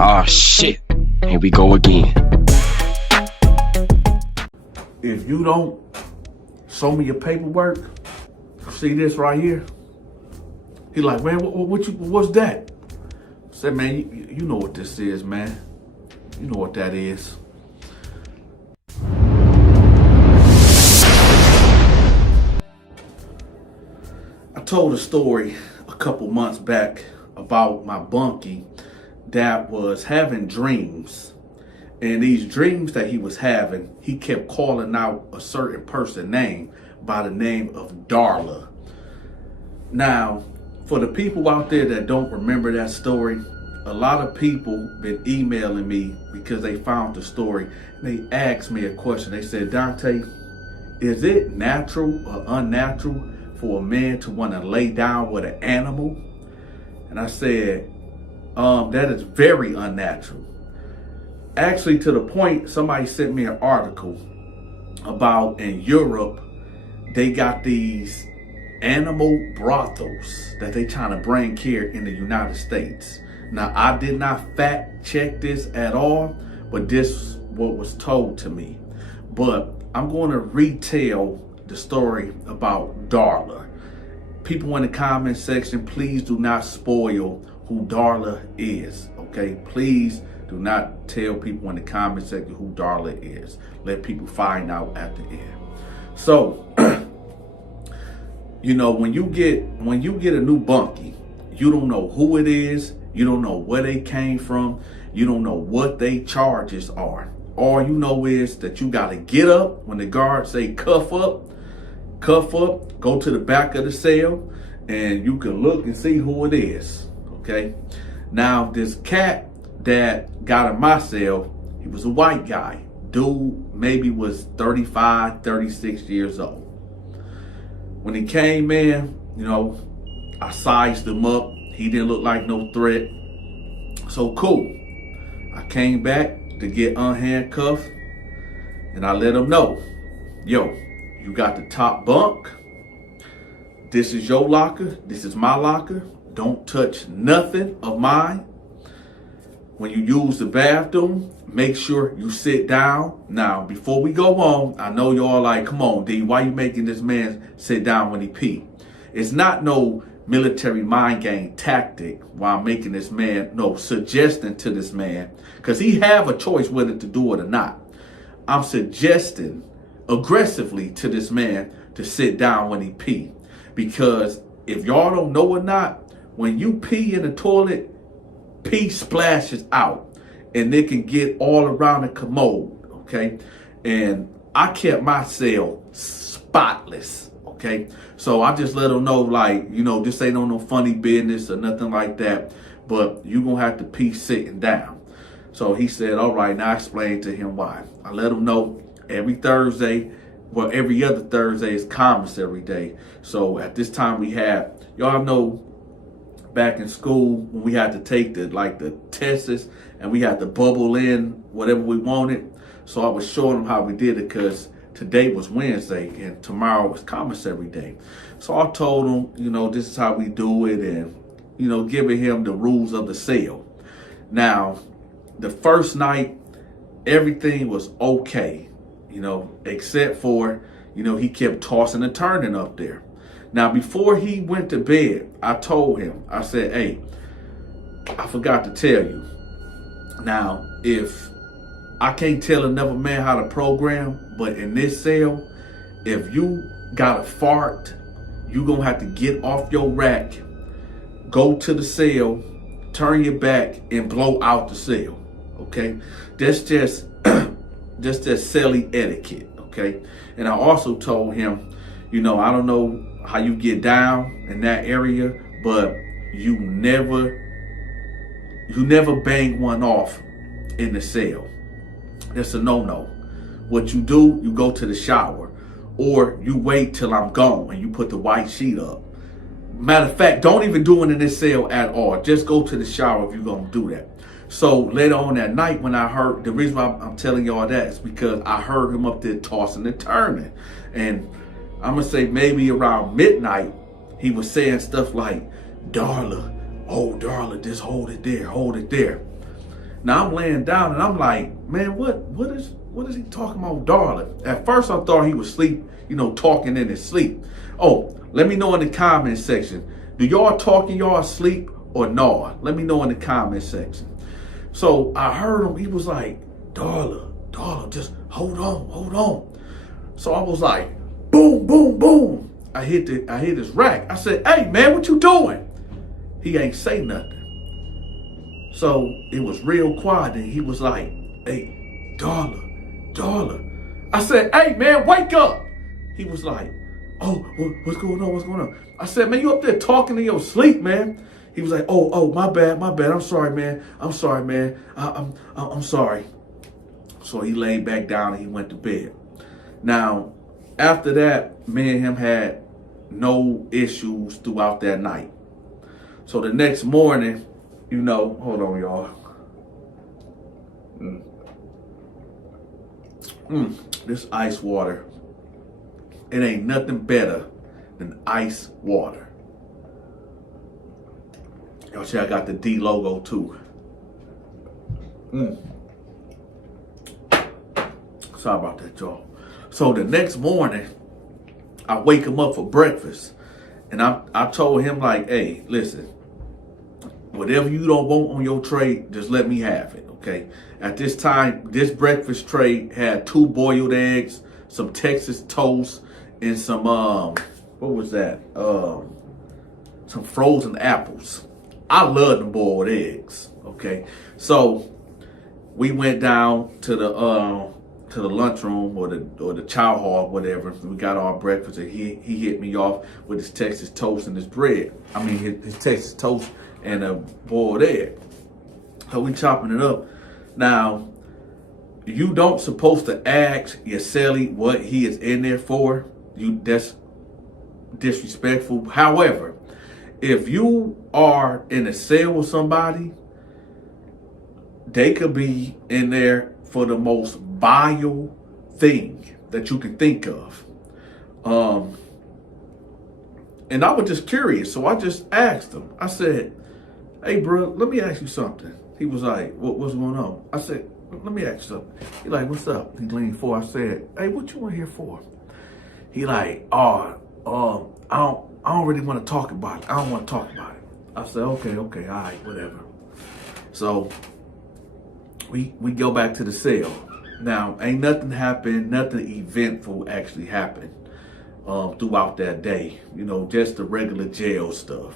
Ah, shit. Here we go again. If you don't show me your paperwork, see this right here? He like, man, what's that? I said, man, you know what this is, man. You know what that is. I told a story a couple months back about my bunkie that was having dreams. And these dreams that he was having, he kept calling out a certain person's name by the name of Darla. Now, for the people out there that don't remember that story, a lot of people been emailing me because they found the story. And they asked me a question. They said, Dante, is it natural or unnatural for a man to want to lay down with an animal? And I said, that is very unnatural. Actually, to the point, somebody sent me an article about in Europe, they got these animal brothels that they trying to bring here in the United States. Now, I did not fact check this at all, but this is what was told to me. But I'm going to retell the story about Darla. People in the comment section, please do not spoil who Darla is, okay? Please do not tell people in the comment section who Darla is. Let people find out at the end. So, you know, when you get a new bunkie, you don't know who it is, you don't know where they came from, you don't know what they charges are. All you know is that you gotta get up when the guards say cuff up, go to the back of the cell, and you can look and see who it is, okay? Now, this cat that got in my cell, he was a white guy. Dude maybe was 35, 36 years old. When he came in, you know, I sized him up. He didn't look like no threat. So cool. I came back to get unhandcuffed and I let him know, yo, you got the top bunk. This is your locker. This is my locker. Don't touch nothing of mine. When you use the bathroom, make sure you sit down. Now, before we go on, I know y'all like, come on, D, why you making this man sit down when he pee? It's not no military mind game tactic while making this man, no, suggesting to this man, because he have a choice whether to do it or not. I'm suggesting aggressively to this man to sit down when he pee. Because if y'all don't know or not, when you pee in the toilet, pee splashes out and it can get all around the commode, okay? And I kept my cell spotless, okay? So I just let them know, like, you know, this ain't on no funny business or nothing like that, but you gonna have to pee sitting down. So he said, all right, now I explained to him why. I let him know every Thursday, well, every other Thursday is Commissary Day. So at this time we have, y'all know, back in school when we had to take the tests and we had to bubble in whatever we wanted. So I was showing them how we did it because today was Wednesday and tomorrow was Commissary Day. So I told him, you know, this is how we do it and, you know, giving him the rules of the cell. Now, the first night, everything was okay, you know, except for, you know, he kept tossing and turning up there. Now, before he went to bed, I told him, I said, hey, I forgot to tell you. Now, if I can't tell another man how to program, but in this cell, if you got a fart, you gonna have to get off your rack, go to the cell, turn your back, and blow out the cell, okay? That's just celly etiquette, okay? And I also told him, you know, I don't know how you get down in that area, but you never bang one off in the cell. That's a no-no. What you do, you go to the shower, or you wait till I'm gone and you put the white sheet up. Matter of fact, don't even do it in this cell at all. Just go to the shower if you're gonna do that. So later on that night when I heard, the reason why I'm telling y'all that is because I heard him up there tossing and turning. And I'm gonna say maybe around midnight, he was saying stuff like, Darla, oh Darla, just hold it there, hold it there. Now I'm laying down and I'm like, man, what is he talking about, Darla? At first I thought he was asleep, talking in his sleep. Oh, let me know in the comment section. Do y'all talk in y'all sleep or no? Let me know in the comment section. So I heard him, he was like, Darla, just hold on. So I was like, boom, boom, boom. I hit his rack. I said, hey man, what you doing? He ain't say nothing. So it was real quiet and he was like, hey, Darla. I said, hey man, wake up. He was like, oh, what's going on? I said, man, you up there talking in your sleep, man. He was like, oh, my bad. I'm sorry, man. I'm sorry. So he laid back down and he went to bed. Now, after that, me and him had no issues throughout that night. So the next morning, hold on, y'all. This ice water, it ain't nothing better than ice water. Y'all see I got the D logo too. Sorry about that, y'all. So the next morning, I wake him up for breakfast. And I told him like, hey, listen, whatever you don't want on your tray, just let me have it, okay? At this time, this breakfast tray had 2 boiled eggs, some Texas toast, and some, what was that? Some frozen apples. I love the boiled eggs, okay? So we went down to the lunchroom or the chow hall, whatever. We got our breakfast and he hit me off with his Texas toast and his bread. I mean, his Texas toast and a boiled egg. So we chopping it up. Now, you don't supposed to ask your cellie what he is in there for. That's disrespectful. However, if you are in a cell with somebody, they could be in there for the most vile thing that you can think of. And I was just curious, so I just asked him. I said, hey, bro, let me ask you something. He was like, what's going on? I said, let me ask you something. He like, what's up? He leaned forward. I said, hey, what you in here for? He like, I don't really want to talk about it. I don't want to talk about it. I said, okay, all right, whatever. So we go back to the cell. Now, ain't nothing happened, nothing eventful actually happened throughout that day. Just the regular jail stuff.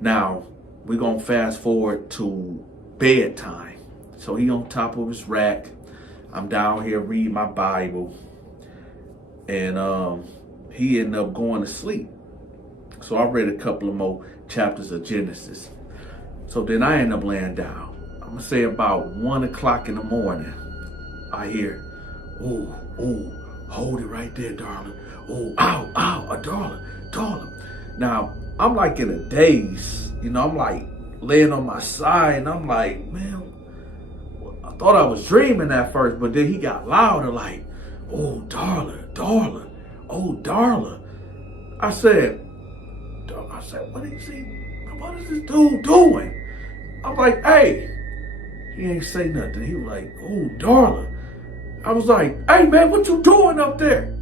Now, we're going to fast forward to bedtime. So he on top of his rack. I'm down here reading my Bible. And he ended up going to sleep. So I read a couple of more chapters of Genesis. So then I end up laying down. I'm going to say about 1 o'clock in the morning. I hear, ooh, hold it right there, Darla. Oh, ow, Darla. Now, I'm like in a daze. I'm like laying on my side and I'm like, man, I thought I was dreaming at first, but then he got louder like, oh, Darla. Oh, Darla. I said, what is this dude doing? I'm like, hey. He ain't say nothing. He was like, oh, Darla. I was like, hey, man, what you doing up there?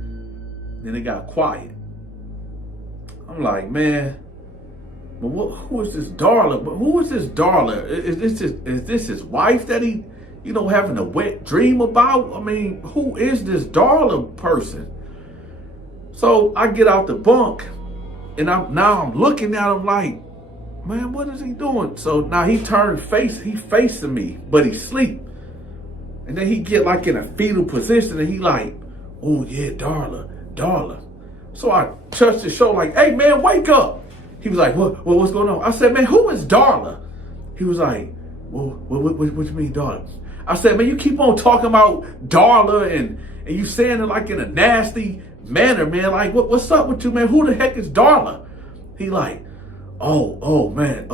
Then it got quiet. I'm like, man, but who is this Darla? But who is this Darla? Is this his wife that he, having a wet dream about? I mean, who is this Darla person? So I get out the bunk, and I'm looking at him like, man, what is he doing? So now he facing me, but he sleep. And then he get like in a fetal position and he like, oh yeah, Darla. So I touched his shoulder like, hey man, wake up. He was like, what's going on? I said, man, who is Darla? He was like, well, what you mean, Darla? I said, man, you keep on talking about Darla and you saying it like in a nasty manner, man. Like, what's up with you, man? Who the heck is Darla? He like, oh man,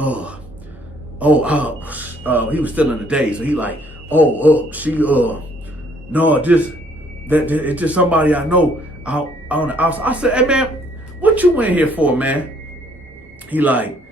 he was still in the day, so he like, it's just somebody I know out on the outside. I said, hey man, what you in here for, man? He like,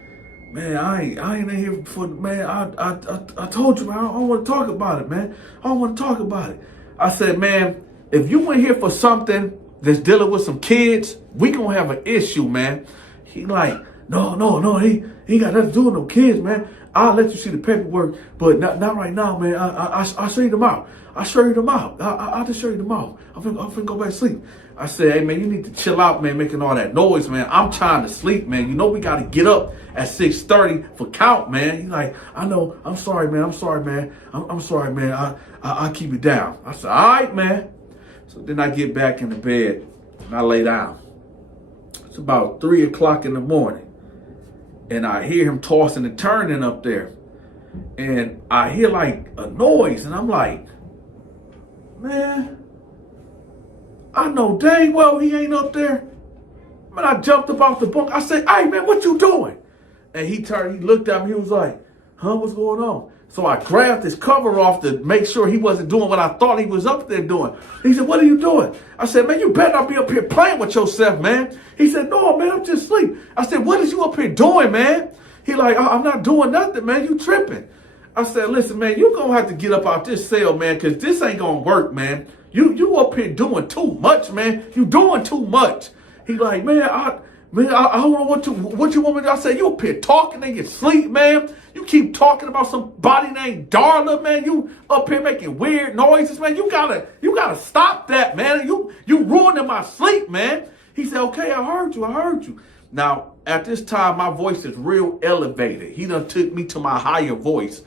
Man, I ain't in here for, man, I told you, man, I don't want to talk about it, man. I don't want to talk about it. I said, man, if you in here for something that's dealing with some kids, we gonna have an issue, man. He like, no, he ain't got nothing to do with no kids, man. I'll let you see the paperwork, but not right now, man. I'll show you them out. I'll show you them out. I'll just show you them out. I'm finna go back to sleep. I said, hey, man, you need to chill out, man, making all that noise, man. I'm trying to sleep, man. You know we got to get up at 6:30 for count, man. He's like, I know. I'm sorry, man. I'm sorry, man. I'm sorry, man. I'll keep it down. I said, all right, man. So then I get back in the bed and I lay down. It's about 3 o'clock in the morning. And I hear him tossing and turning up there. And I hear like a noise. And I'm like, man, I know dang well he ain't up there. Man, I jumped up off the bunk. I said, hey, man, what you doing? And he looked at me. He was like, huh, what's going on? So I grabbed his cover off to make sure he wasn't doing what I thought he was up there doing. He said, what are you doing? I said, man, you better not be up here playing with yourself, man. He said, no, man, I'm just asleep. I said, what is you up here doing, man? He like, I'm not doing nothing, man. You tripping. I said, listen, man, you going to have to get up out this cell, man, because this ain't going to work, man. You up here doing too much, man. You doing too much. He like, man, I don't know what you want me to do. I said, you up here talking in your sleep, man. You keep talking about somebody named Darla, man. You up here making weird noises, man. You gotta stop that, man. You ruining my sleep, man. He said, okay, I heard you. Now, at this time, my voice is real elevated. He done took me to my higher voice.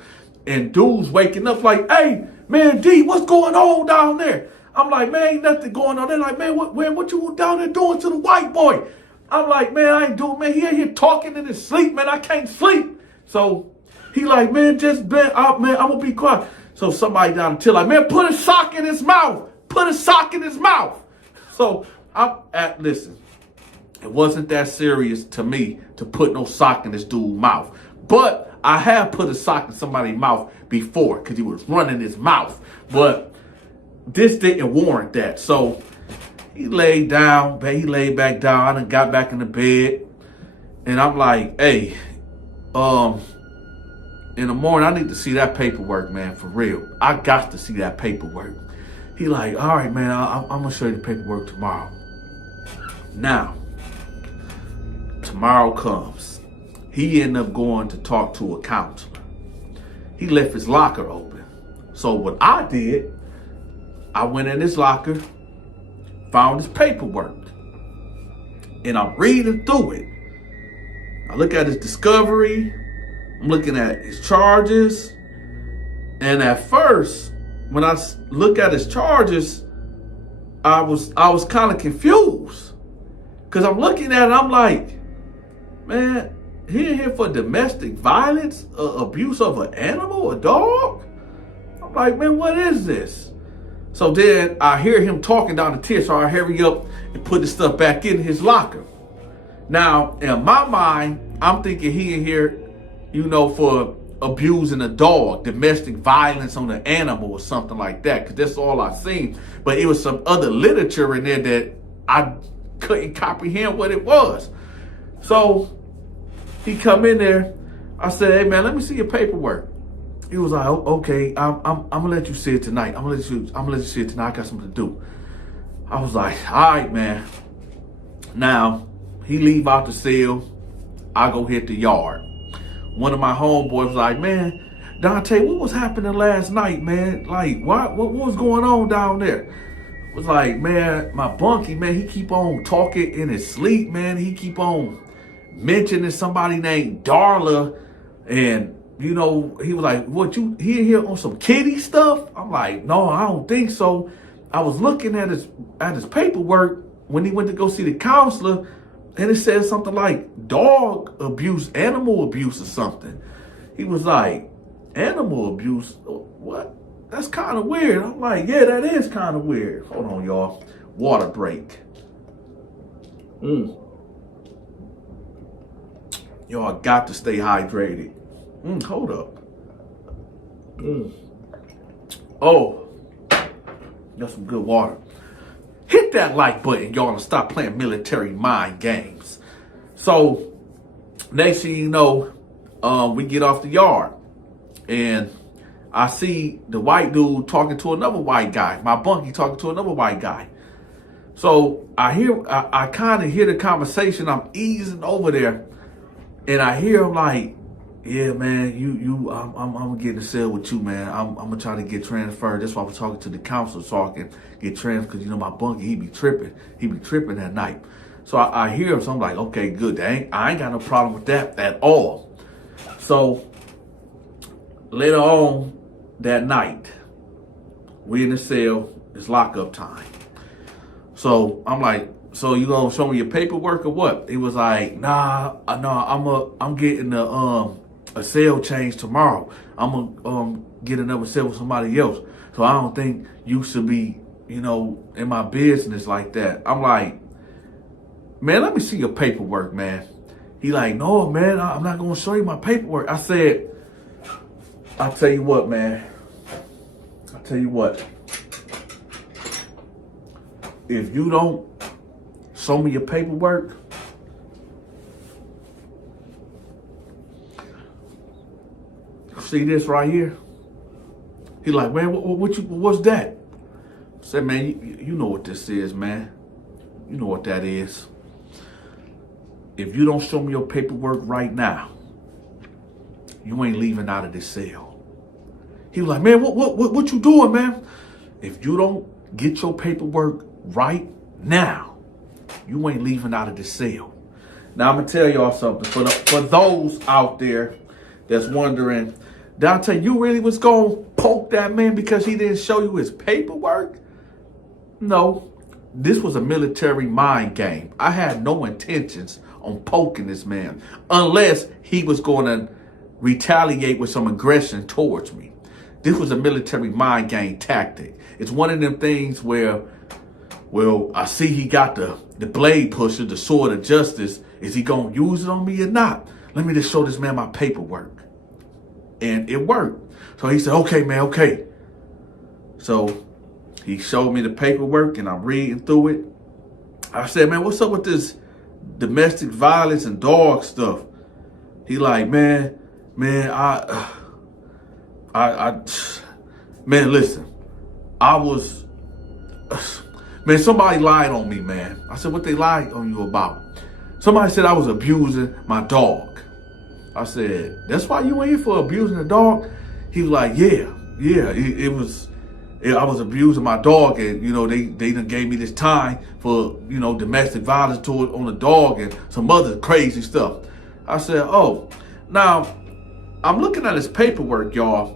And dude's waking up like, hey, man, D, what's going on down there? I'm like, man, ain't nothing going on. They're like, man, what you down there doing to the white boy? I'm like, man, I ain't doing, man. He ain't here talking in his sleep, man. I can't sleep. So he like, man, just been out, man. I'm going to be quiet. So somebody down the till like, man, put a sock in his mouth. Put a sock in his mouth. So listen, it wasn't that serious to me to put no sock in this dude's mouth. But I have put a sock in somebody's mouth before because he was running his mouth. But this didn't warrant that. So he laid down, he laid back down and got back in the bed. And I'm like, hey, in the morning, I need to see that paperwork, man, for real. I got to see that paperwork. He like, all right, man, I'm going to show you the paperwork tomorrow. Now, tomorrow comes. He ended up going to talk to a counselor. He left his locker open. So what I did, I went in his locker, found his paperwork, and I'm reading through it. I look at his discovery. I'm looking at his charges. And at first, when I look at his charges, I was kind of confused. Because I'm looking at it, I'm like, man, he in here for domestic violence, abuse of an animal, a dog? I'm like, man, what is this? So then I hear him talking down the tier, so I hurry up and put the stuff back in his locker. Now, in my mind, I'm thinking he in here, you know, for abusing a dog, domestic violence on an animal or something like that, because that's all I seen. But it was some other literature in there that I couldn't comprehend what it was. So he come in there. I said, hey, man, let me see your paperwork. He was like, oh, okay, I'm gonna let you see it tonight. I'm gonna let you see it tonight. I got something to do. I was like, all right, man. Now he leave out the cell. I go hit the yard. One of my homeboys was like, man, Dante, what was happening last night, man? Like, what was going on down there? Was like, man, my bunkie, man, he keep on talking in his sleep, man. He keep on mentioning somebody named Darla, and you know, he was like, what, you here on some kitty stuff? I'm like, no, I don't think so. I was looking at his paperwork when he went to go see the counselor, and it said something like dog abuse, animal abuse or something. He was like, animal abuse? What? That's kind of weird. I'm like, yeah, that is kind of weird. Hold on, y'all. Water break. Y'all got to stay hydrated. Hold up. Oh, got some good water. Hit that like button, y'all, and stop playing military mind games. So, next thing you know, we get off the yard, and I see the white dude talking to another white guy. My bunkie talking to another white guy. So I kind of hear the conversation. I'm easing over there, and I hear him like, "Yeah, man, I'm gonna get in the cell with you, man. I'm gonna try to get transferred. That's why I was talking to the council so I can get transferred, because you know my bunkie, he be tripping that night." So I hear him, so I'm like, okay, good. I ain't got no problem with that at all. So later on that night, we in the cell. It's lockup time. So I'm like, "So you gonna show me your paperwork or what?" He was like, nah, I'm getting a cell change tomorrow. I'm gonna get another cell with somebody else. So I don't think you should be, in my business like that. I'm like, "Man, let me see your paperwork, man." He like, "No, man, I'm not gonna show you my paperwork." I said, "I'll tell you what, man. I'll tell you what. If you don't show me your paperwork, see this right here?" He like, "Man, what's that?" I said, "Man, you know what this is, man. You know what that is. If you don't show me your paperwork right now, you ain't leaving out of this cell." He was like, "Man, what you doing, man? If you don't get your paperwork right now, you ain't leaving out of this cell." Now I'm gonna tell y'all something. For those out there that's wondering, Donta, you really was gonna poke that man because he didn't show you his paperwork? No, this was a military mind game. I had no intentions on poking this man unless he was going to retaliate with some aggression towards me. This was a military mind game tactic. It's one of them things where, well, I see he got the blade pusher, the sword of justice. Is he going to use it on me or not? Let me just show this man my paperwork. And it worked. So he said, "Okay, man, okay." So he showed me the paperwork and I'm reading through it. I said, "Man, what's up with this domestic violence and dog stuff?" He like, man, man, listen, man, somebody lied on me, man. I said, "What they lied on you about?" "Somebody said I was abusing my dog." I said, "That's why you went here for abusing the dog?" He was like, yeah, I was abusing my dog, and they done gave me this time for domestic violence on the dog and some other crazy stuff. I said, "Oh." Now I'm looking at his paperwork, y'all,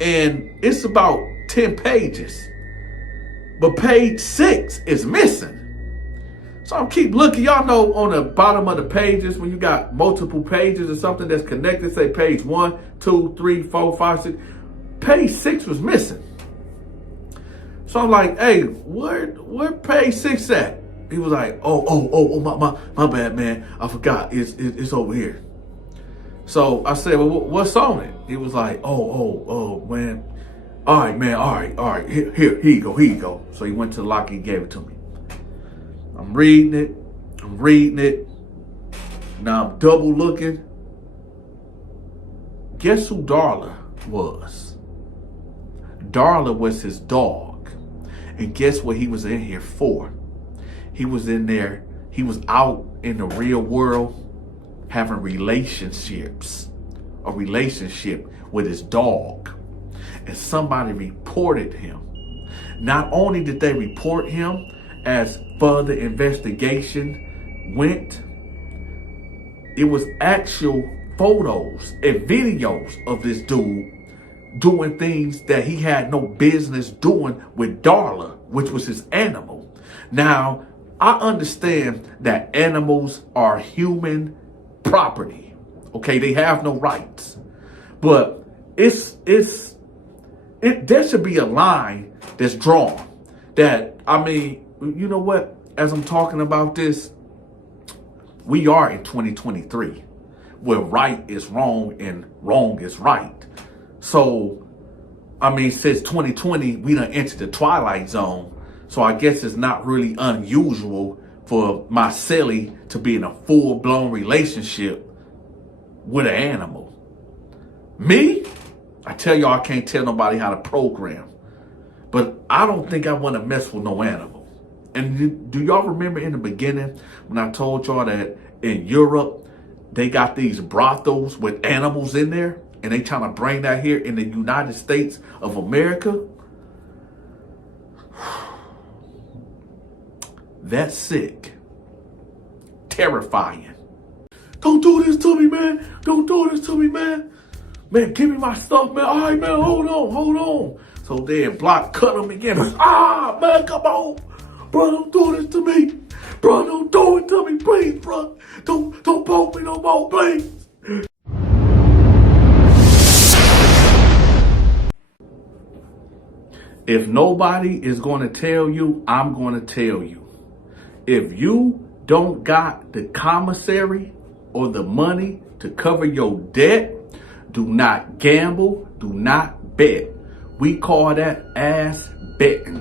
and it's about 10 pages, but page 6 is missing. So I'm keep looking. Y'all know on the bottom of the pages, when you got multiple pages or something that's connected, say page 1, 2, 3, 4, 5, 6. Page 6 was missing. So I'm like, "Hey, where page 6 at?" He was like, oh, my bad, man. I forgot. It's over here. So I said, "Well, what's on it?" He was like, oh, man. All right, man. All right. Here you go. So he went to the locker and gave it to me. I'm reading it. Now I'm double looking. Guess who Darla was? Darla was his dog. And guess what he was in here for? He was in there. He was out in the real world having relationships. A relationship with his dog. And somebody reported him. Not only did they report him, as further investigation went, it was actual photos and videos of this dude doing things that he had no business doing with Darla, which was his animal. Now, I understand that animals are human property. Okay, they have no rights. But there should be a line that's drawn. That, I mean, you know what? As I'm talking about this, we are in 2023, where right is wrong and wrong is right. So, I mean, since 2020, we done entered the twilight zone. So I guess it's not really unusual for my cellie to be in a full-blown relationship with an animal. Me? I tell y'all I can't tell nobody how to program. But I don't think I want to mess with no animal. And do y'all remember in the beginning when I told y'all that in Europe, they got these brothels with animals in there? And they trying to bring that here in the United States of America? That's sick. Terrifying. Don't do this to me, man. Don't do this to me, man. Man, give me my stuff, man. All right, man, hold on. So then Block cut him again. Ah, man, come on. Bro, don't do this to me. Bro, don't do it to me, please, bro. Don't poke me no more, please. If nobody is going to tell you, I'm going to tell you. If you don't got the commissary or the money to cover your debt, do not gamble, do not bet. We call that ass betting.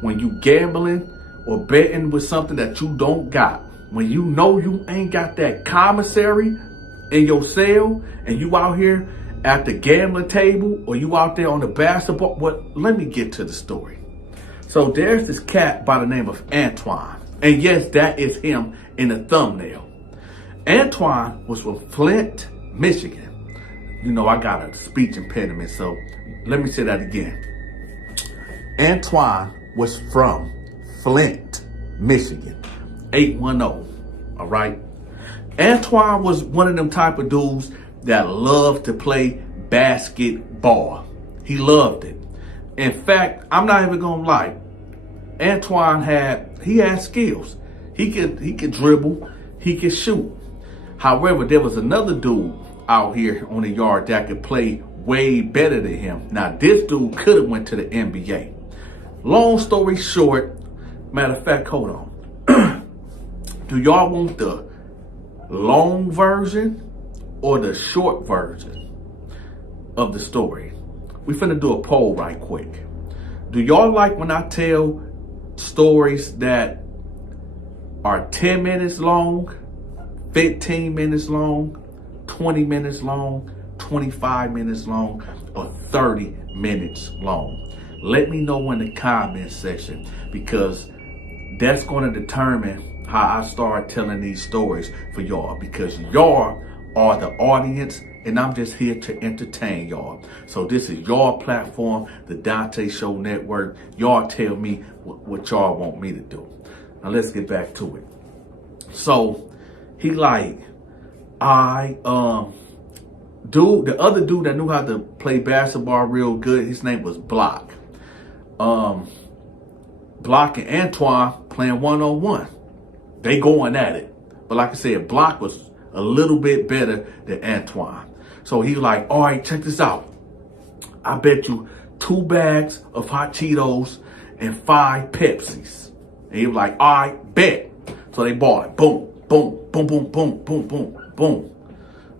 When you gambling or betting with something that you don't got. When you know you ain't got that commissary in your cell and you out here at the gambling table or you out there on the basketball. Well, let me get to the story. So there's this cat by the name of Antoine. And yes, that is him in the thumbnail. Antoine was from Flint, Michigan. You know, I got a speech impediment, so let me say that again. Antoine was from Flint, Michigan, 810, all right? Antoine was one of them type of dudes that loved to play basketball. He loved it. In fact, I'm not even gonna lie. Antoine had skills. He could dribble, he could shoot. However, there was another dude out here on the yard that could play way better than him. Now, this dude could have went to the NBA. Long story short, matter of fact, hold on. Do y'all want the long version or the short version of the story? We finna do a poll right quick. Do y'all like when I tell stories that are 10 minutes long, 15 minutes long, 20 minutes long, 25 minutes long, or 30 minutes long? Let me know in the comment section, because that's going to determine how I start telling these stories for y'all, because y'all are the audience and I'm just here to entertain y'all. So this is y'all platform, the Donta Show Network. Y'all tell me what y'all want me to do. Now let's get back to it. So he like, the other dude that knew how to play basketball real good, his name was Block. Block and Antoine playing one-on-one. They going at it. But like I said, Block was a little bit better than Antoine. So he like, all right, check this out. I bet you 2 bags of hot Cheetos and 5 Pepsis. And he was like, all right, bet. So they bought it. Boom, boom, boom, boom, boom, boom, boom, boom.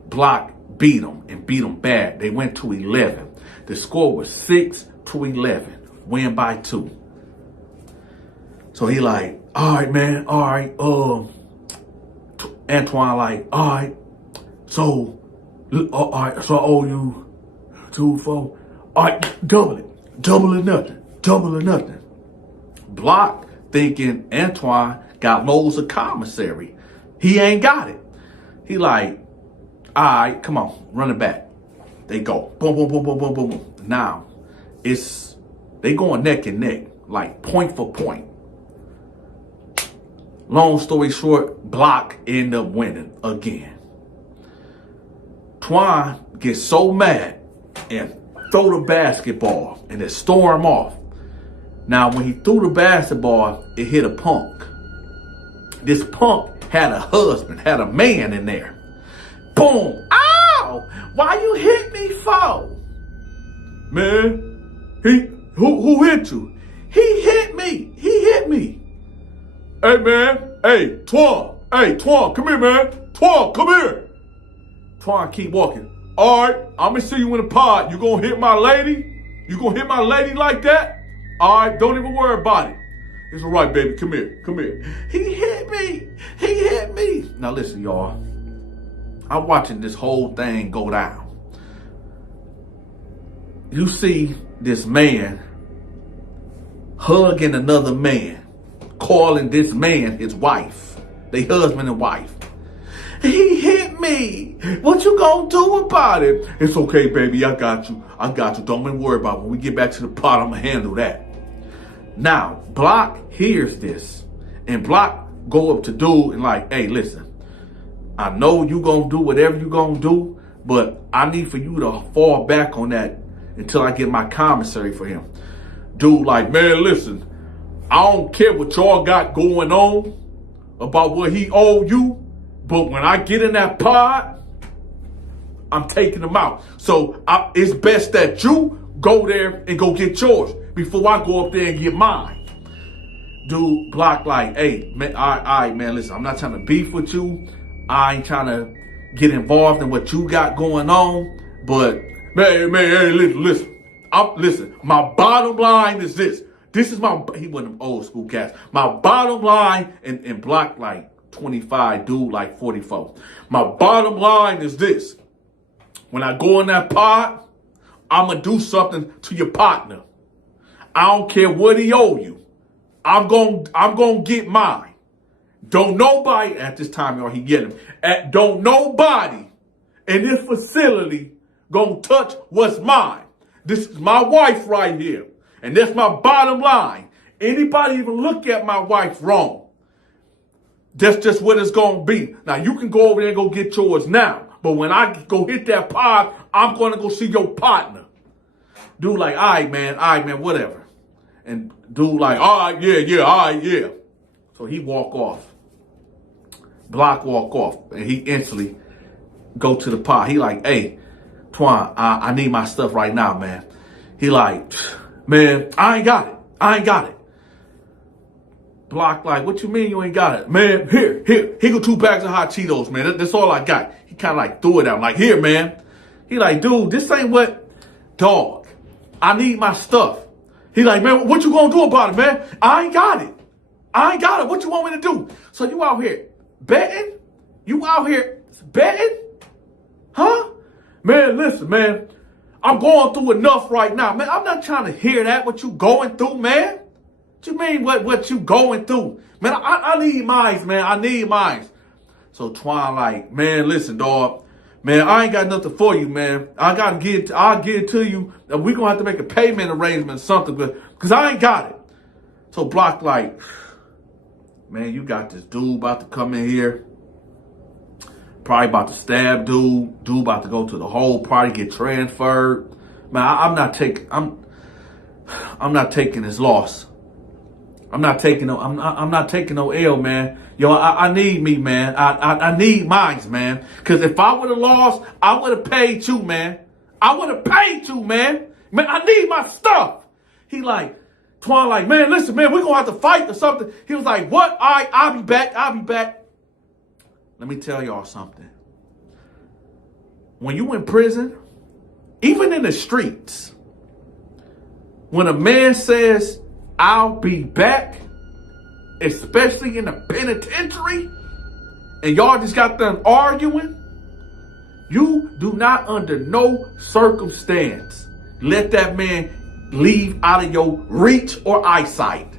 Block beat them and beat them bad. They went to 11. The score was 6-11. Win by 2. So he like, all right, man, all right. Antoine like, all right. So I owe you 2, 4. All right, double it. Double or nothing. Double or nothing. Block thinking Antoine got loads of commissary. He ain't got it. He like, all right, come on, run it back. They go, boom, boom, boom, boom, boom, boom, boom. Now, they going neck and neck, like point for point. Long story short, Block end up winning again. Twine gets so mad and throw the basketball and then storm off. Now, when he threw the basketball, it hit a punk. This punk had a husband, had a man in there. Boom! Ow! Why you hit me for? Man, who hit you? He hit me. He hit me. Hey, man. Hey, Twan. Hey, Twan, come here, man. Twan, come here. Twan, keep walking. All right, I'm going to see you in the pod. You going to hit my lady? You going to hit my lady like that? All right, don't even worry about it. It's all right, baby. Come here. Come here. He hit me. He hit me. Now, listen, y'all. I'm watching this whole thing go down. You see this man hugging another man, calling this man his wife. They husband and wife. He hit me. What you gonna do about it? It's okay, baby. I got you. I got you. Don't even worry about it. When we get back to the pot, I'm gonna handle that. Now, Block hears this. And Block go up to dude and like, hey, listen. I know you gonna do whatever you gonna do, but I need for you to fall back on that until I get my commissary for him. Dude like, man, listen. I don't care what y'all got going on about what he owe you. But when I get in that pod, I'm taking him out. So it's best that you go there and go get yours before I go up there and get mine. Dude, Block like, hey, man, all right, man, listen, I'm not trying to beef with you. I ain't trying to get involved in what you got going on. But, man, hey, listen, my bottom line is this. This is my, he wasn't an old school cats. My bottom line, and Block like, 25, dude like 44. My bottom line is this. When I go in that pod, I'm going to do something to your partner. I don't care what he owe you. I'm going to get mine. Don't nobody, at this time, y'all, he get him. Don't nobody in this facility going to touch what's mine. This is my wife right here. And that's my bottom line. Anybody even look at my wife wrong, that's just what it's going to be. Now, you can go over there and go get yours now. But when I go hit that pod, I'm going to go see your partner. Dude like, all right, man, whatever. And dude like, all right, yeah. So he walk off. Block walk off. And he instantly go to the pod. He like, hey, Twan, I need my stuff right now, man. He like, man, I ain't got it. Block like, what you mean you ain't got it? Man, here go 2 bags of hot Cheetos, man. That's all I got. He kind of like threw it out. Like, here, man. He like, dude, this ain't what, dog. I need my stuff. He like, man, what you gonna do about it, man? I ain't got it. What you want me to do? So you out here betting? Huh? Man, listen, man. I'm going through enough right now, man. I'm not trying to hear that, what you going through, man. What you mean what you going through? Man, I need mines, man. I need mines. So Twan like, man, listen, dog. Man, I ain't got nothing for you, man. I'll get it to you. And we gonna have to make a payment arrangement or something, because I ain't got it. So Block like, man, you got this dude about to come in here. Probably about to stab dude. Dude about to go to the whole party, get transferred. Man, I'm not taking his loss. I'm not taking no L, man. Yo, I need me, man. I need mines, man. Cause if I would have lost, I would have paid you, man. Man, I need my stuff. He like, Twan like, man, listen, man, we're gonna have to fight or something. He was like, what? All right, I'll be back. Let me tell y'all something. When you in prison, even in the streets, when a man says, I'll be back, especially in the penitentiary, and y'all just got done arguing, you do not under no circumstance let that man leave out of your reach or eyesight.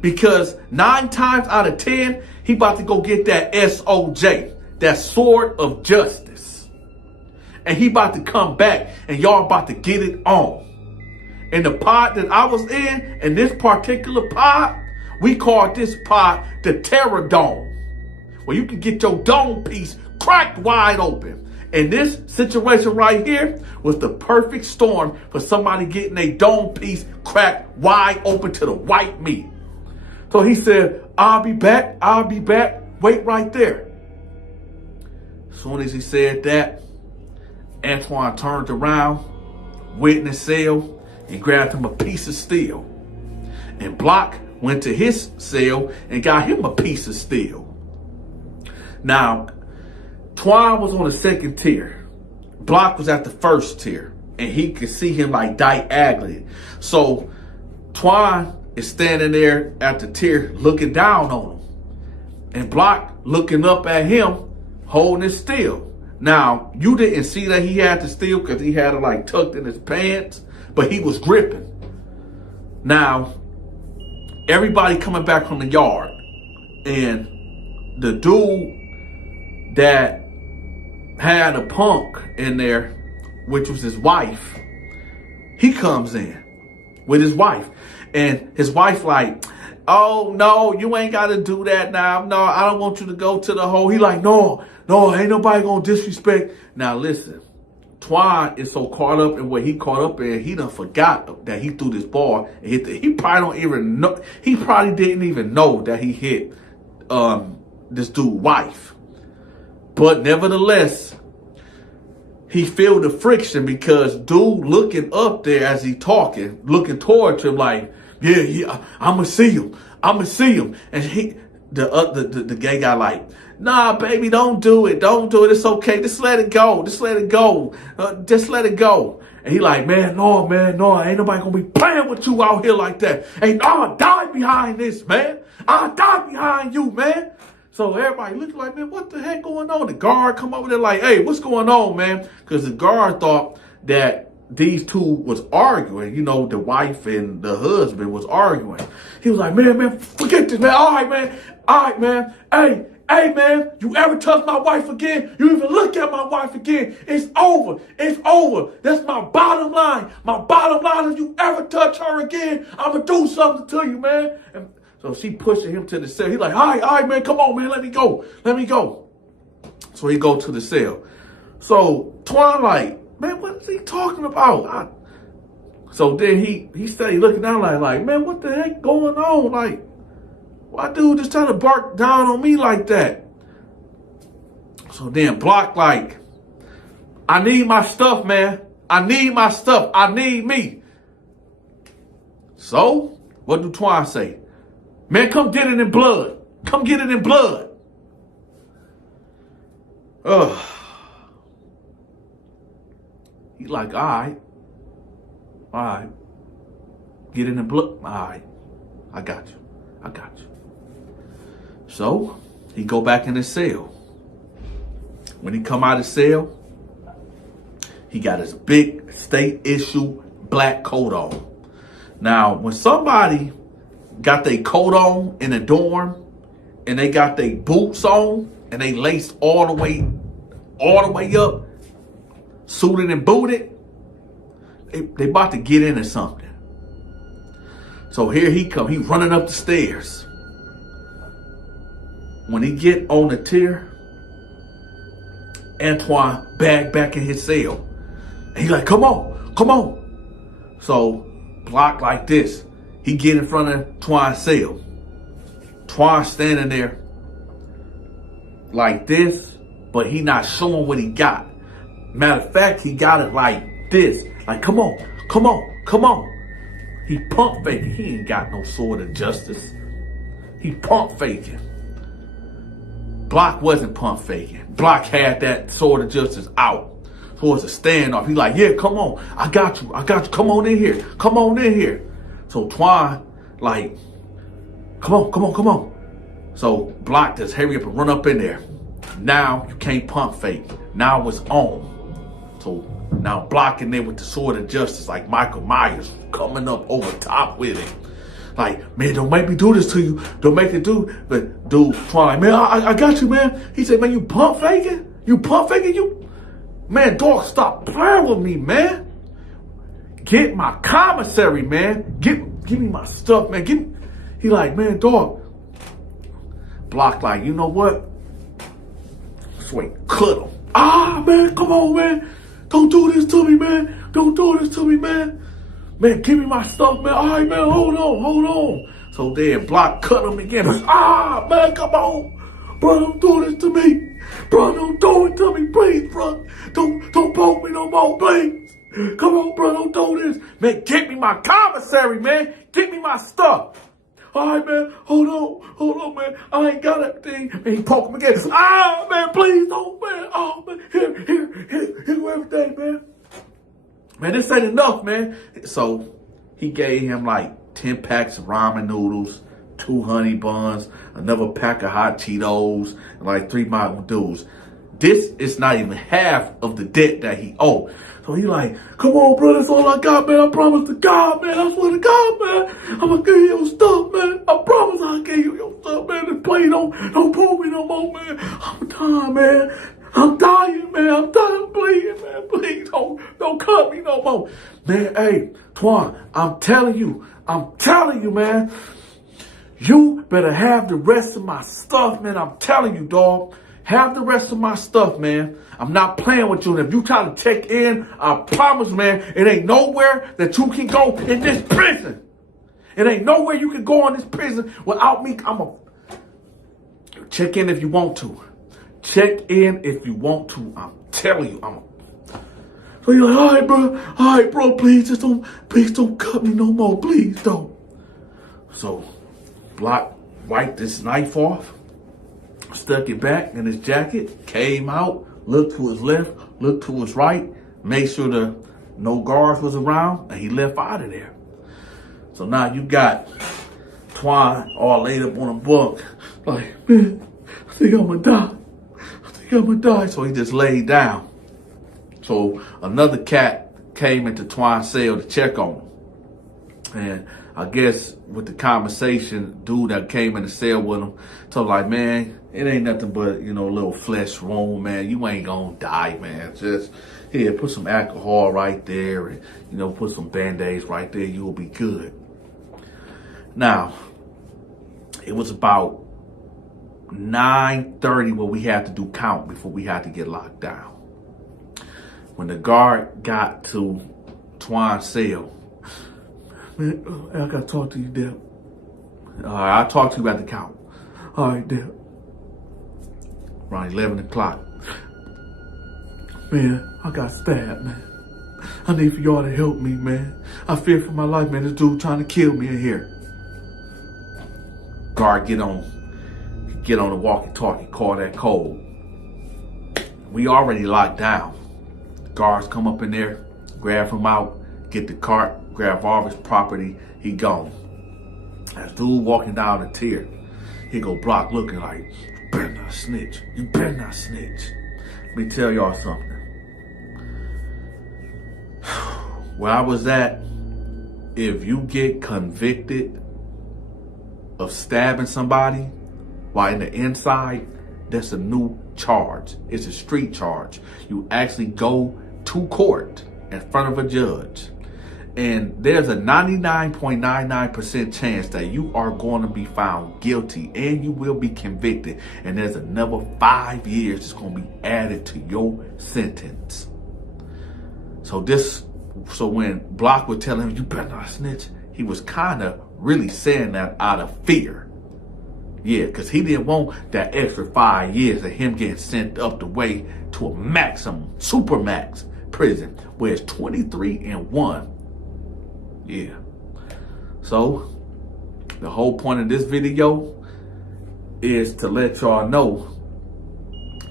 Because 9 times out of 10, he about to go get that SOJ, that sword of justice. And he about to come back and y'all about to get it on. In the pod that I was in this particular pod, we called this pod the Terror Dome, where you can get your dome piece cracked wide open. And this situation right here was the perfect storm for somebody getting a dome piece cracked wide open to the white meat. So he said, I'll be back, wait right there. As soon as he said that, Antoine turned around, witness cell, and grabbed him a piece of steel. And Block went to his cell and got him a piece of steel. Now, Twan was on the second tier. Block was at the first tier. And he could see him like diagonally. So Twan is standing there at the tier looking down on him. And Block looking up at him, holding his steel. Now, you didn't see that he had to steal because he had it like tucked in his pants, but he was gripping. Now, everybody coming back from the yard, and the dude that had a punk in there, which was his wife, he comes in with his wife. And his wife like, oh, no, you ain't got to do that now. No, I don't want you to go to the hole. He like, no, ain't nobody going to disrespect. Now, listen, Twan is so caught up in what he caught up in, he done forgot that he threw this ball and hit he probably don't even know. He probably didn't even know that he hit this dude's wife. But nevertheless, he feel the friction because dude looking up there as he talking, looking towards him like, yeah, I'ma see him. And the gay guy like, nah, baby, don't do it. It's okay. Just let it go. Just let it go. And he like, man, no, ain't nobody gonna be playing with you out here like that. I'll die behind this, man. I'll die behind you, man. So everybody looking like, man, what the heck going on? The guard come over there like, hey, what's going on, man? Because the guard thought that these two was arguing, the wife and the husband was arguing. He was like, man, forget this, man. All right, man. Hey, man, you ever touch my wife again? You even look at my wife again? It's over. That's my bottom line. My bottom line, if you ever touch her again, I'm going to do something to you, man. And so she pushing him to the cell. He like, all right, man, come on, man, let me go. So he go to the cell. So Twan like, man, what is he talking about? So then he started looking down like, man, what the heck going on? Like, why dude just trying to bark down on me like that? So then Block like, I need my stuff, man. I need me. So what do Twan say? Man, come get it in blood. He like, all right. Get it in blood. All right. I got you. So he go back in his cell. When he come out of cell, he got his big state issue black coat on. Now, when somebody got their coat on in a dorm and they got their boots on and they laced all the way up, suited and booted, they about to get into something. So here he come. He running up the stairs. When he get on the tier, Antoine back in his cell. And he like, come on. So Block like this. He get in front of Twan's cell. Twan standing there like this, but he not showing what he got. Matter of fact, he got it like this. Like, come on. He pump faking. He ain't got no sword of justice. He pump faking. Block wasn't pump faking. Block had that sword of justice out. So it's a standoff. He like, yeah, come on. I got you. Come on in here. So Twan like, come on. So Block just hurry up and run up in there. Now you can't pump fake. Now it's on. So now Block in there with the sword of justice like Michael Myers coming up over top with it. Like, man, don't make me do this to you. Don't make it do. But dude, Twan like, man, I got you, man. He said, man, you pump faking? You? Man, dog, stop playing with me, man. Get my commissary, man. Give me my stuff, man. He like, man, dog. Block like, you know what? Sweet, cut him. Man, come on, man. Don't do this to me, man. Man, give me my stuff, man. All right, man, hold on. So then Block cut him again. Man, come on. Bro, don't do this to me. Bro, don't do it to me, please, bro. Don't poke me no more, please. Come on, bro, don't do this. Man, get me my commissary, man. Get me my stuff. All right, man, hold on, man. I ain't got that thing. And he poked him again. Man, please don't, man. Oh, man, here, everything, man. Man, this ain't enough, man. So he gave him like 10 packs of ramen noodles, 2 honey buns, another pack of hot Cheetos, and like 3 Mountain Dews. this is not even half of the debt that he owed. So he like, come on, bro, that's all I got, man. I promise to God, man. I swear to God, man. I'm gonna give you your stuff, man. I promise I'll give you your stuff, man. This play don't pull me no more, man. I'm tired, man. I'm dying, man. I'm dying, bleeding, man. Please don't cut me no more. Man, hey, Twan, I'm telling you, man. You better have the rest of my stuff, man. I'm telling you, dog. Have the rest of my stuff, man. I'm not playing with you. And if you try to check in, I promise, man, it ain't nowhere that you can go in this prison. It ain't nowhere you can go in this prison without me. Check in if you want to. Check in if you want to. I'm telling you, So you're like, all right, bro, please don't cut me no more. Please don't. So, Block wiped this knife off, stuck it back in his jacket, came out, looked to his left, looked to his right, made sure no guards was around, and he left out of there. So now you got Twan all laid up on a bunk, like, man, I think I'm gonna die. So he just laid down. So another cat came into Twan's cell to check on him. And I guess with the conversation, dude that came in the cell with him told like, man, it ain't nothing but, a little flesh wound, man. You ain't gonna die, man. Just here, put some alcohol right there and, put some Band-Aids right there. You'll be good. Now, it was about 9:30 when we had to do count before we had to get locked down. When the guard got to Twan's cell, man, I gotta talk to you, Deb. All right, I'll talk to you about the count. All right, Deb. Around 11 o'clock. Man, I got stabbed, man. I need for y'all to help me, man. I fear for my life, man. This dude trying to kill me in here. Guard, get on the walkie-talkie, call that code. We already locked down. Guards come up in there, grab him out, get the cart, grab all his property, he gone. As dude walking down the tier, he go Block looking like, you better not snitch. You better not snitch. Let me tell y'all something. Where I was at, if you get convicted of stabbing somebody while in the inside, that's a new charge. It's a street charge. You actually go to court in front of a judge. And there's a 99.99% chance that you are going to be found guilty and you will be convicted. And there's another 5 years that's going to be added to your sentence. So when Block would tell him, you better not snitch, he was kind of really saying that out of fear. Yeah, because he didn't want that extra 5 years of him getting sent up the way to a maximum, super max prison, where it's 23 and 1. Yeah. So, the whole point of this video is to let y'all know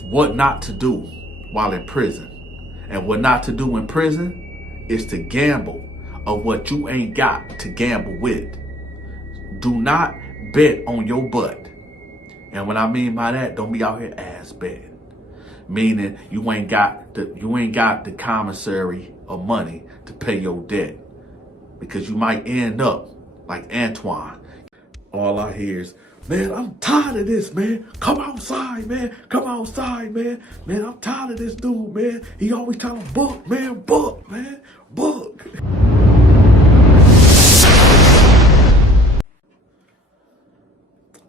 what not to do while in prison. And what not to do in prison is to gamble of what you ain't got to gamble with. Do not bet on your butt. And what I mean by that, don't be out here ass betting. Meaning you ain't got the commissary or money to pay your debt. Because you might end up like Antoine. All I hear is, man, I'm tired of this, man. Come outside, man. Come outside, man. Man, I'm tired of this dude, man. He always trying to book, man. Book, man. Book.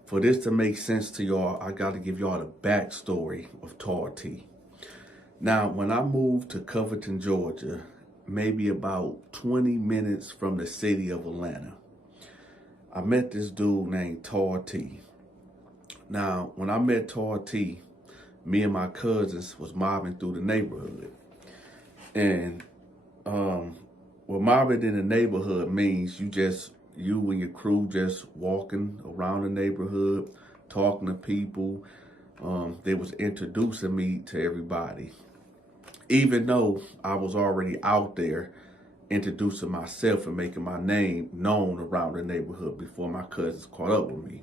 For this to make sense to y'all, I got to give y'all the backstory of Tall T. Now, when I moved to Covington, Georgia, maybe about 20 minutes from the city of Atlanta, I met this dude named Tall T. Now, when I met Tall T, me and my cousins was mobbing through the neighborhood. And what mobbing in the neighborhood means you and your crew just walking around the neighborhood, talking to people. They was introducing me to everybody. Even though I was already out there introducing myself and making my name known around the neighborhood before my cousins caught up with me.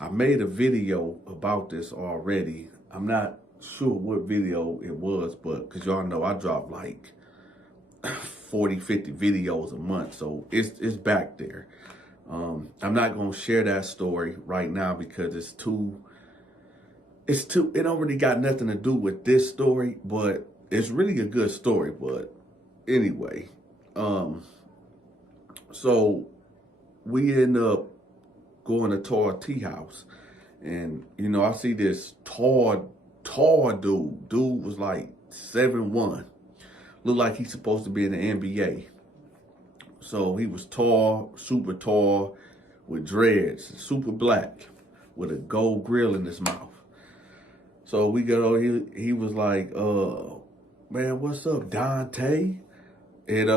I made a video about this already. I'm not sure what video it was, but because y'all know I drop like 40, 50 videos a month, so it's back there. I'm not gonna share that story right now because it don't really got nothing to do with this story, but it's really a good story. But anyway, so we end up going to Tar Tea House, and you know, I see this tall dude. Dude was like 7'1", looked like he's supposed to be in the NBA. So he was tall, super tall, with dreads, super black, with a gold grill in his mouth. So we got on, he was like, man, what's up, Dante? And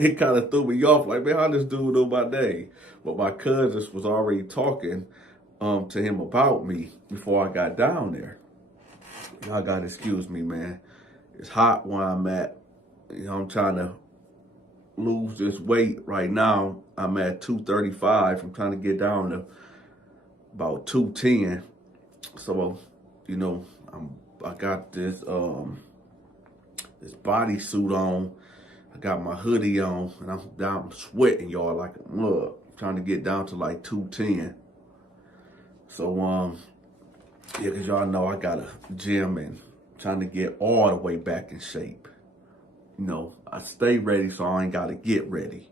it kind of threw me off, like, man, how this dude know my name? But my cousins was already talking to him about me before I got down there. Y'all gotta excuse me, man. It's hot where I'm at. You know, I'm trying to lose this weight right now. I'm at 235. I'm trying to get down to about 210. So, you know, I got this this bodysuit on. I got my hoodie on, and I'm sweating, y'all, like a mug. I'm trying to get down to like 210. So yeah, cause y'all know I got a gym and trying to get all the way back in shape. You know, I stay ready, so I ain't gotta get ready.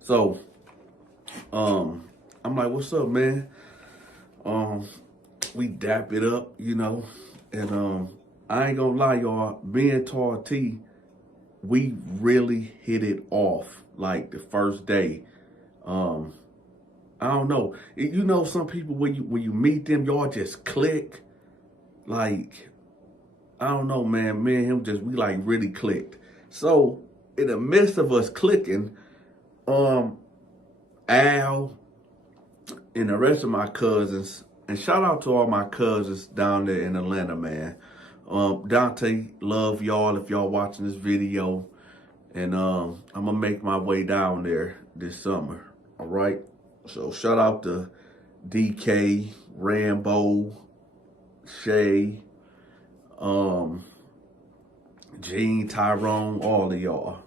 So, I'm like, what's up, man? We dap it up, you know, and I ain't gonna lie, y'all, me and Tar T, we really hit it off like the first day. I don't know. You know, some people when you meet them, y'all just click. Like, I don't know, man. Me and him we like really clicked. So in the midst of us clicking, Al and the rest of my cousins, and shout out to all my cousins down there in Atlanta, man. Dante, love y'all if y'all watching this video. And I'm gonna make my way down there this summer. All right. So shout out to DK, Rambo, Shay, Gene, Tyrone, all of y'all.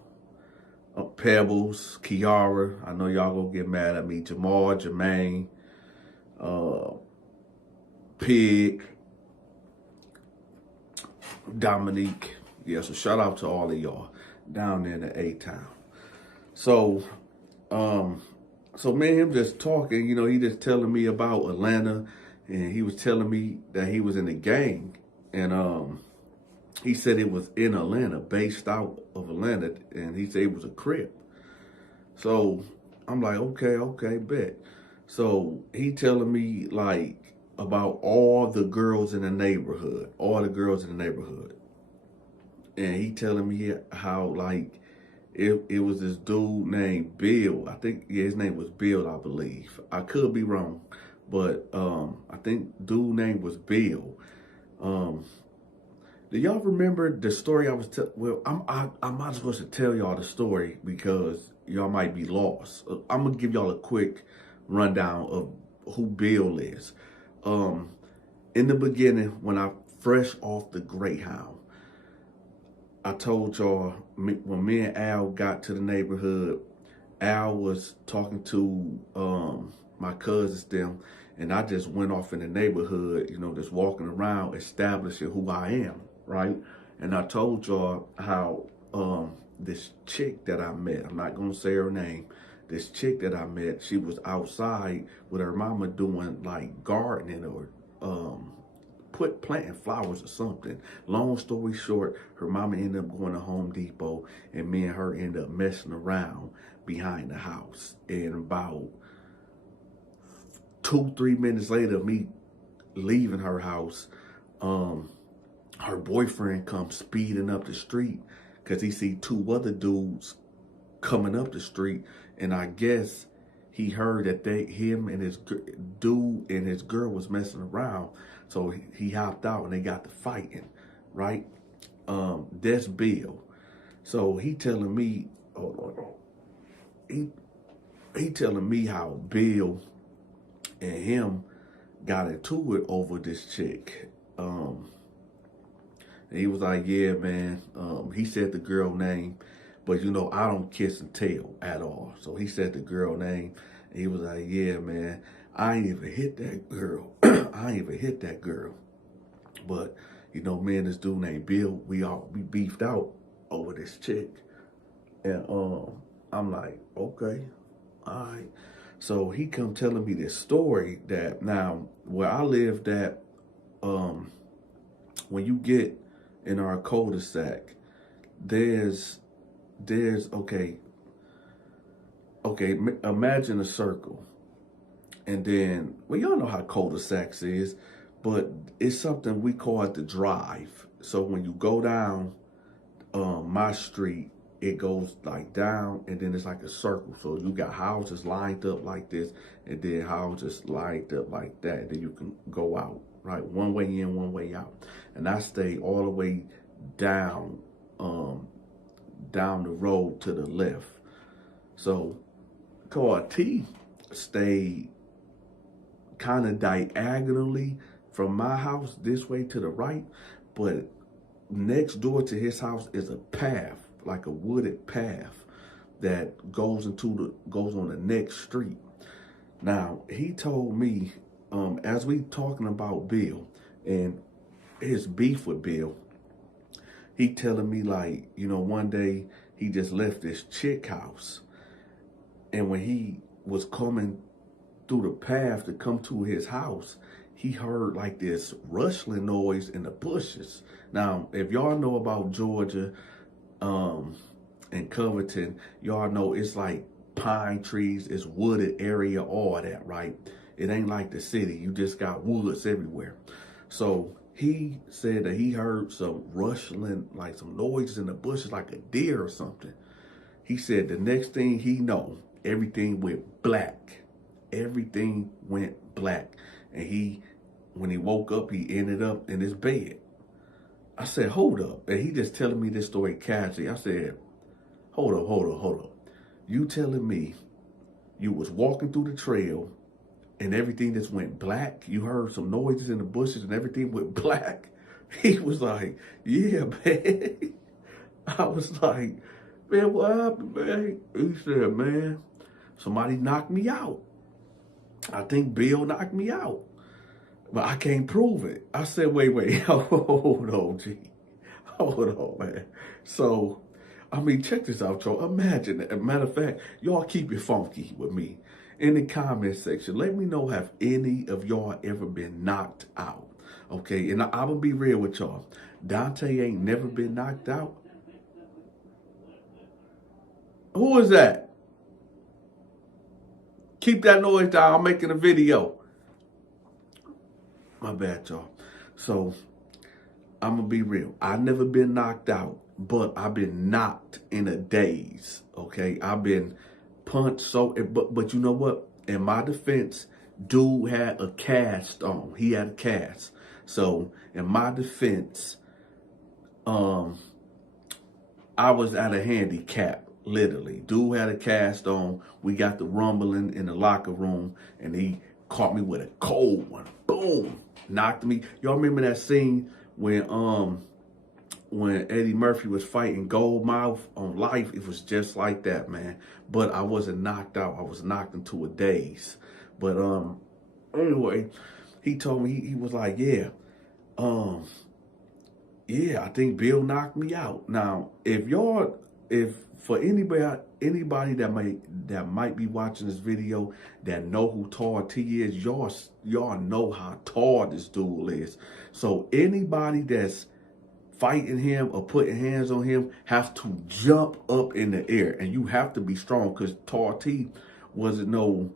Pebbles, Kiara, I know y'all gonna get mad at me. Jamal, Jermaine, Pig, Dominique. Yeah, so shout out to all of y'all down there in the A-Town. So, so me and him just talking, you know, he just telling me about Atlanta, and he was telling me that he was in a gang, and he said it was in Atlanta, based out of Atlanta, and he said it was a Crip. So I'm like, okay, bet. So he telling me like about all the girls in the neighborhood, and he telling me how like it was this dude named Bill. I think, yeah, his name was Bill, I believe. I could be wrong, but I think dude name was Bill. Do y'all remember the story I was telling? Well, I'm not supposed to tell y'all the story because y'all might be lost. I'm gonna give y'all a quick rundown of who Bill is. In the beginning, when I fresh off the Greyhound, I told y'all when me and Al got to the neighborhood, Al was talking to my cousins them, and I just went off in the neighborhood, you know, just walking around, establishing who I am, right? And I told y'all how this chick that I met, I'm not gonna say her name, this chick that I met, she was outside with her mama doing like gardening or planting flowers or something. Long story short, her mama ended up going to Home Depot, and me and her ended up messing around behind the house. And about 2-3 minutes later, me leaving her house, her boyfriend comes speeding up the street because he see 2 other dudes coming up the street, and I guess he heard that him and his dude and his girl was messing around. So he hopped out and they got to fighting, right? That's Bill. So he telling me, he telling me how Bill and him got into it over this chick. And he was like, yeah, man. He said the girl name, but you know, I don't kiss and tell at all. So he said the girl name, and he was like, yeah, man, I ain't even hit that girl. I ain't even hit that girl. But, you know, me and this dude named Bill, we beefed out over this chick. And I'm like, okay, all right. So he come telling me this story that now where I lived at, when you get in our cul-de-sac, there's okay, imagine a circle. And then, well, y'all know how cul-de-sacs is, but it's something we call it the drive. So when you go down my street, it goes like down, and then it's like a circle. So you got houses lined up like this, and then houses lined up like that. And then you can go out, right? One way in, one way out. And I stay all the way down, down the road to the left. So car T stayed kind of diagonally from my house this way to the right, but next door to his house is a path, like a wooded path that goes on the next street. Now he told me, as we talking about Bill and his beef with Bill, he telling me like, you know, one day he just left this chick house, and when he was coming through the path to come to his house, he heard like this rustling noise in the bushes. Now, if y'all know about Georgia and Covington, y'all know it's like pine trees, it's wooded area, all that, right? It ain't like the city. You just got woods everywhere. So he said that he heard some rustling, like some noises in the bushes, like a deer or something. He said the next thing he know, everything went black. Everything went black. And when he woke up, he ended up in his bed. I said, hold up. And he just telling me this story casually. I said, hold up. You telling me you was walking through the trail and everything just went black? You heard some noises in the bushes and everything went black? He was like, yeah, man. I was like, man, what happened, man? He said, man, somebody knocked me out. I think Bill knocked me out, but I can't prove it. I said, wait, hold on, G. Hold on, man. So, I mean, check this out, y'all. Imagine, as a matter of fact, y'all keep it funky with me. In the comment section, let me know, have any of y'all ever been knocked out? Okay, and I'm going to be real with y'all. Dante ain't never been knocked out. Who is that? Keep that noise down. I'm making a video. My bad, y'all. So, I'm going to be real. I've never been knocked out, but I've been knocked in a daze. Okay? I've been punched but you know what? In my defense, dude had a cast on. He had a cast. So, in my defense, I was at a handicap. Literally, dude had a cast on. We got the rumbling in the locker room, and he caught me with a cold one. Boom, knocked me. Y'all remember that scene when Eddie Murphy was fighting Goldmouth on Life? It was just like that, man. But I wasn't knocked out. I was knocked into a daze. But anyway, he told me, he was like, yeah, I think Bill knocked me out. Now, if for anybody that might be watching this video that know who Tall T is, y'all know how tall this dude is. So anybody that's fighting him or putting hands on him have to jump up in the air, and you have to be strong, because Tall T wasn't no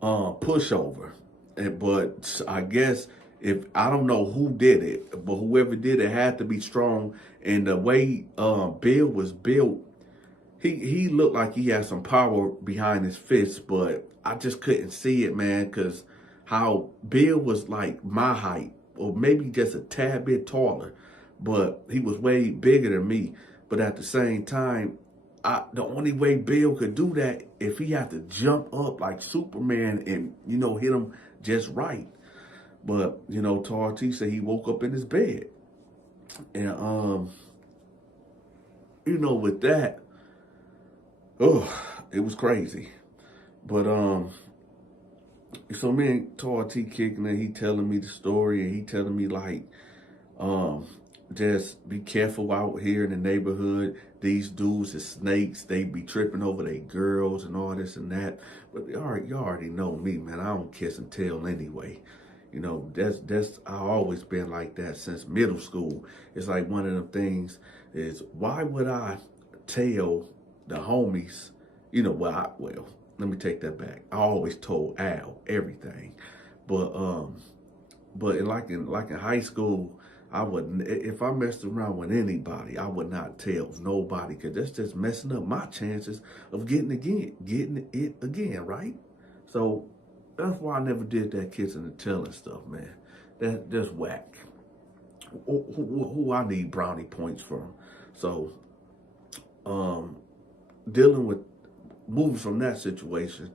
pushover. But I guess, I don't know who did it, but whoever did it had to be strong. And the way Bill was built, he looked like he had some power behind his fists, but I just couldn't see it, man, because how Bill was like my height, or maybe just a tad bit taller, but he was way bigger than me. But at the same time, the only way Bill could do that if he had to jump up like Superman and, you know, hit him just right. But, you know, T said he woke up in his bed. And, you know, with that, it was crazy. But, so me and T kicking it, he telling me the story, and he telling me, like, just be careful out here in the neighborhood. These dudes is snakes. They be tripping over their girls and all this and that. But you already know me, man. I don't kiss and tell anyway. You know, that's I always been like that since middle school. It's like one of them things is, why would I tell the homies, you know, well, let me take that back. I always told Al everything. But in high school, I wouldn't, if I messed around with anybody, I would not tell nobody, because that's just messing up my chances of getting it again, right? So that's why I never did that kissing and telling stuff, man. That's whack. Who I need brownie points from. So, moving from that situation,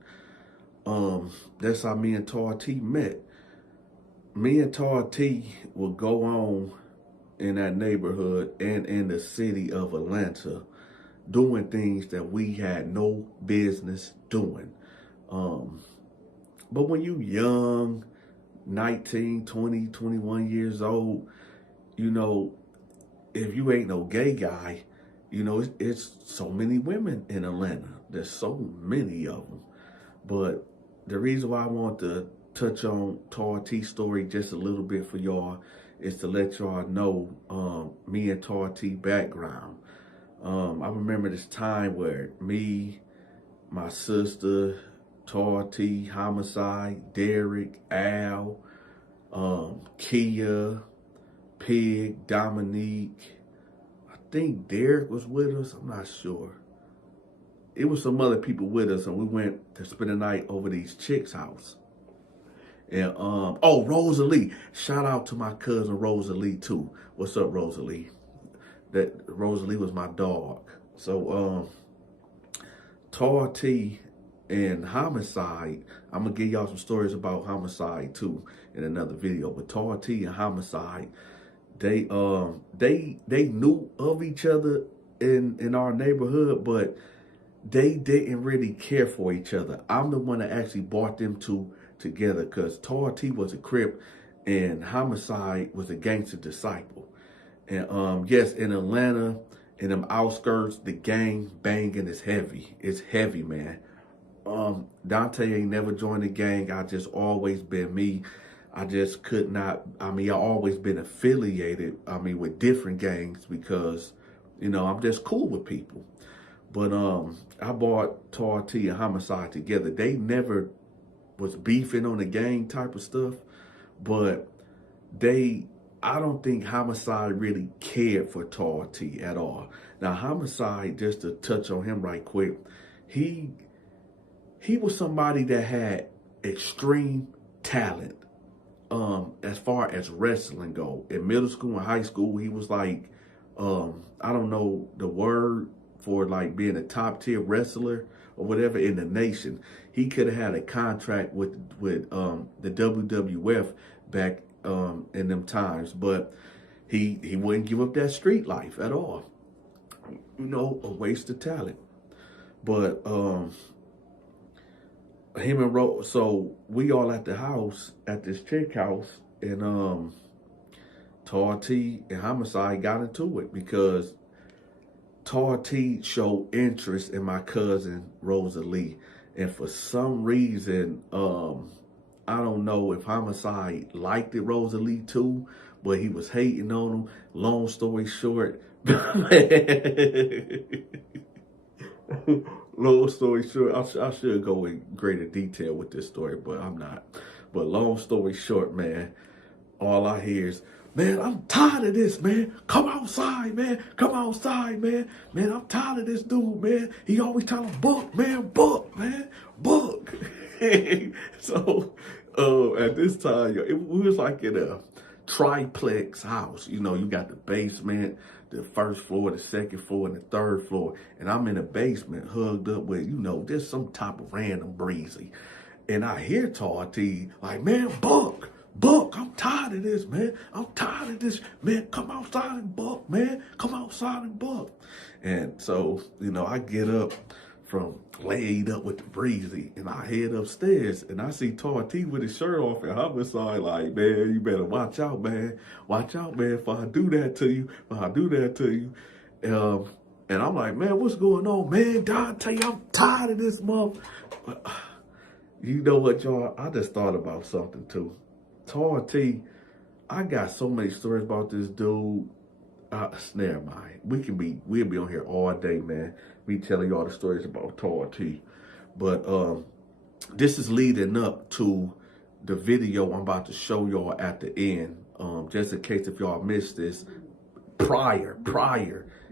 that's how me and T met. Me and T would go on in that neighborhood and in the city of Atlanta doing things that we had no business doing. But when you young, 19, 20, 21 years old, you know, if you ain't no gay guy, you know, it's so many women in Atlanta. There's so many of them. But the reason why I want to touch on T's story just a little bit for y'all is to let y'all know me and T background. I remember this time where me, my sister, T, Homicide, Derek, Al, Kia, Pig, Dominique, I think Derek was with us, I'm not sure. It was some other people with us, and we went to spend the night over these chicks' house. And, Rosalie. Shout out to my cousin Rosalie, too. What's up, Rosalie? Rosalie was my dog. So, T and Homicide, I'm going to give y'all some stories about Homicide, too, in another video. But T and Homicide, they knew of each other in our neighborhood, but they didn't really care for each other. I'm the one that actually brought them two together, because T was a Crip and Homicide was a gangster disciple. And yes, in Atlanta, in them outskirts, the gang banging is heavy. It's heavy, man. Dante ain't never joined the gang. I just always been me. I just could not, I always been affiliated, with different gangs, because, you know, I'm just cool with people. But I brought T and Homicide together. They never was beefing on the gang type of stuff, but I don't think Homicide really cared for T at all. Now, Homicide, just to touch on him right quick, he was somebody that had extreme talent as far as wrestling go. In middle school and high school, he was like, I don't know the word for like being a top tier wrestler or whatever in the nation. He could have had a contract with the WWF back in them times, but he wouldn't give up that street life at all. You know, a waste of talent. But him and so we all at the house, at this chick house, and T and Homicide got into it because T showed interest in my cousin Rosalie, and for some reason, I don't know if Homicide liked it, Rosalie too, but he was hating on him. Long story short, long story short, I should go in greater detail with this story, but I'm not. But long story short, man, all I hear is, man, I'm tired of this, man. Come outside, man. Come outside, man. Man, I'm tired of this dude, man. He always trying to book, man. Book, man. Book. So, at this time, we was like in a triplex house. You know, you got the basement, the first floor, the second floor, and the third floor. And I'm in the basement hugged up with, you know, just some type of random breezy. And I hear T like, man, book. Buck, I'm tired of this, man. I'm tired of this, man. Come outside and buck, man. Come outside and buck. And so, I get up from laid up with the breezy, and I head upstairs, and I see T with his shirt off, and I'm inside like, man, you better watch out, man. Watch out, man, if I do that to you, And I'm like, man, what's going on, man? Dante, I'm tired of this month. You know what, y'all? I just thought about something, too. T, I got so many stories about this dude. Never mind. We'll be on here all day, man. Me telling y'all the stories about T. But this is leading up to the video I'm about to show y'all at the end. Just in case if y'all missed this prior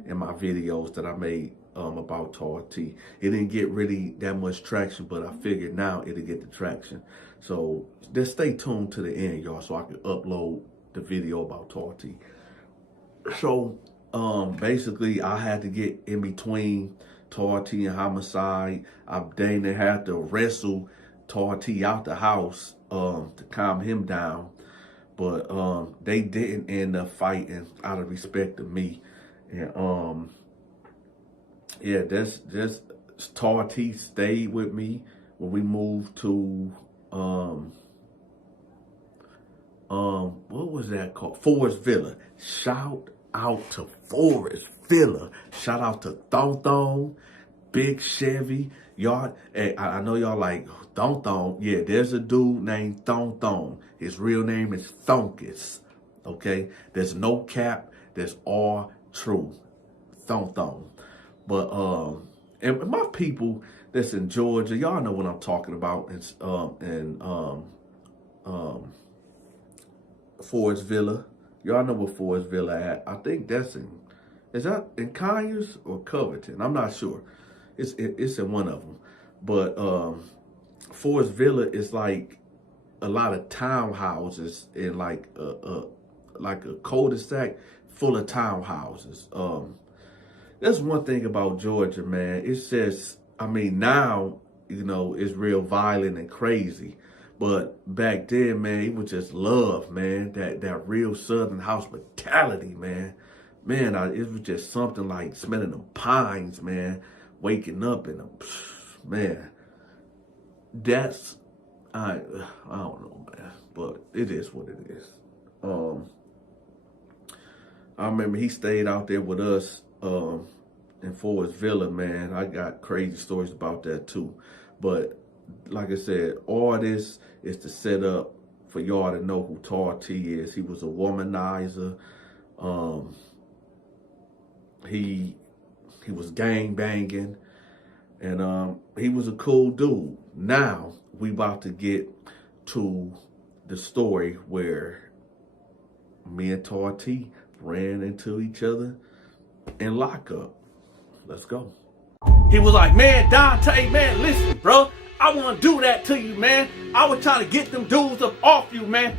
in my videos that I made about T. It didn't get really that much traction, but I figured now it'll get the traction. So just stay tuned to the end, y'all, so I can upload the video about T. So basically I had to get in between T and homicide. I dang near had to wrestle T out the house to calm him down. But they didn't end up fighting out of respect to me. And yeah, that's T stayed with me when we moved to what was that called? Forest Villa. Shout out to Forest Villa. Shout out to Thon, Big Chevy. Y'all, hey, I know y'all like Thon. Yeah, there's a dude named Thon. His real name is Thonkus. Okay? There's no cap. There's all true. Thon. But and my people that's in Georgia, y'all know what I'm talking about. It's Forest Villa. Y'all know what Forest Villa at. I think that's is that in Conyers or Covington? I'm not sure. It's in one of them. But Forest Villa is like a lot of townhouses in like a cul-de-sac full of townhouses. That's one thing about Georgia, man. It's just, I mean, now, it's real violent and crazy. But back then, man, it was just love, man. That real Southern hospitality, man. Man, it was just something like smelling them pines, man. Waking up in them, man. That's, I don't know, man. But it is what it is. I remember he stayed out there with us in Forest Villa, man. I got crazy stories about that too. But like I said, all this is to set up for y'all to know who T is. He was a womanizer. He was gang banging, and he was a cool dude. Now we about to get to the story where me and T ran into each other in lockup. Let's go. He was like, man, Dante, man, listen, bro. I want to do that to you, man. I was trying to get them dudes up off you, man.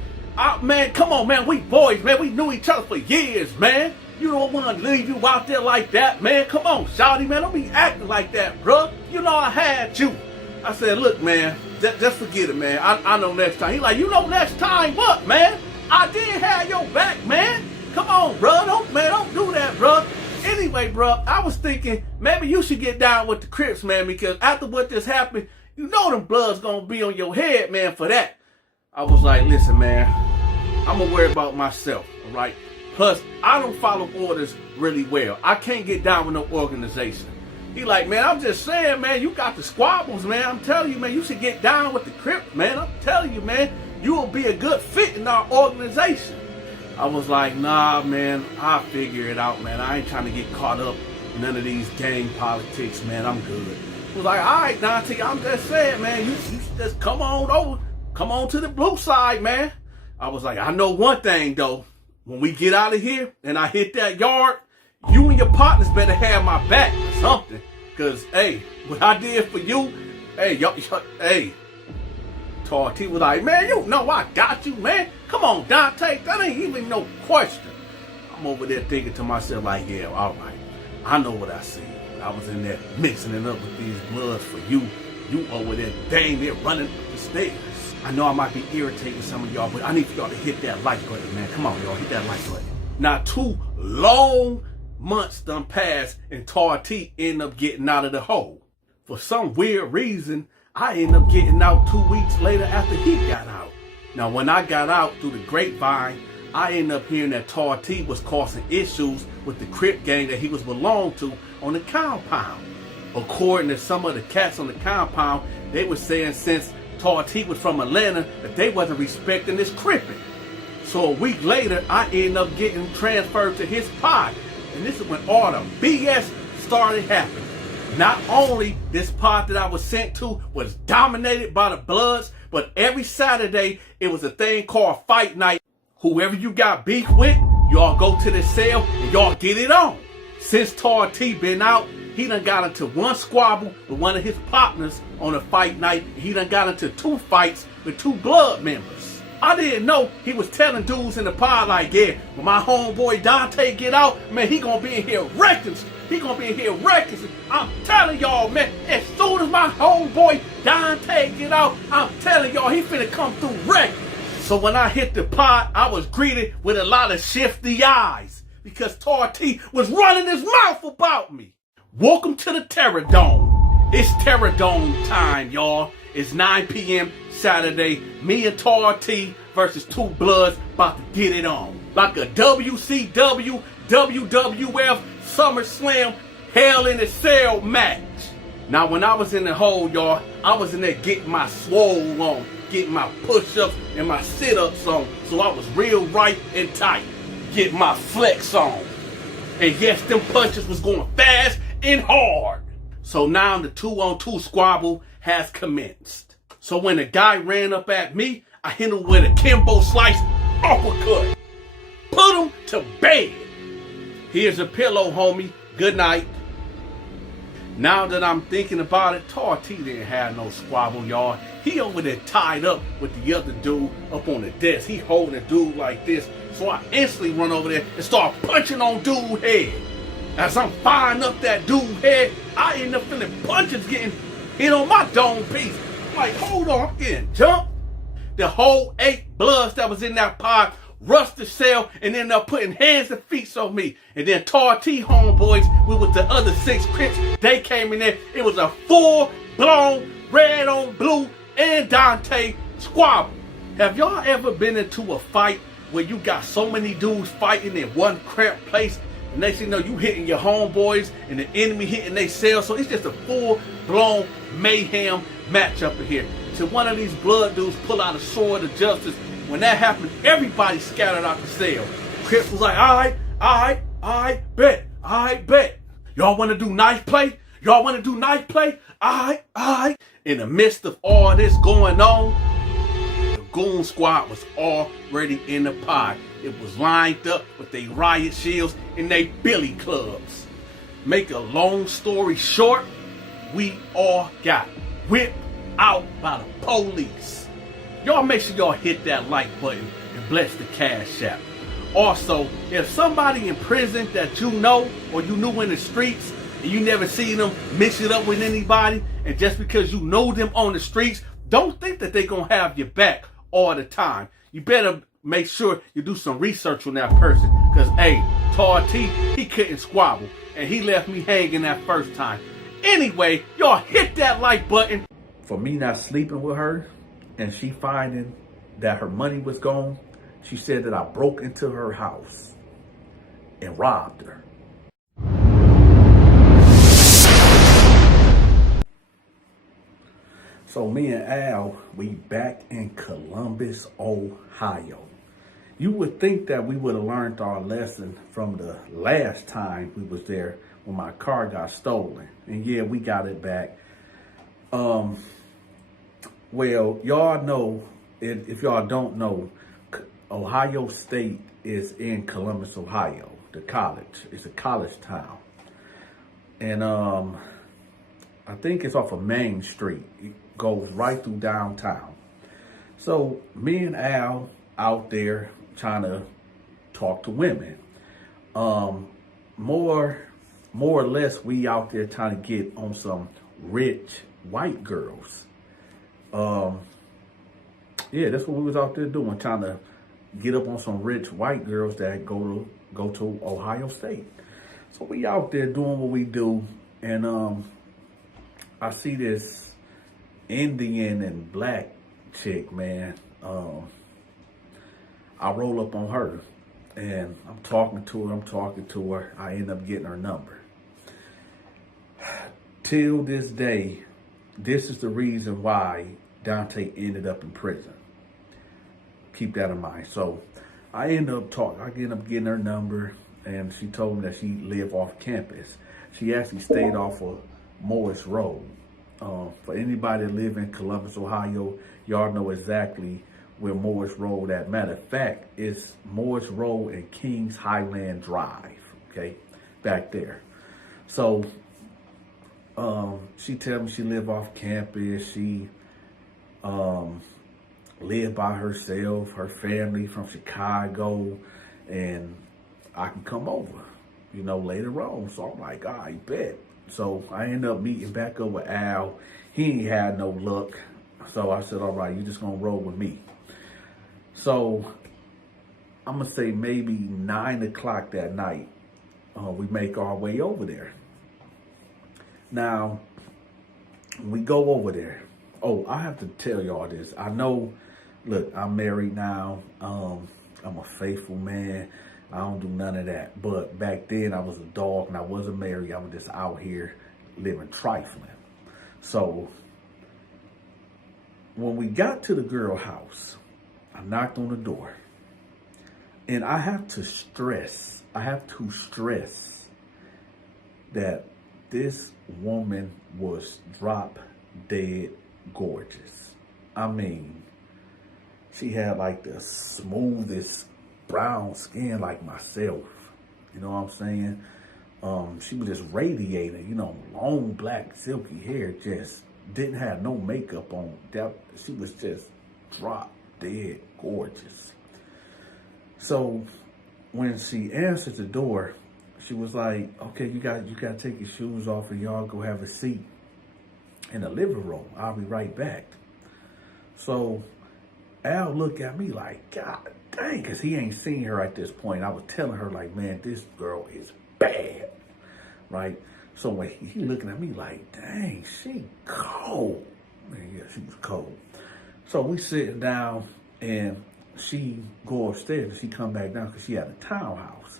Man, come on, man. We boys, man. We knew each other for years, man. You don't want to leave you out there like that, man. Come on, shawty, man. Don't be acting like that, bro. You know I had you. I said, look, man, just forget it, man. I know next time. He like, you know next time what, man? I did have your back, man. Come on, bro. Don't do that, bro. Anyway, bro, I was thinking maybe you should get down with the Crips, man, because after what just happened, you know them blood's gonna be on your head, man, for that. I was like, listen, man, I'm gonna worry about myself, all right? Plus, I don't follow orders really well. I can't get down with no organization. He like, man, I'm just saying, man, you got the squabbles, man. I'm telling you, man, you should get down with the Crips, man. I'm telling you, man, you will be a good fit in our organization. I was like, nah, man, I'll figure it out, man. I ain't trying to get caught up in none of these gang politics, man. I'm good. He was like, all right, Dante, I'm just saying, man, you just come on over. Come on to the blue side, man. I was like, I know one thing, though. When we get out of here and I hit that yard, you and your partners better have my back or something. Because, hey, what I did for you, hey, hey. T was like, man, you know I got you, man. Come on, Dante, that ain't even no question. I'm over there thinking to myself like, yeah, all right. I know what I see. I was in there mixing it up with these bloods for you. You over there dang near running up the stairs. I know I might be irritating some of y'all, but I need for y'all to hit that like button, man. Come on, y'all, hit that like button. Now, 2 long months done passed, and T ended up getting out of the hole. For some weird reason, I ended up getting out 2 weeks later after he got out. Now, when I got out through the grapevine, I ended up hearing that T was causing issues with the Crip gang that he was belonged to on the compound. According to some of the cats on the compound, they were saying since T was from Atlanta that they wasn't respecting this Cripping. So a week later, I ended up getting transferred to his pod. And this is when all the BS started happening. Not only this pod that I was sent to was dominated by the Bloods, but every Saturday it was a thing called fight night. Whoever you got beef with, y'all go to the cell and y'all get it on. Since T been out, he done got into one squabble with one of his partners on a fight night. He done got into 2 fights with 2 Blood members. I didn't know he was telling dudes in the pod like, yeah, when my homeboy Dante get out, man, he gonna be in here wrecking. He gonna be in here wrecking. I'm telling y'all, man, as soon as my homeboy Dante get out, I'm telling y'all, he finna come through wrecking. So when I hit the pod, I was greeted with a lot of shifty eyes because T was running his mouth about me. Welcome to the Terror Dome. It's Terror Dome time, y'all. It's 9 p.m. Saturday. Me and T versus 2 Bloods about to get it on. Like a WCW, WWF, SummerSlam, Hell in a Cell match. Now, when I was in the hole, y'all, I was in there getting my swole on, getting my push-ups and my sit-ups on. So I was real right and tight. Getting my flex on. And yes, them punches was going fast and hard. So now the 2-on-2 squabble has commenced. So when the guy ran up at me, I hit him with a Kimbo slice uppercut. Put him to bed. Here's a pillow, homie. Good night. Now that I'm thinking about it, T didn't have no squabble, y'all. He over there tied up with the other dude up on the desk. He holding a dude like this. So I instantly run over there and start punching on dude's head. As I'm firing up that dude's head, I end up feeling punches getting hit on my dome piece. I'm like, hold on, I'm getting jumped. The whole 8 Bloods that was in that pod rushed the cell and ended up putting hands and feet on me. And then T homeboys, we with the other 6 Crips, they came in there. It was a full-blown red on blue and Dante squabble. Have y'all ever been into a fight where you got so many dudes fighting in one cramped place? And next thing you know, you hitting your homeboys and the enemy hitting their cell. So it's just a full-blown mayhem match up in here. Till one of these Blood dudes pull out a sword of justice. When that happened, everybody scattered out the cell. Crips was like, I bet. Y'all want to do knife play? Y'all want to do knife play? I. In the midst of all this going on, the goon squad was already in the pod. It was lined up with their riot shields and their billy clubs. Make a long story short, we all got whipped out by the police. Y'all make sure y'all hit that like button and bless the Cash App. Also, if somebody in prison that you know or you knew in the streets and you never seen them mix it up with anybody, and just because you know them on the streets, don't think that they're going to have your back all the time. You better make sure you do some research on that person. Because, hey, T, he couldn't squabble. And he left me hanging that first time. Anyway, y'all hit that like button. For me not sleeping with her and she finding that her money was gone, she said that I broke into her house and robbed her. So me and Al, we back in Columbus, Ohio. You would think that we would have learned our lesson from the last time we was there when my car got stolen. And yeah, we got it back. Well, y'all know, if y'all don't know, Ohio State is in Columbus, Ohio, the college. It's a college town. And I think it's off of Main Street. It goes right through downtown. So me and Al out there trying to talk to women. More or less, we out there trying to get on some rich white girls. yeah, that's what we was out there doing, trying to get up on some rich white girls that go to Ohio State. So we out there doing what we do, and I see this Indian and black chick, man. I roll up on her, and I'm talking to her. I end up getting her number. Till this day, this is the reason why Donta ended up in prison. Keep that in mind. So I end up getting her number, and she told me that she lived off campus. She actually stayed off of Morris Road. For anybody that live in Columbus, Ohio, y'all know exactly where Morris Road at. Matter of fact, it's Morris Road and Kings Highland Drive, okay, back there. So she tell me she live off campus. She live by herself, her family from Chicago, and I can come over, you know, later on. So I'm like, I bet. So I end up meeting back up with Al. He ain't had no luck. So I said, all right, you just gonna roll with me. So I'm gonna say maybe 9 o'clock that night, we make our way over there. Now, we go over there. Oh, I have to tell y'all this. I know, look, I'm married now. I'm a faithful man. I don't do none of that. But back then, I was a dog and I wasn't married. I was just out here living trifling. So when we got to the girl house, I knocked on the door. And I have to stress that this woman was drop dead gorgeous. I mean, she had like the smoothest brown skin like myself. You know what I'm saying? She was just radiating, you know, long black silky hair, just didn't have no makeup on. She was just drop dead gorgeous. So when she answered the door, she was like, okay, you gotta take your shoes off and y'all go have a seat in the living room. I'll be right back. So Al looked at me like, God dang, because he ain't seen her at this point. I was telling her like, man, this girl is bad, right? So when he looking at me like, dang, she cold. Man, yeah, she was cold. So we sitting down and she go upstairs and she come back down because she had a townhouse.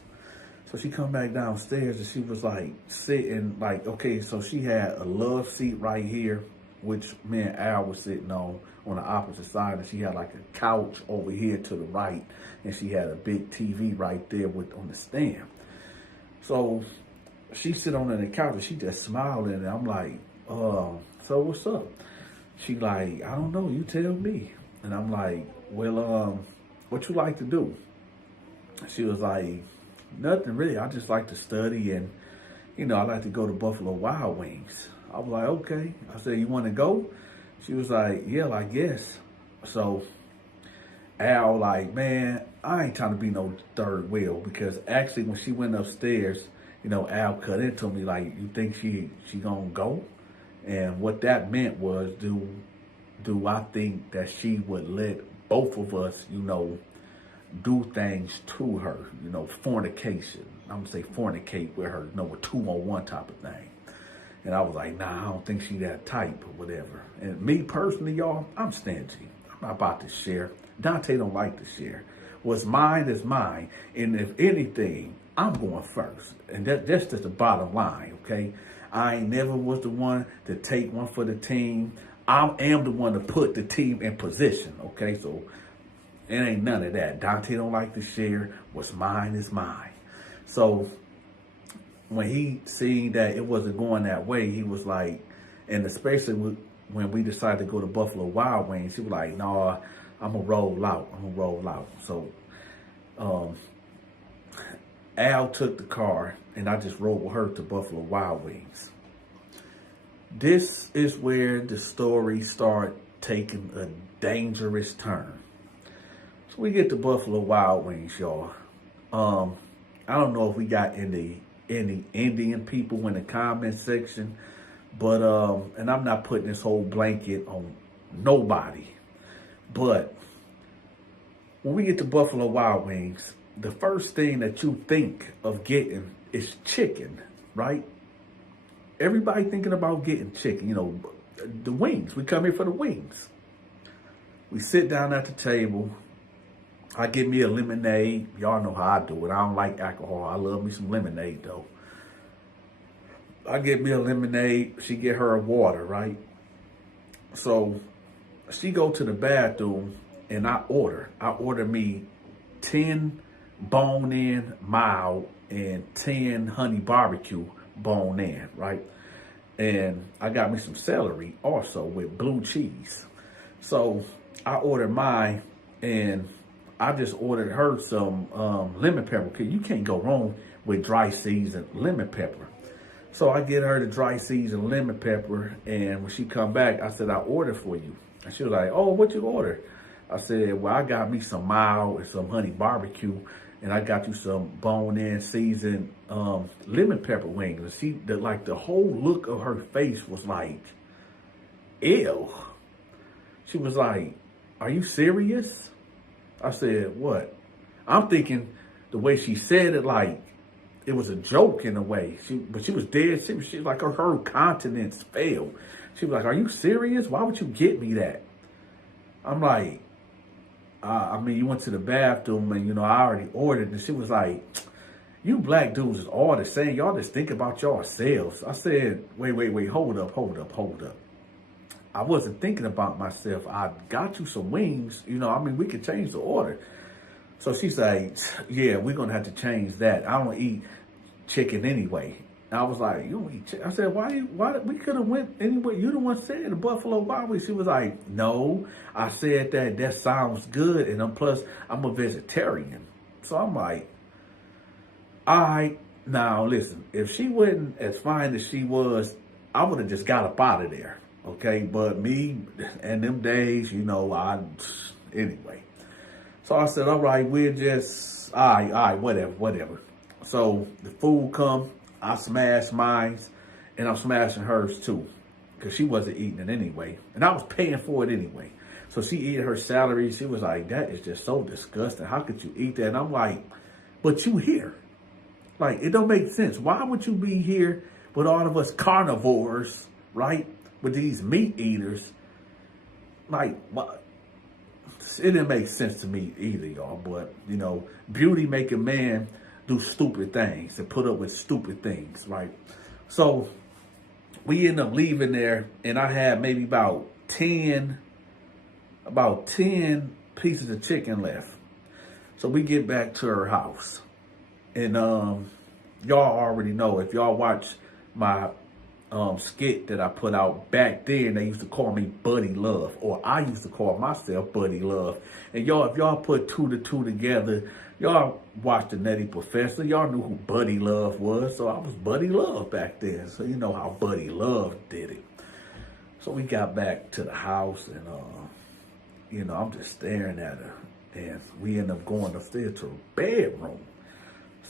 So she come back downstairs and she was like sitting like, okay, so she had a love seat right here, which me and Al was sitting on the opposite side, and she had like a couch over here to the right, and she had a big TV right there on the stand. So she sit on the couch and she just smiled, and I'm like, so what's up? She like, I don't know, you tell me. And I'm like, well, what you like to do? She was like, nothing really. I just like to study, and you know, I like to go to Buffalo Wild Wings. I was like, okay. I said, you want to go? She was like, yeah, I guess. So Al like, man, I ain't trying to be no third wheel, because actually when she went upstairs, you know, Al cut into me like, you think she gonna go? And what that meant was, do I think that she would let both of us, you know, do things to her, you know, fornication. I'm gonna say fornicate with her, you know, a 2-on-1 type of thing. And I was like, nah, I don't think she that type or whatever. And me personally, y'all, I'm stingy. I'm not about to share. Donta don't like to share. What's mine is mine. And if anything, I'm going first. And that's just the bottom line, okay? I ain't never was the one to take one for the team. I am the one to put the team in position, okay? So it ain't none of that. Donta don't like to share. What's mine is mine. So when he seen that it wasn't going that way, he was like, and especially when we decided to go to Buffalo Wild Wings, he was like, nah, I'm gonna roll out. So Al took the car and I just rode with her to Buffalo Wild Wings. This is where the story started taking a dangerous turn. So we get to Buffalo Wild Wings, y'all. I don't know if we got any Indian people in the comment section, but and I'm not putting this whole blanket on nobody, but When we get to Buffalo Wild Wings, the first thing that you think of getting is chicken, right? Everybody thinking about getting chicken, you know, the wings. We come here for the wings. We sit down at the table. I get me a lemonade. Y'all know how I do it. I don't like alcohol. I love me some lemonade, though. I get me a lemonade. She get her a water, right? So she go to the bathroom and I order me 10 bone-in mild and 10 honey barbecue bone-in, right? And I got me some celery also with blue cheese. So I ordered mine, and I just ordered her some lemon pepper. Cause you can't go wrong with dry seasoned lemon pepper. So I get her the dry seasoned lemon pepper, and when she come back, I said, I ordered for you. And she was like, oh, what you order? I said, well, I got me some mild and some honey barbecue, and I got you some bone-in seasoned lemon pepper wings. And the whole look of her face was like, ew. She was like, are you serious? I said, what? I'm thinking the way she said it, like it was a joke in a way. But she was dead serious. She was like, her countenance failed. She was like, are you serious? Why would you get me that? I'm like, I mean, you went to the bathroom and, you know, I already ordered. And she was like, you black dudes is all the same. Y'all just think about yourselves. I said, wait, hold up. I wasn't thinking about myself. I got you some wings. You know, I mean, we could change the order. So she's like, yeah, we're going to have to change that. I don't eat chicken anyway. And I was like, you don't eat chicken? I said, why we could have went anywhere. You the one said the Buffalo Wild Wings. She was like, no, I said that sounds good. And plus, I'm a vegetarian. So I'm like, all right, now listen, if she wasn't as fine as she was, I would have just got up out of there. Okay, but me and them days, you know, anyway. So I said, all right, we'll just, all right, whatever. So the food come, I smashed mine, and I'm smashing hers too, because she wasn't eating it anyway. And I was paying for it anyway. So she ate her salary. She was like, that is just so disgusting. How could you eat that? And I'm like, but you here. Like, it don't make sense. Why would you be here with all of us carnivores, right? With these meat eaters? Like, what? It didn't make sense to me either, y'all. But, you know, beauty make a man do stupid things and put up with stupid things, right? So we end up leaving there, and I had maybe about 10 pieces of chicken left. So we get back to her house. And y'all already know, if y'all watch my skit that I put out back then, they used to call me Buddy Love, or I used to call myself Buddy Love. And y'all, if y'all put 2 to 2 together, y'all watched the Nutty Professor, y'all knew who Buddy Love was. So I was Buddy Love back then. So you know how Buddy Love did it. So we got back to the house, and you know, I'm just staring at her, and we end up going upstairs to her bedroom.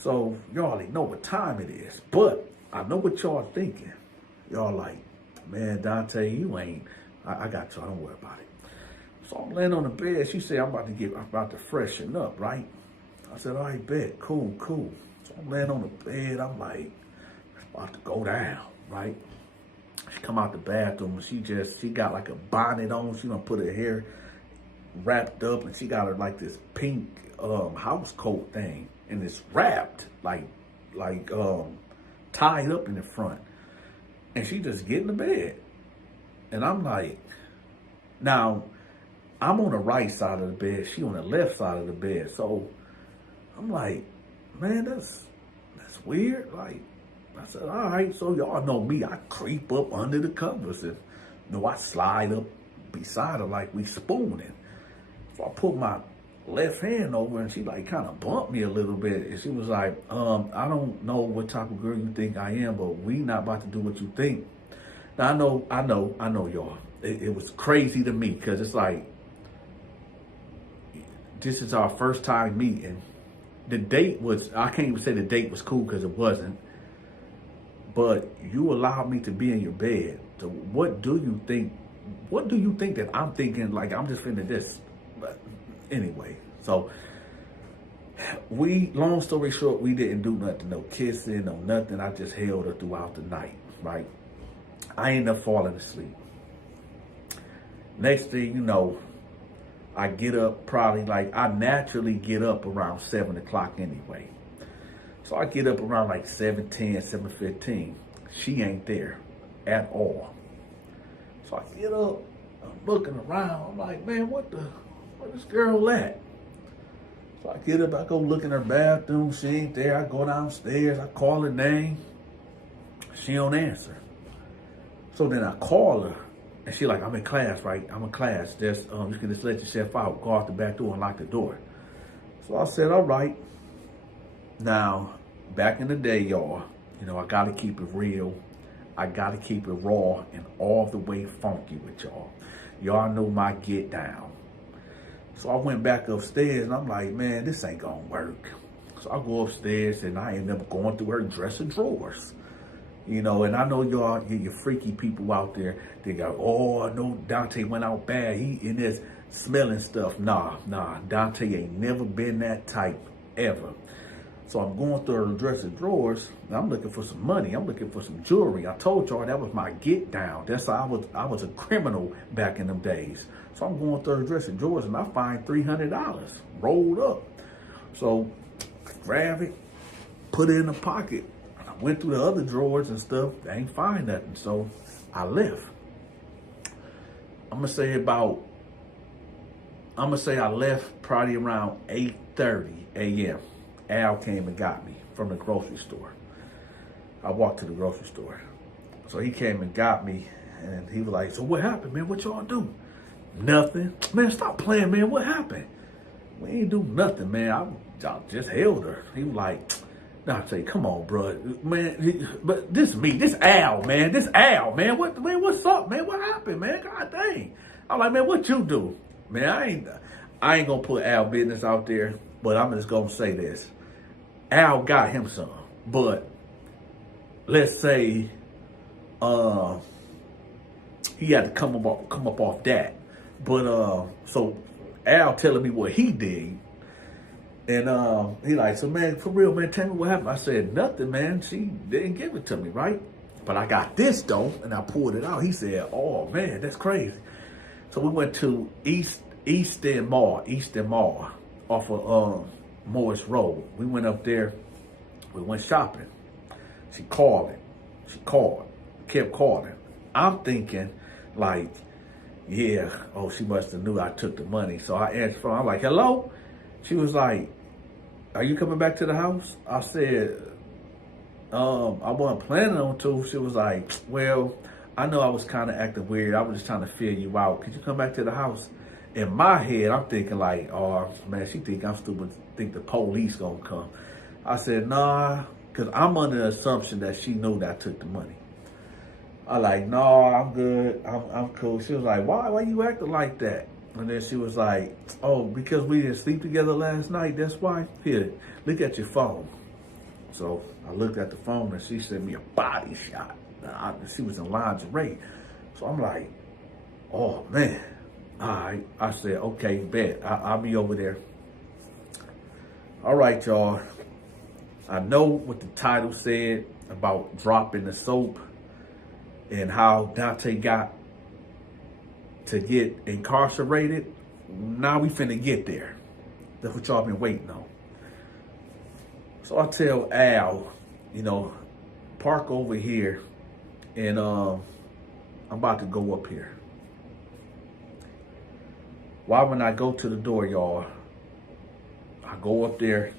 So y'all already know what time it is, but I know what y'all thinking. Y'all like, man, Dante, you ain't, I got y'all, don't worry about it. So I'm laying on the bed. She said, I'm about to freshen up, right? I said, all right, bet, cool. So I'm laying on the bed. I'm like, it's about to go down, right? She come out the bathroom, and she got like a bonnet on. She done put her hair wrapped up, and she got her like this pink house coat thing, and it's wrapped like tied up in the front. And she just get in the bed. And I'm like, now, I'm on the right side of the bed. She on the left side of the bed. So I'm like, man, that's weird. Like, I said, all right. So y'all know me. I creep up under the covers. And, you know, I slide up beside her like we spooning. So I put my left hand over, and she like kind of bumped me a little bit, and she was like, I don't know what type of girl you think I am, but we not about to do what you think. Now I know y'all, it was crazy to me, because it's like, this is our first time meeting. The date was, I can't even say the date was cool, because it wasn't, but you allowed me to be in your bed. So what do you think that I'm thinking? Like, I'm just finna this. But anyway, So long story short, we didn't do nothing, no kissing, no nothing. I just held her throughout the night, right? I ended up falling asleep. Next thing you know, I get up probably like, I naturally get up around 7 o'clock anyway. So I get up around like 7:10, 7:15. She ain't there at all. So I get up, I'm looking around. I'm like, man, where this girl at? So I get up, I go look in her bathroom. She ain't there. I go downstairs, I call her name. She don't answer. So then I call her, and she like, I'm in class, right? I'm in class. Just you can just let yourself out, go out the back door and lock the door. So I said, all right. Now, back in the day, y'all, you know, I gotta keep it real. I gotta keep it raw and all the way funky with y'all. Y'all know my get down. So I went back upstairs and I'm like, man, this ain't gonna work. So I go upstairs and I end up going through her dresser drawers. You know, and I know y'all, you freaky people out there, they go, oh, I know Dante went out bad. He in this smelling stuff. Nah, Dante ain't never been that type ever. So I'm going through her dresser drawers and I'm looking for some money. I'm looking for some jewelry. I told y'all that was my get down. That's how I was a criminal back in them days. So I'm going through her dresser drawers and I find $300 rolled up. So I grab it, put it in the pocket. I went through the other drawers and stuff. I ain't find nothing. So I left. I'm gonna say I left probably around 8:30 a.m. Al came and got me from the grocery store. I walked to the grocery store. So he came and got me and he was like, so what happened, man? What y'all do? Nothing. Man, stop playing, man. What happened? We ain't do nothing, man. I just held her. He was like, Dante, come on, bro. Man, but this me. This Al, man. This Al, man. What's up, man? What happened, man? God dang. I'm like, man, what you do? Man, I ain't gonna put Al business out there, but I'm just gonna say this. Al got him some, but let's say he had to come up off that. But so Al telling me what he did, and he like, so man, for real, man, tell me what happened. I said, nothing, man. She didn't give it to me, right? But I got this though, and I pulled it out. He said, oh man, that's crazy. So we went to Eastern Mall off of Morris Road. We went up there, we went shopping. She called, kept calling. I'm thinking like, yeah, oh, she must have knew I took the money. So I answered phone, I'm like, hello? She was like, are you coming back to the house? I said, I wasn't planning on to. She was like, well, I know I was kind of acting weird. I was just trying to feel you out. Could you come back to the house? In my head, I'm thinking like, oh, man, she think I'm stupid, think the police gonna come. I said, nah, because I'm under the assumption that she knew that I took the money. I like, no, I'm good, I'm cool. She was like, why you acting like that? And then she was like, oh, because we didn't sleep together last night, that's why? Here, look at your phone. So I looked at the phone and she sent me a body shot. She was in lingerie. So I'm like, oh, man. All right, I said, okay, bet. I'll be over there. All right, y'all. I know what the title said about dropping the soap and how Dante got to get incarcerated. Now we finna get there. That's what y'all been waiting on. So I tell Al, you know, park over here and I'm about to go up here. Why when I go to the door, y'all, I go up there,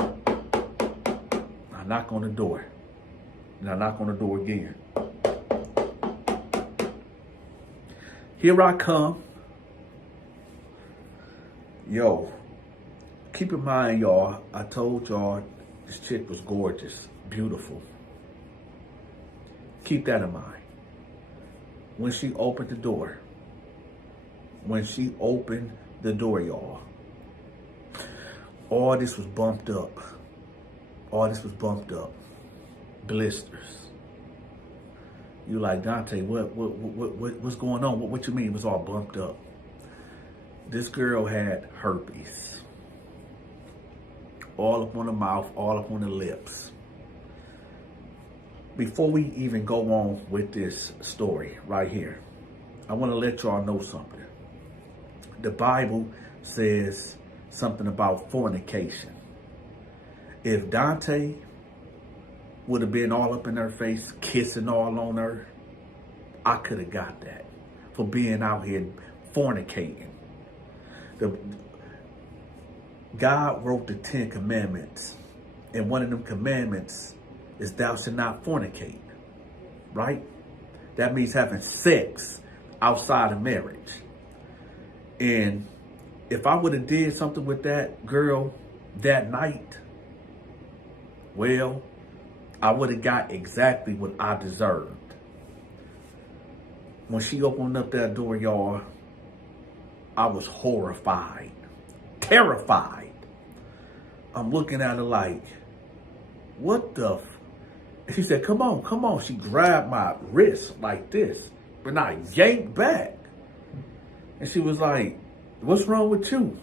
I knock on the door, and I knock on the door again. Here I come. Yo, keep in mind, y'all, I told y'all this chick was gorgeous, beautiful. Keep that in mind. When she opened the door, y'all, all this was bumped up. Blisters. You like, Dante, what's going on? What you mean it was all bumped up? This girl had herpes. all up on the mouth, all up on the lips. Before we even go on with this story right here, I want to let y'all know something. The Bible says something about fornication. If Dante would have been all up in her face, kissing all on her, I could have got that for being out here fornicating. God wrote the 10 commandments, and one of them commandments is thou shalt not fornicate, right? That means having sex outside of marriage. And if I would have did something with that girl that night, well, I would have got exactly what I deserved. When she opened up that door, y'all, I was horrified, terrified. I'm looking at her like, what the And she said, come on, come on. She grabbed my wrist like this, and I yanked back. And she was like, what's wrong with you?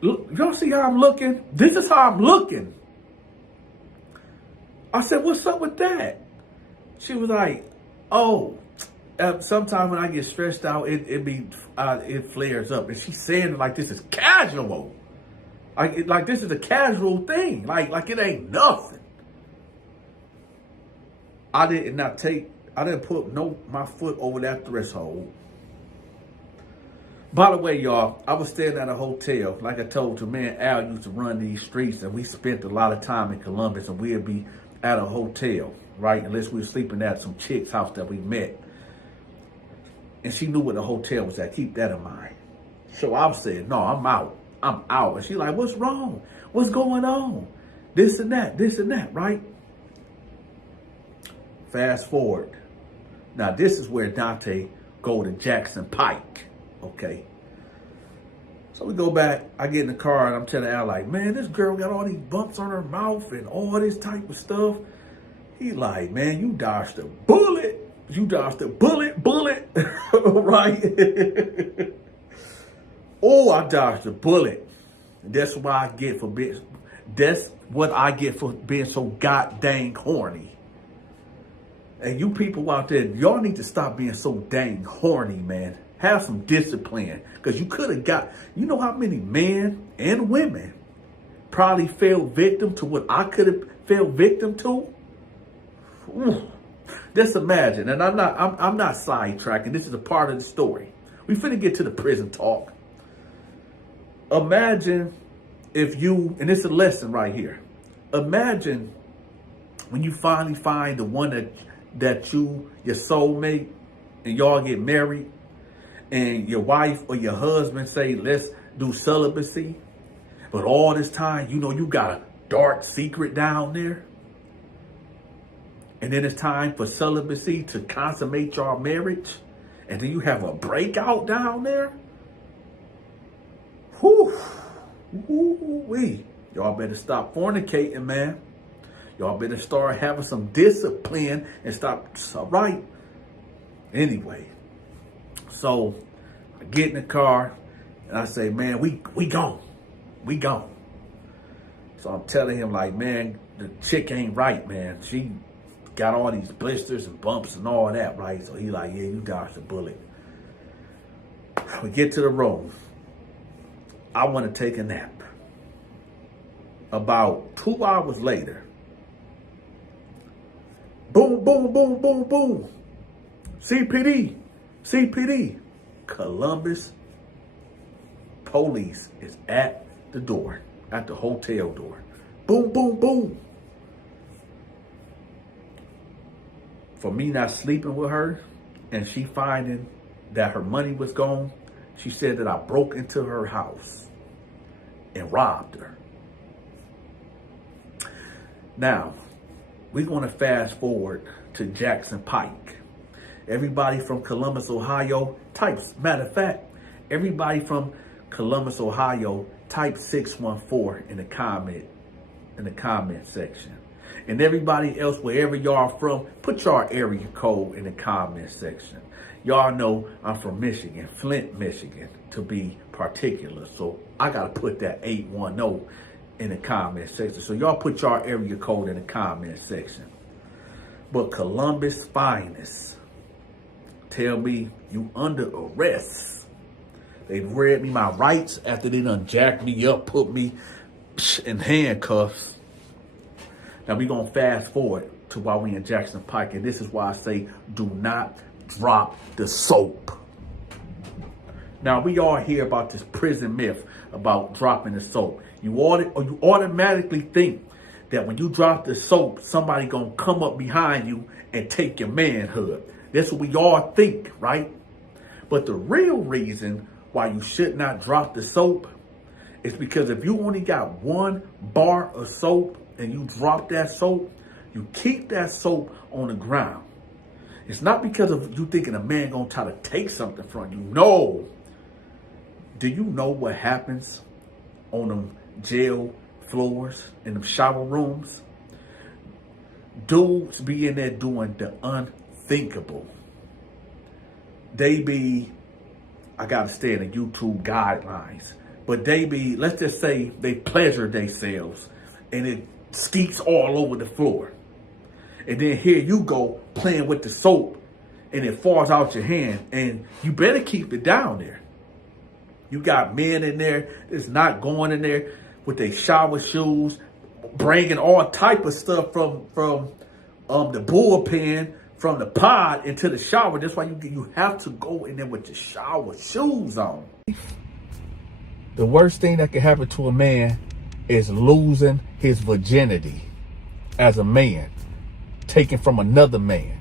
Look, y'all see how I'm looking? This is how I'm looking. I said, what's up with that? She was like, oh, sometimes when I get stressed out, it flares up. And she's saying it like this is casual. Like this is a casual thing. Like it ain't nothing. I didn't put my foot over that threshold. By the way, y'all, I was staying at a hotel. Like I told you, man, Al used to run these streets, and we spent a lot of time in Columbus, and we'd be at a hotel, right? Unless we were sleeping at some chick's house that we met. And she knew where the hotel was at. Keep that in mind. So I said, no, I'm out. I'm out. And she's like, what's wrong? What's going on? This and that, right? Fast forward. Now, this is where Dante go to Jackson Pike. Okay. So we go back. I get in the car and I'm telling Al, like, man, this girl got all these bumps on her mouth and all this type of stuff. He like, man, you dodged a bullet. You dodged a bullet. Right? Oh, I dodged a bullet. That's what I get for being so goddamn horny. And you people out there, y'all need to stop being so dang horny, man. Have some discipline. Because you could have got, you know how many men and women probably fell victim to what I could have fell victim to? Ooh. Just imagine, and I'm not sidetracking. This is a part of the story. We finna get to the prison talk. Imagine if you, and it's a lesson right here. Imagine when you finally find the one that your soulmate, and y'all get married, and your wife or your husband say, let's do celibacy. But all this time, you know, you got a dark secret down there. And then it's time for celibacy to consummate your marriage. And then you have a breakout down there. Whew. Woo-wee. Y'all better stop fornicating, man. Y'all better start having some discipline and stop. All right. Anyway. So I get in the car and I say, man, we gone. We gone. So I'm telling him, like, man, the chick ain't right, man. She got all these blisters and bumps and all that, right? So he like, yeah, you dodged a bullet. We get to the room. I want to take a nap. About 2 hours later, boom, boom, boom, boom, boom. CPD. Columbus police is at the door, at the hotel door. Boom, boom, boom. For me not sleeping with her and she finding that her money was gone, she said that I broke into her house and robbed her. Now, we're going to fast forward to Jackson Pike. Everybody from Columbus, Ohio, matter of fact, everybody from Columbus, Ohio, type 614 in the comment section. And everybody else, wherever y'all from, put your area code in the comment section. Y'all know I'm from Michigan, Flint, Michigan, to be particular. So I got to put that 810 in the comment section. So y'all put y'all area code in the comment section. But Columbus finest, tell me you under arrest. They read me my rights after they done jacked me up, put me in handcuffs. Now we gonna fast forward to while we in Jackson Pike, and this is why I say do not drop the soap. Now we all hear about this prison myth about dropping the soap. You automatically think that when you drop the soap, somebody gonna come up behind you and take your manhood. That's what we all think, right? But the real reason why you should not drop the soap is because if you only got one bar of soap and you drop that soap, you keep that soap on the ground. It's not because of you thinking a man gonna try to take something from you. No. Do you know what happens on them jail floors, in them shower rooms? Dudes be in there doing the unthinkable. They be, I gotta stay in the YouTube guidelines, but they be, let's just say they pleasure themselves and it skeets all over the floor. And then here you go playing with the soap and it falls out your hand, and you better keep it down there. You got men in there that's not going in there with their shower shoes, bringing all type of stuff from the bullpen, from the pod into the shower. That's why you have to go in there with your shower shoes on. The worst thing that can happen to a man is losing his virginity as a man, taken from another man.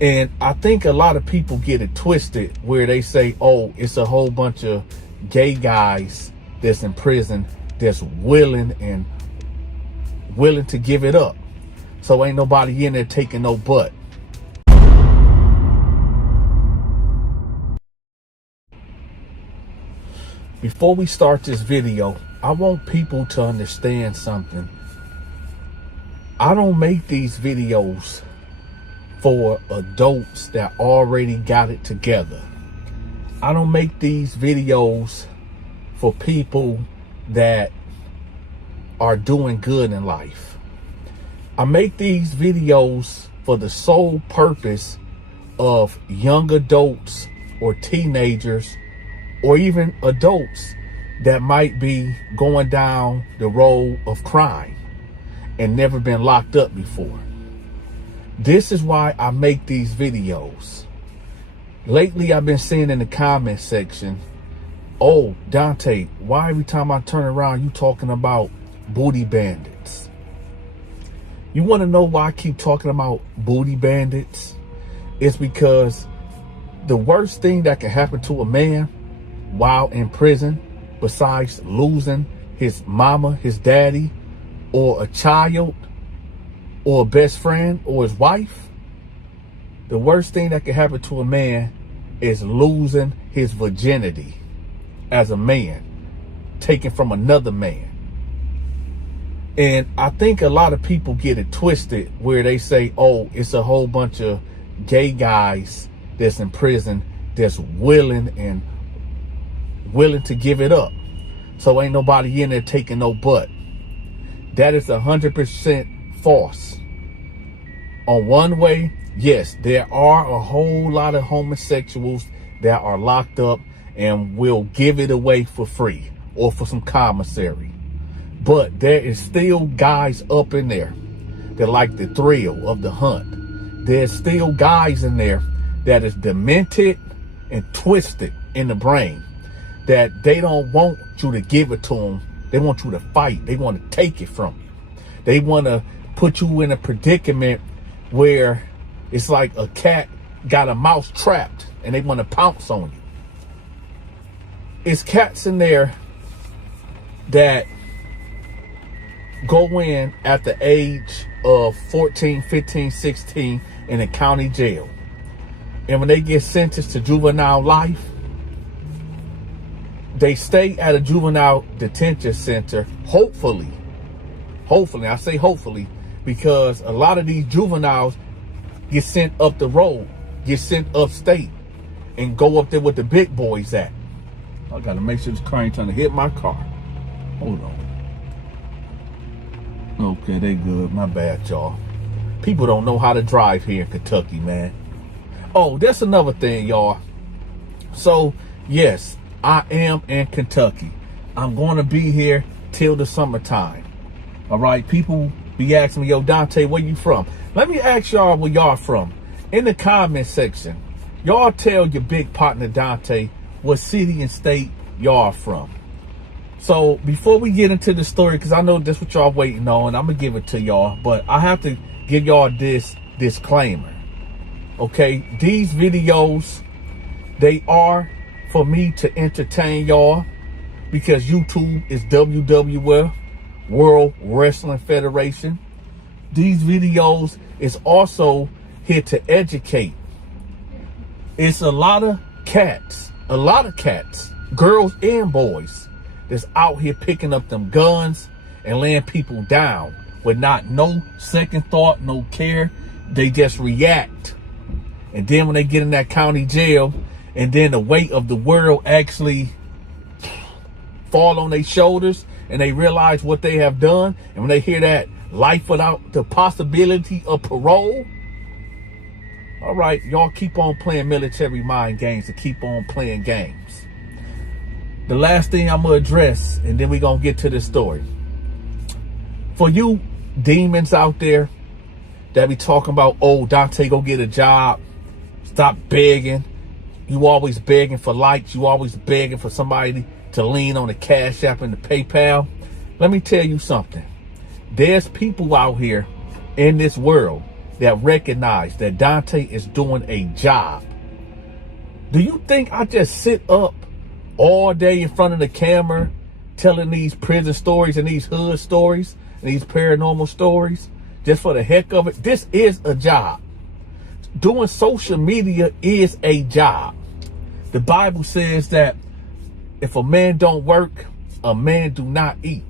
And I think a lot of people get it twisted where they say, oh, it's a whole bunch of gay guys that's in prison that's willing to give it up. So ain't nobody in there taking no butt. Before we start this video, I want people to understand something. I don't make these videos for adults that already got it together. I don't make these videos for people that are doing good in life. I make these videos for the sole purpose of young adults or teenagers or even adults that might be going down the road of crime and never been locked up before. This is why I make these videos. Lately, I've been seeing in the comment section, oh, Dante, why every time I turn around, you talking about booty bandits? You want to know why I keep talking about booty bandits? It's because the worst thing that can happen to a man while in prison, besides losing his mama, his daddy, or a child, or a best friend, or his wife, the worst thing that can happen to a man is losing his virginity as a man, taken from another man. And I think a lot of people get it twisted where they say, oh, it's a whole bunch of gay guys that's in prison that's willing to give it up. So ain't nobody in there taking no butt. That is 100% false. On one way, yes, there are a whole lot of homosexuals that are locked up and will give it away for free or for some commissary. But there is still guys up in there that like the thrill of the hunt. There's still guys in there that is demented and twisted in the brain, that they don't want you to give it to them. They want you to fight. They want to take it from you. They want to put you in a predicament where it's like a cat got a mouse trapped and they want to pounce on you. It's cats in there that go in at the age of 14, 15, 16 in a county jail. And when they get sentenced to juvenile life, they stay at a juvenile detention center, hopefully, I say hopefully, because a lot of these juveniles get sent up the road, get sent upstate, and go up there with the big boys at. I gotta make sure this car ain't trying to hit my car. Hold on. Okay, they good. My bad, y'all. People don't know how to drive here in Kentucky, man. Oh, that's another thing, y'all. So, yes, I am in Kentucky. I'm going to be here till the summertime. All right, people be asking me, yo, Dante, where you from? Let me ask y'all where y'all from. In the comment section, y'all tell your big partner, Dante, what city and state y'all from. So before we get into the story, because I know that's what y'all waiting on, I'm going to give it to y'all, but I have to give y'all this disclaimer. Okay, these videos, they are for me to entertain y'all, because YouTube is WWF, World Wrestling Federation. These videos is also here to educate. It's a lot of cats, girls and boys, that's out here picking up them guns and laying people down with no second thought, no care. They just react. And then when they get in that county jail, and then the weight of the world actually fall on their shoulders, and they realize what they have done, and when they hear that life without the possibility of parole, all right, y'all keep on playing military mind games and keep on playing games. The last thing I'm gonna address, and then we're gonna get to the story. For you demons out there that be talking about, oh, Dante, go get a job, stop begging. You always begging for likes, you always begging for somebody to lean on the Cash App and the PayPal. Let me tell you something. There's people out here in this world that recognize that Dante is doing a job. Do you think I just sit up all day in front of the camera telling these prison stories and these hood stories and these paranormal stories just for the heck of it? This is a job. Doing social media is a job. The Bible says that if a man don't work, a man do not eat.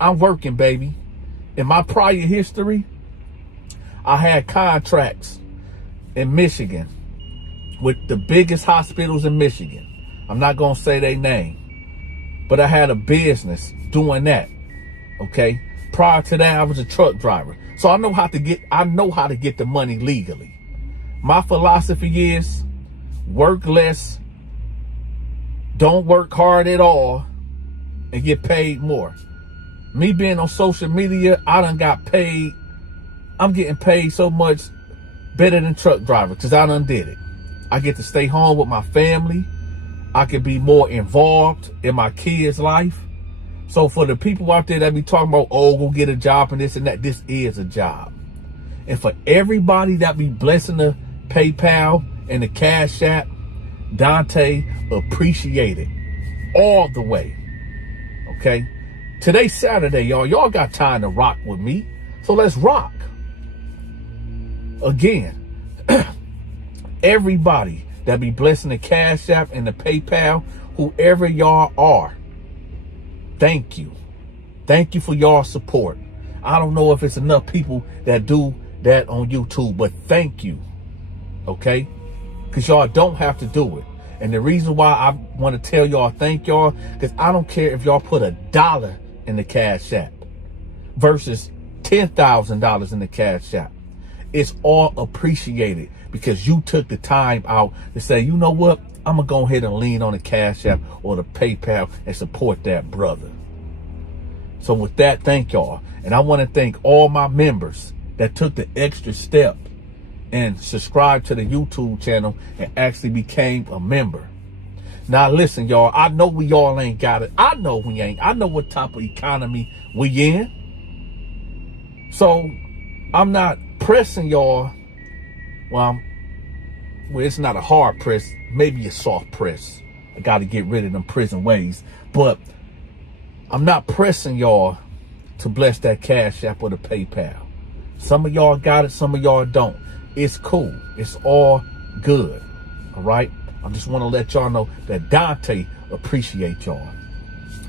I'm working, baby. In my prior history, I had contracts in Michigan with the biggest hospitals in Michigan. I'm not going to say their name, but I had a business doing that. Okay. Prior to that, I was a truck driver. So I know how to get the money legally. My philosophy is work less, don't work hard at all, and get paid more. Me being on social media, I done got paid. I'm getting paid so much better than truck driver because I done did it. I get to stay home with my family. I can be more involved in my kids' life. So for the people out there that be talking about, oh, go get a job and this and that, this is a job. And for everybody that be blessing the PayPal and the Cash App, Dante, appreciate it all the way. Okay? Today's Saturday, y'all. Y'all got time to rock with me. So let's rock. Again, everybody that be blessing the Cash App and the PayPal, whoever y'all are, thank you. Thank you for y'all support. I don't know if it's enough people that do that on YouTube, but thank you. Okay? Because y'all don't have to do it. And the reason why I want to tell y'all thank y'all, because I don't care if y'all put $1 in the Cash App versus $10,000 in the Cash App. It's all appreciated because you took the time out to say, you know what? I'm going to go ahead and lean on the Cash App or the PayPal and support that brother. So with that, thank y'all. And I want to thank all my members that took the extra step and subscribed to the YouTube channel and actually became a member. Now listen, y'all, I know we all ain't got it. I know we ain't. I know what type of economy we in. So I'm not pressing y'all. Well, it's not a hard press, maybe a soft press. I got to get rid of them prison ways. But I'm not pressing y'all to bless that Cash App or the PayPal. Some of y'all got it, some of y'all don't. It's cool. It's all good. All right? I just want to let y'all know that Dante appreciate y'all.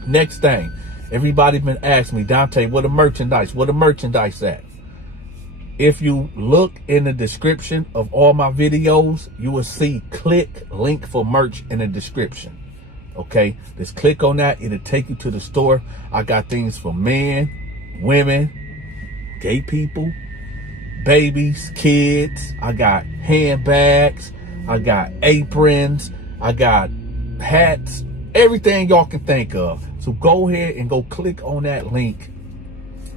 Next thing, everybody been asking me, Dante, where the merchandise? Where the merchandise at? If you look in the description of all my videos, you will see click link for merch in the description. Okay, just click on that. It'll take you to the store. I got things for men, women, gay people, babies, kids. I got handbags. I got aprons. I got hats. Everything y'all can think of. So go ahead and go click on that link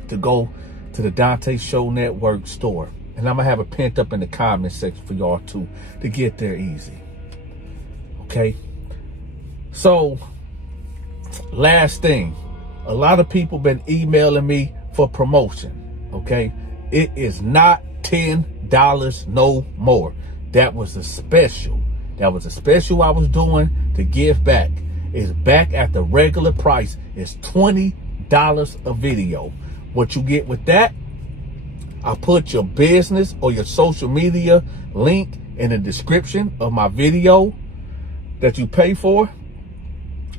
to go to the Donta Show Network store. And I'm going to have it pinned up in the comment section for y'all too, to get there easy. Okay. So, last thing, a lot of people been emailing me for promotion, okay? It is not $10 no more. That was a special. That was a special I was doing to give back. It's back at the regular price. It's $20 a video. What you get with that, I put your business or your social media link in the description of my video that you pay for.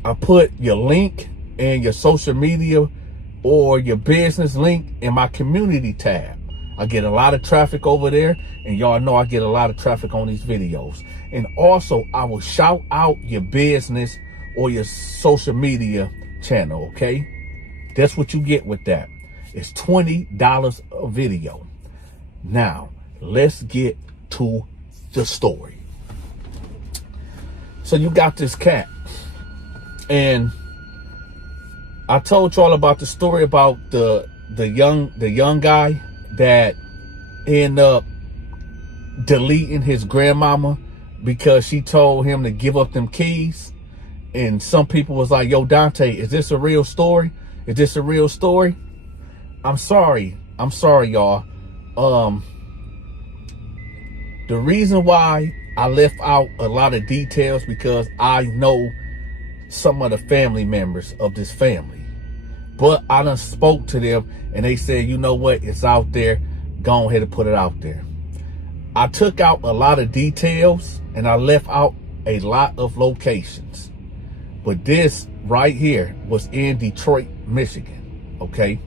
I put your link and your social media or your business link in my community tab. I get a lot of traffic over there, and y'all know I get a lot of traffic on these videos. And also, I will shout out your business or your social media channel, okay? That's what you get with that. It's $20 a video. Now, let's get to the story. So you got this cat. And I told y'all about the story about the young guy that ended up deleting his grandmama because she told him to give up them keys. And some people was like, yo, Donta, is this a real story? Is this a real story? I'm sorry, y'all. The reason why I left out a lot of details because I know some of the family members of this family, but I done spoke to them and they said, you know what, it's out there, go ahead and put it out there. I took out a lot of details and I left out a lot of locations, but this right here was in Detroit, Michigan. Okay,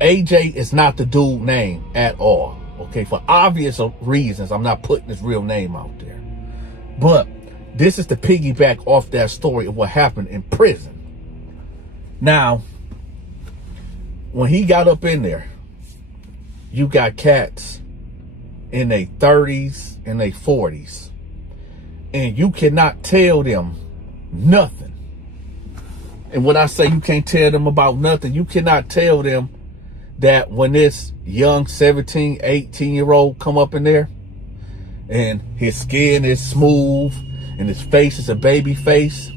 AJ is not the dude name at all. Okay, for obvious reasons, I'm not putting his real name out there, but this is the piggyback off that story of what happened in prison. Now, when he got up in there, you got cats in their 30s and their 40s, and you cannot tell them nothing. And when I say you can't tell them about nothing, you cannot tell them that when this young 17, 18-year-old come up in there and his skin is smooth and his face is a baby face.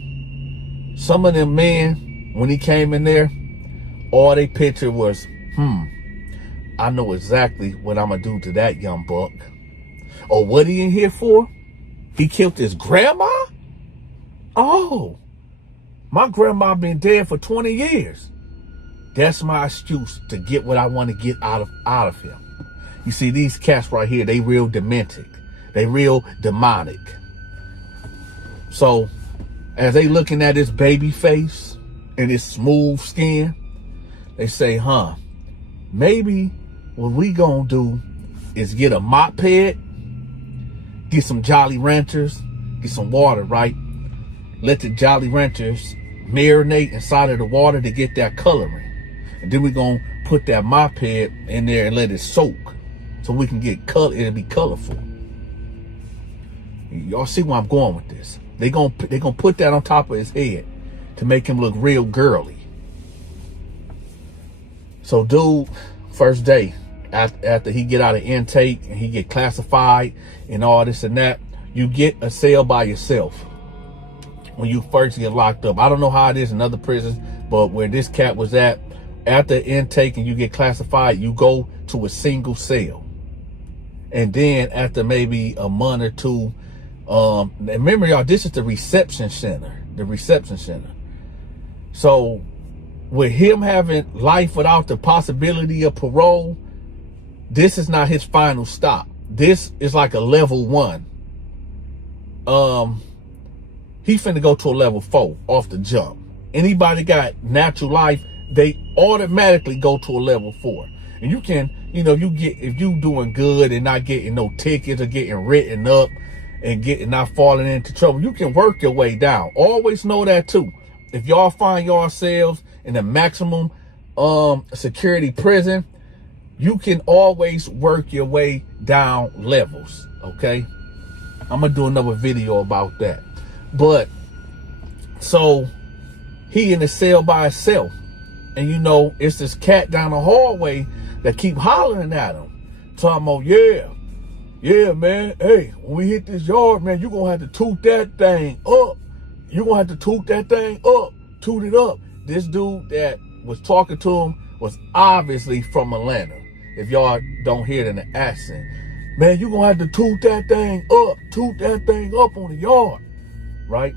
Some of them men, when he came in there, all they picture was, I know exactly what I'm gonna do to that young buck. Or what he in here for? He killed his grandma? Oh, my grandma been dead for 20 years. That's my excuse to get what I want to get out of him. You see, these cats right here, they real demented. They real demonic. So, as they looking at his baby face and his smooth skin, they say, maybe what we gonna do is get a mop head, get some Jolly Ranchers, get some water, right? Let the Jolly Ranchers marinate inside of the water to get that coloring. And then we're gonna put that mop head in there and let it soak so we can get color. It'll be colorful. Y'all see where I'm going with this? They gonna put that on top of his head to make him look real girly. So dude, first day after he get out of intake and he get classified and all this and that, you get a cell by yourself when you first get locked up. I don't know how it is in other prisons, but where this cat was at, after intake and you get classified, you go to a single cell. And then after maybe a month or two, remember y'all, this is the reception center. So with him having life without the possibility of parole, this is not his final stop. This is like a level 1. He finna go to a level 4 off the jump. Anybody got natural life, they automatically go to a level 4. And you can, if you doing good and not getting no tickets or getting written up and not falling into trouble. You can work your way down. Always know that too. If y'all find yourselves in a maximum security prison, you can always work your way down levels, okay? I'm gonna do another video about that. But so he in the cell by himself, and you know it's this cat down the hallway that keep hollering at him, talking about, yeah, man, hey, when we hit this yard, man, you gonna have to toot that thing up. You gonna have to toot that thing up, toot it up. This dude that was talking to him was obviously from Atlanta. If y'all don't hear it in the accent, man, you gonna have to toot that thing up on the yard, right?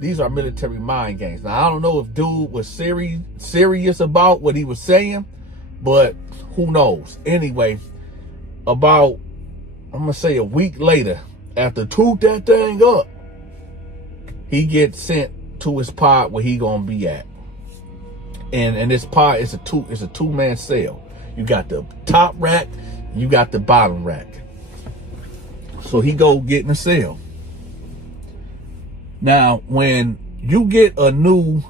These are military mind games. Now, I don't know if dude was serious about what he was saying, but who knows? Anyway, about, I'm gonna say a week later, after toot that thing up, he gets sent to his pod where he gonna be at. And this pod is a two-man cell. You got the top rack, you got the bottom rack. So he go get in the cell. Now, when you get a new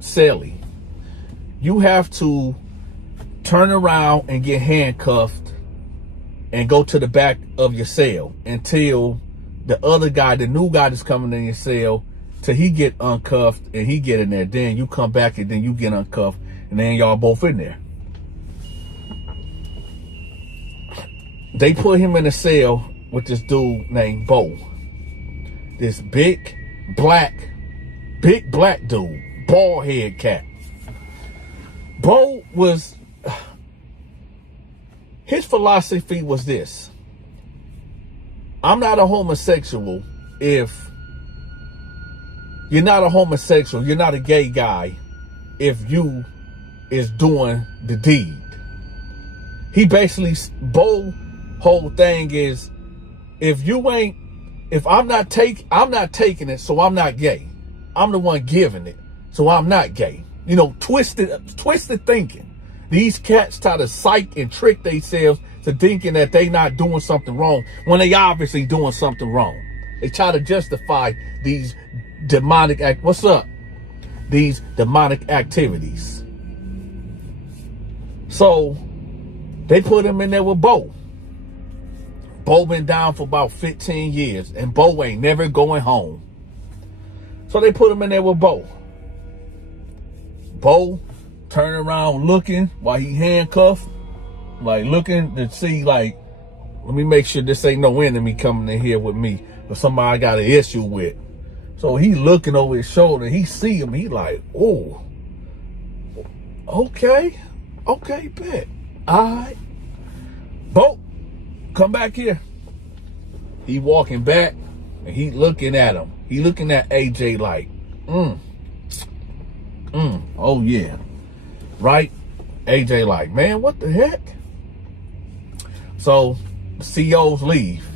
cellie, you have to turn around and get handcuffed and go to the back of your cell until the other guy, the new guy that's coming in your cell, till he get uncuffed and he get in there. Then you come back and then you get uncuffed, and then y'all both in there. They put him in a cell with this dude named Bo. This big black dude, bald head cat. Bo was, his philosophy was this: I'm not a homosexual if you're not a homosexual, you're not a gay guy if you is doing the deed. He basically, Bo whole thing is, if I'm not taking it, so I'm not gay. I'm the one giving it, so I'm not gay. You know, twisted thinking. These cats try to psych and trick themselves to thinking that they not doing something wrong when they obviously doing something wrong. They try to justify these demonic these demonic activities. So they put him in there with Bo. Bo been down for about 15 years, and Bo ain't never going home. So they put him in there with Bo. Bo turn around looking while he handcuffed, like looking to see, like, let me make sure this ain't no enemy coming in here with me or somebody I got an issue with. So he looking over his shoulder, he see him, he like, oh, okay, bet. All right. Bo, come back here. He walking back and he looking at him. He looking at AJ like, oh yeah. Right? AJ like, man, what the heck? So COs leave.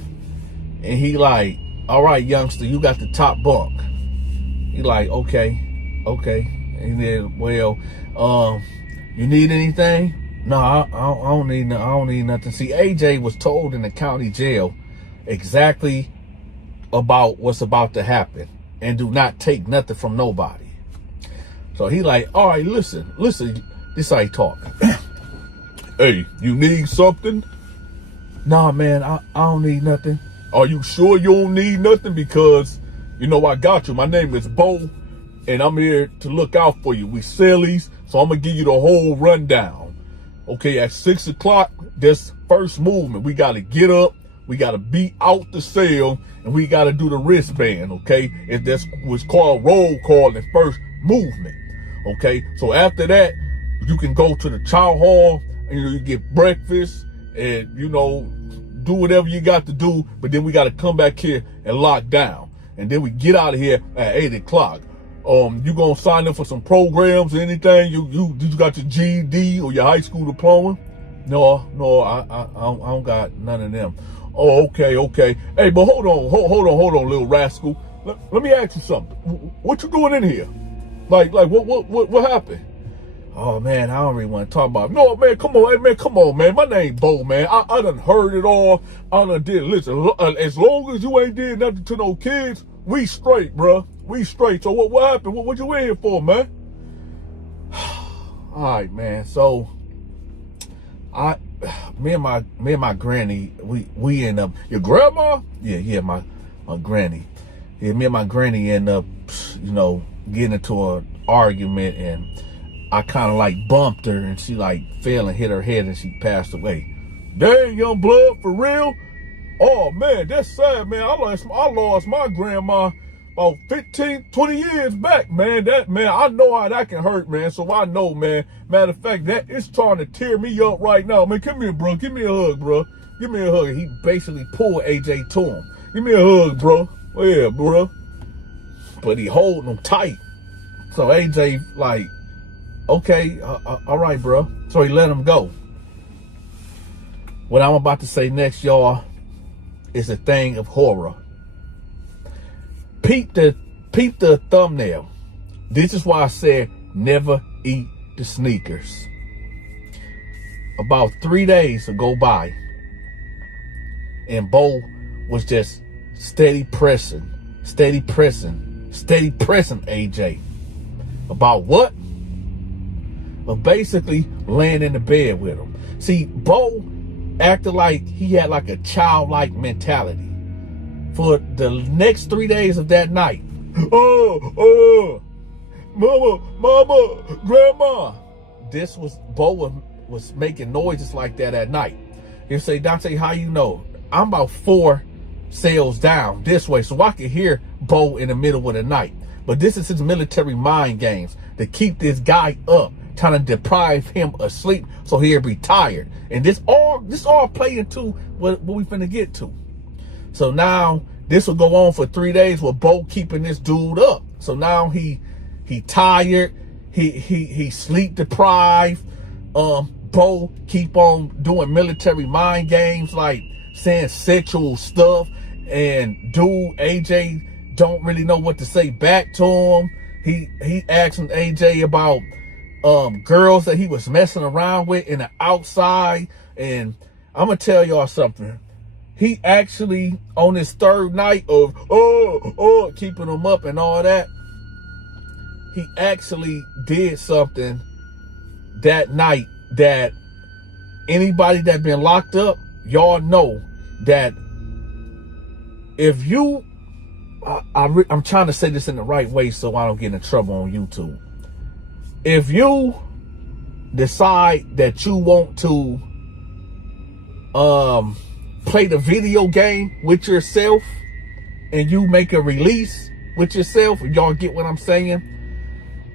And he like, all right, youngster, you got the top bunk. He like, okay. And then, well, you need anything? No, I don't need nothing. See, AJ was told in the county jail exactly about what's about to happen, and do not take nothing from nobody. So he like, all right, listen, this how he talk. Hey, you need something? Nah, man, I don't need nothing. Are you sure you don't need nothing? Because, you know, I got you. My name is Bo, and I'm here to look out for you. We cellies, so I'm going to give you the whole rundown. Okay, at 6 o'clock, this first movement. We got to get up. We got to be out the cell, and we got to do the wristband, okay? And that's what's called roll call, the first movement, okay? So after that, you can go to the chow hall, and you get breakfast, and, you know, do whatever you got to do, but then we got to come back here and lock down. And then we get out of here at 8 o'clock. You gonna sign up for some programs or anything? You got your GED or your high school diploma? No, I don't got none of them. Oh, okay. Hey, but hold on, little rascal. Let me ask you something. What you doing in here? Like what happened? Oh man, I don't really want to talk about it. No man, come on, hey man, come on, man. My name Bo, man. I done heard it all. I done did. Listen, as long as you ain't did nothing to no kids, we straight, bruh. We straight. So what happened? What you in here for, man? All right, man. So me and my granny, we end up, your grandma? Yeah, my granny. Yeah, me and my granny end up, you know, getting into an argument, and I kind of like bumped her, and she like fell and hit her head, and she passed away. Dang, young blood, for real? Oh man, that's sad, man. I lost my grandma about 15, 20 years back, man. I know how that can hurt, man. So I know, man. Matter of fact, that it's trying to tear me up right now. Man, come here, bro. Give me a hug, bro. Give me a hug. He basically pulled AJ to him. Give me a hug, bro. Oh, yeah, bro. But he holding him tight. So AJ, like, okay, all right, bro. So he let him go. What I'm about to say next, y'all, is a thing of horror. Peep the thumbnail. This is why I said never eat the sneakers. About 3 days to go by, and Bo was just steady pressing AJ. About what? Of basically laying in the bed with him. See, Bo acted like he had like a childlike mentality. For the next 3 days of that night, mama, grandma. This was, Bo was making noises like that at night. He'll say, Dante, how you know? I'm about 4 cells down this way, so I can hear Bo in the middle of the night. But this is his military mind games to keep this guy up, trying to deprive him of sleep so he'll be tired. And this all play into what we finna get to. So now this will go on for 3 days with Bo keeping this dude up. So now he tired, he sleep deprived. Bo keep on doing military mind games, like saying sexual stuff, and dude AJ don't really know what to say back to him. He asking AJ about girls that he was messing around with in the outside. And I'm gonna tell y'all something. He actually, on his 3rd night of keeping him up and all that, he actually did something that night that anybody that been locked up, y'all know that if you, I'm trying to say this in the right way so I don't get in trouble on YouTube. If you decide that you want to play the video game with yourself, and you make a release with yourself, y'all get what I'm saying?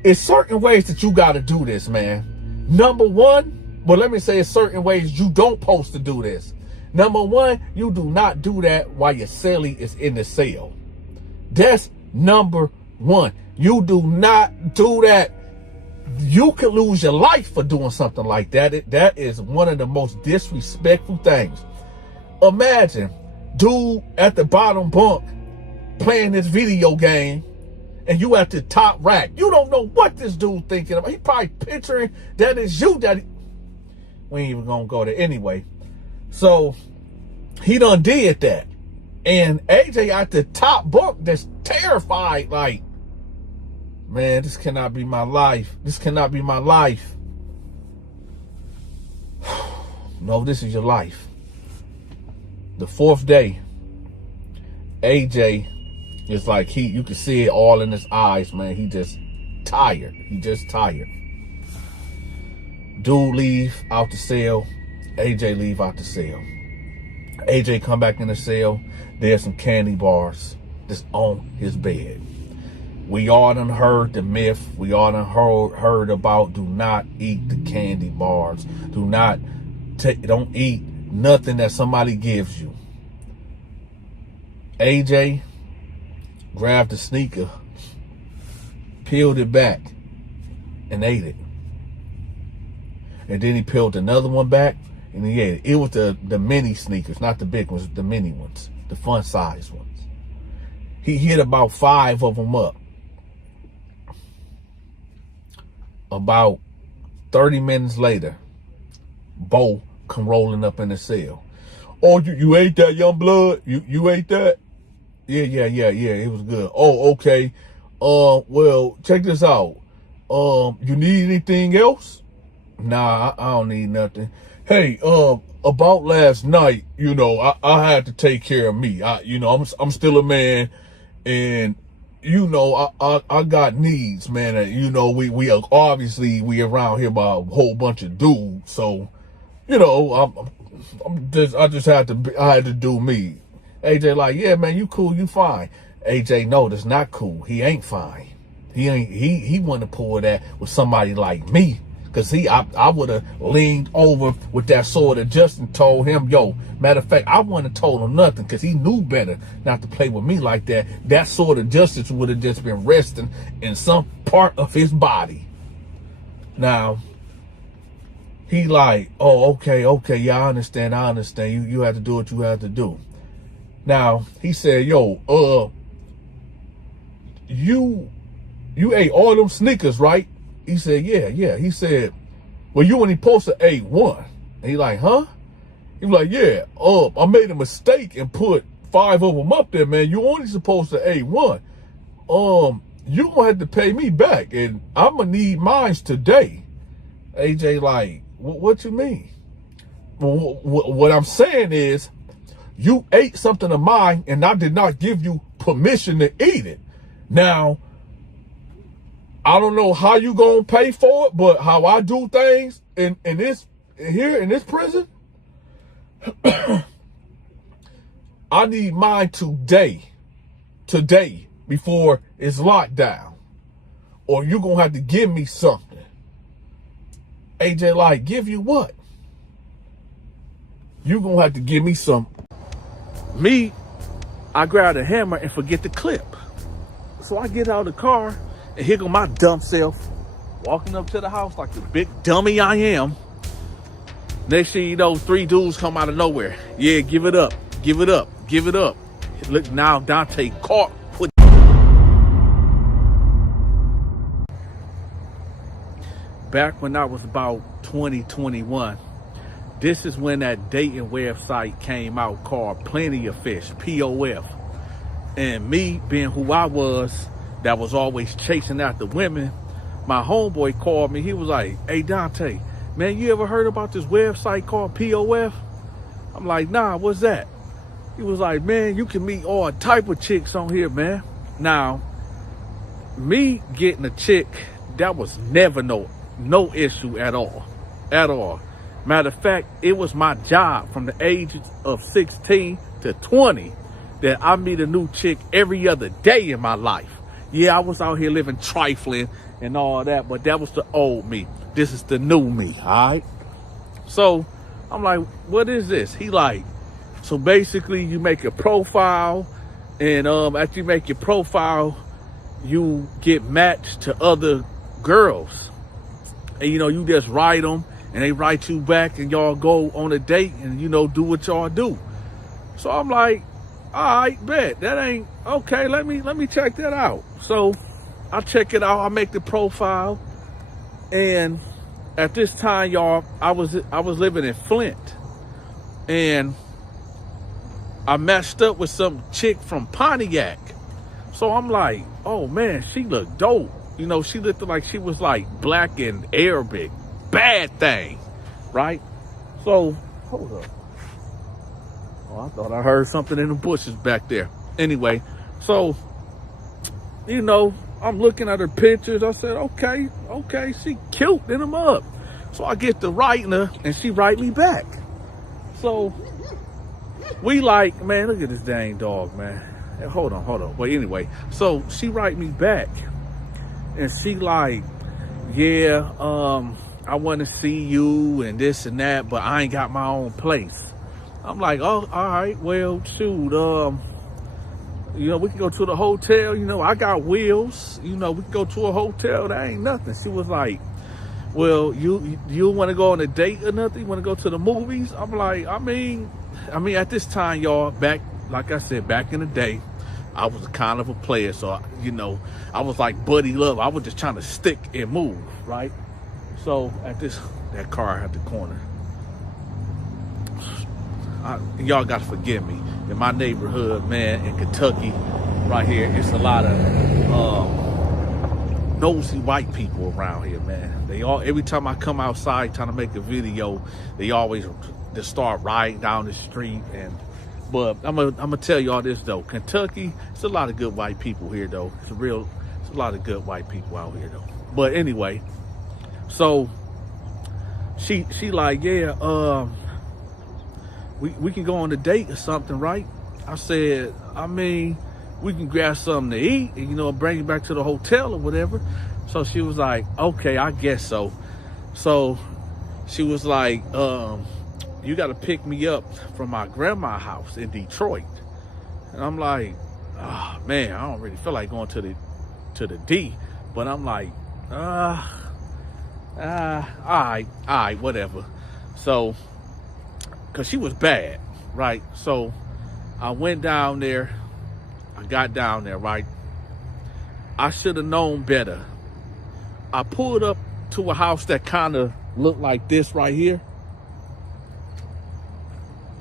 It's certain ways that you got to do this, man. Number one, well, let me say it's certain ways you don't supposed to do this. Number one, you do not do that while your cellie is in the cell. That's number one. You do not do that. You could lose your life for doing something like that. That is one of the most disrespectful things. Imagine dude at the bottom bunk playing this video game, and you at the top rack. You don't know what this dude thinking about. He probably picturing that is you. We ain't even gonna go there anyway. So he done did that, and AJ at the top bunk that's terrified, like, man, this cannot be my life. This cannot be my life. No, this is your life. The 4th day, AJ is like, you can see it all in his eyes, man. He just tired. He just tired. Dude leave out the cell. AJ leave out the cell. AJ come back in the cell. There's some candy bars that's on his bed. We all done heard the myth. We all done heard about do not eat the candy bars. Don't eat nothing that somebody gives you. AJ grabbed the sneaker, peeled it back, and ate it. And then he peeled another one back, and he ate it. It was the mini sneakers, not the big ones, the mini ones, the fun size ones. He hit about 5 of them up. About 30 minutes later, Bo come rolling up in the cell. Oh, you ate that, young blood? You ate that? Yeah, it was good. Oh, okay. Well, check this out. You need anything else? Nah, I don't need nothing. Hey, about last night, you know, I had to take care of me. I'm still a man, and you know, I got needs, man. And, you know, we are obviously we around here by a whole bunch of dudes, so you know, I had to do me. AJ like, yeah, man, you cool, you fine. AJ, no, that's not cool. He ain't fine. He want to pull that with somebody like me. Cause I would have leaned over with that sword and Justin told him, yo, matter of fact, I wouldn't have told him nothing because he knew better not to play with me like that. That sword of justice would have just been resting in some part of his body. Now, he like, oh, okay, yeah, I understand. You have to do what you have to do. Now, he said, yo, you ate all them Snickers, right? He said, yeah. He said, well, you only supposed to ate one. And he like, huh? He was like, yeah, I made a mistake and put 5 of them up there, man. You only supposed to ate one. You gonna have to pay me back, and I'm gonna need mines today. AJ like, what you mean? What I'm saying is, you ate something of mine, and I did not give you permission to eat it. Now, I don't know how you gonna pay for it, but how I do things in this prison, I need mine today, before it's locked down, or you gonna have to give me something. AJ like, give you what? You gonna have to give me some. Me, I grab a hammer and forget the clip. So I get out of the car, and here go my dumb self, walking up to the house like the big dummy I am. Next thing you know, 3 dudes come out of nowhere. Yeah, give it up. Look, now Dante caught. Back when I was about 21, this is when that dating website came out called Plenty of Fish, POF. And me being who I was, that was always chasing after women, my homeboy called me. He was like, hey, Dante, man, you ever heard about this website called POF? I'm like, nah, what's that? He was like, man, you can meet all type of chicks on here, man. Now, me getting a chick, that was never no issue at all. Matter of fact, it was my job from the age of 16 to 20 that I meet a new chick every other day in my life. Yeah, I was out here living trifling and all that, but that was the old me. This is the new me, all right? So I'm like, what is this? He like, so basically you make a profile, and after you make your profile, you get matched to other girls. And, you know, you just write them, and they write you back, and y'all go on a date and, you know, do what y'all do. So I'm like, all right, bet. That ain't, okay, let me check that out. So I check it out. I make the profile. And at this time, y'all, I was living in Flint. And I matched up with some chick from Pontiac. So I'm like, oh, man, she looked dope. You know, she looked like she was like black and Arabic. Bad thing, right? So, hold up. Oh, I thought I heard something in the bushes back there. Anyway, so, you know, I'm looking at her pictures. I said, okay, she cute in them up. So I get to writing her, and she write me back. So, we like, man, look at this dang dog, man. Hey, hold on. Well, anyway, so she write me back. And she like, yeah, I want to see you and this and that, but I ain't got my own place. I'm like, oh, all right, well, shoot, you know, we can go to the hotel. You know, I got wheels. You know, we can go to a hotel. That ain't nothing. She was like, well, you want to go on a date or nothing? You want to go to the movies? I'm like, I mean, at this time, y'all, back, like I said, back in the day, I was kind of a player. So, you know, I was like Buddy Love. I was just trying to stick and move, right? So at that car at the corner, y'all got to forgive me. In my neighborhood, man, in Kentucky, right here, it's a lot of nosy white people around here, man. Every time I come outside trying to make a video, they always just start riding down the street. But I'm gonna tell y'all this though, Kentucky, it's a lot of good white people here though. It's a lot of good white people out here though. But anyway, so she like, yeah, we can go on a date or something, right? I said, I mean, we can grab something to eat and, you know, bring it back to the hotel or whatever. So she was like, okay, I guess so. So she was like, you got to pick me up from my grandma's house in Detroit. And I'm like, oh, man, I don't really feel like going to the D. But I'm like, all right, whatever. So, because she was bad, right? So I went down there. I got down there, right? I should have known better. I pulled up to a house that kind of looked like this right here.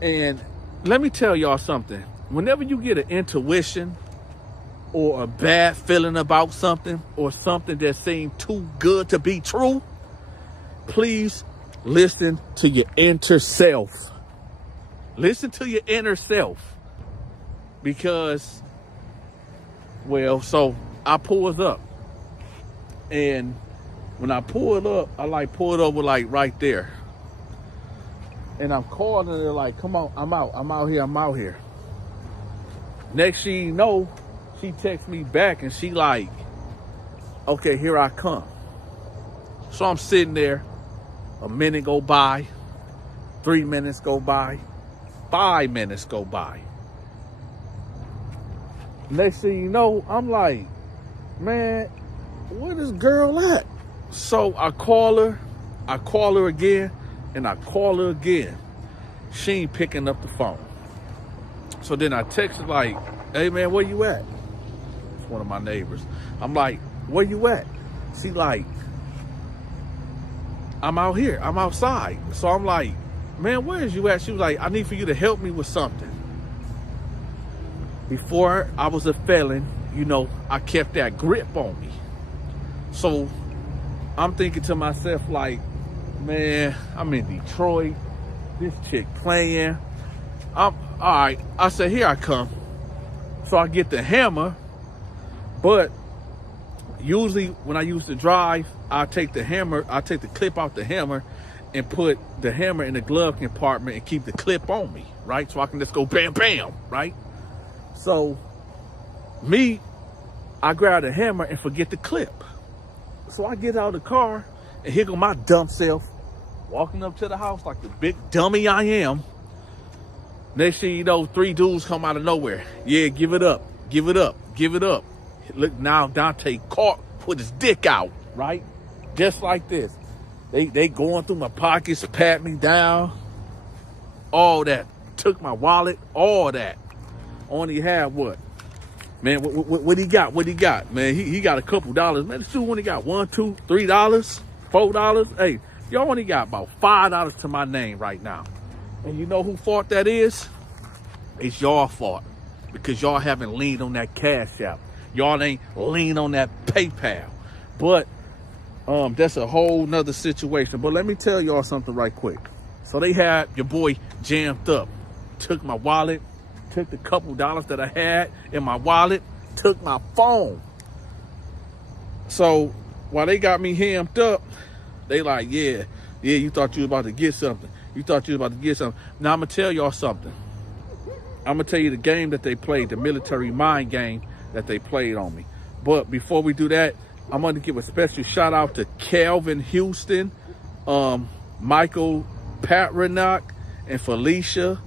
And let me tell y'all something. Whenever you get an intuition or a bad feeling about something or something that seems too good to be true, please listen to your inner self. Listen to your inner self. Because, well, so I pulled up. And when I pulled up, I pulled over right there. And I'm calling her like, come on, I'm out here. Next thing you know, she texts me back and she like, okay, here I come. So I'm sitting there, a minute go by, 3 minutes go by, 5 minutes go by. Next thing you know, I'm like, man, where this girl at? So I call her again, and I call her again. She ain't picking up the phone. So then I text her like, hey man, where you at? It's one of my neighbors. I'm like, where you at? She like, I'm out here, I'm outside. So I'm like, man, where is you at? She was like, I need for you to help me with something. Before I was a felon, you know, I kept that grip on me. So I'm thinking to myself like, man, I'm in Detroit. This chick playing. All right. I said, here I come. So I get the hammer. But usually when I used to drive, I take the clip out the hammer and put the hammer in the glove compartment and keep the clip on me, right? So I can just go bam, bam, right? So I grab the hammer and forget the clip. So I get out of the car and here go my dumb self walking up to the house like the big dummy I am. Next thing you know, 3 dudes come out of nowhere. Yeah, give it up, give it up, give it up. Look, now Dante caught, put his dick out, right? Just like this. They going through my pockets, pat me down, all that. Took my wallet, all that. Only had what? Man, what he got? What he got? Man, he got a couple dollars. Man, this dude only got $1, $2, $3, $4. Hey, y'all only got about $5 to my name right now. And you know who fault that is? It's y'all fault. Because y'all haven't leaned on that Cashapp. Y'all ain't leaned on that PayPal. But that's a whole nother situation. But let me tell y'all something right quick. So they had your boy jammed up. Took my wallet. Took the couple dollars that I had in my wallet. Took my phone. So while they got me hammed up, they like, yeah, you thought you was about to get something. You thought you was about to get something. Now I'm going to tell y'all something. I'm going to tell you the game that they played, the military mind game that they played on me. But before we do that, I'm going to give a special shout out to Calvin Houston, Michael Patrinock, and Felicia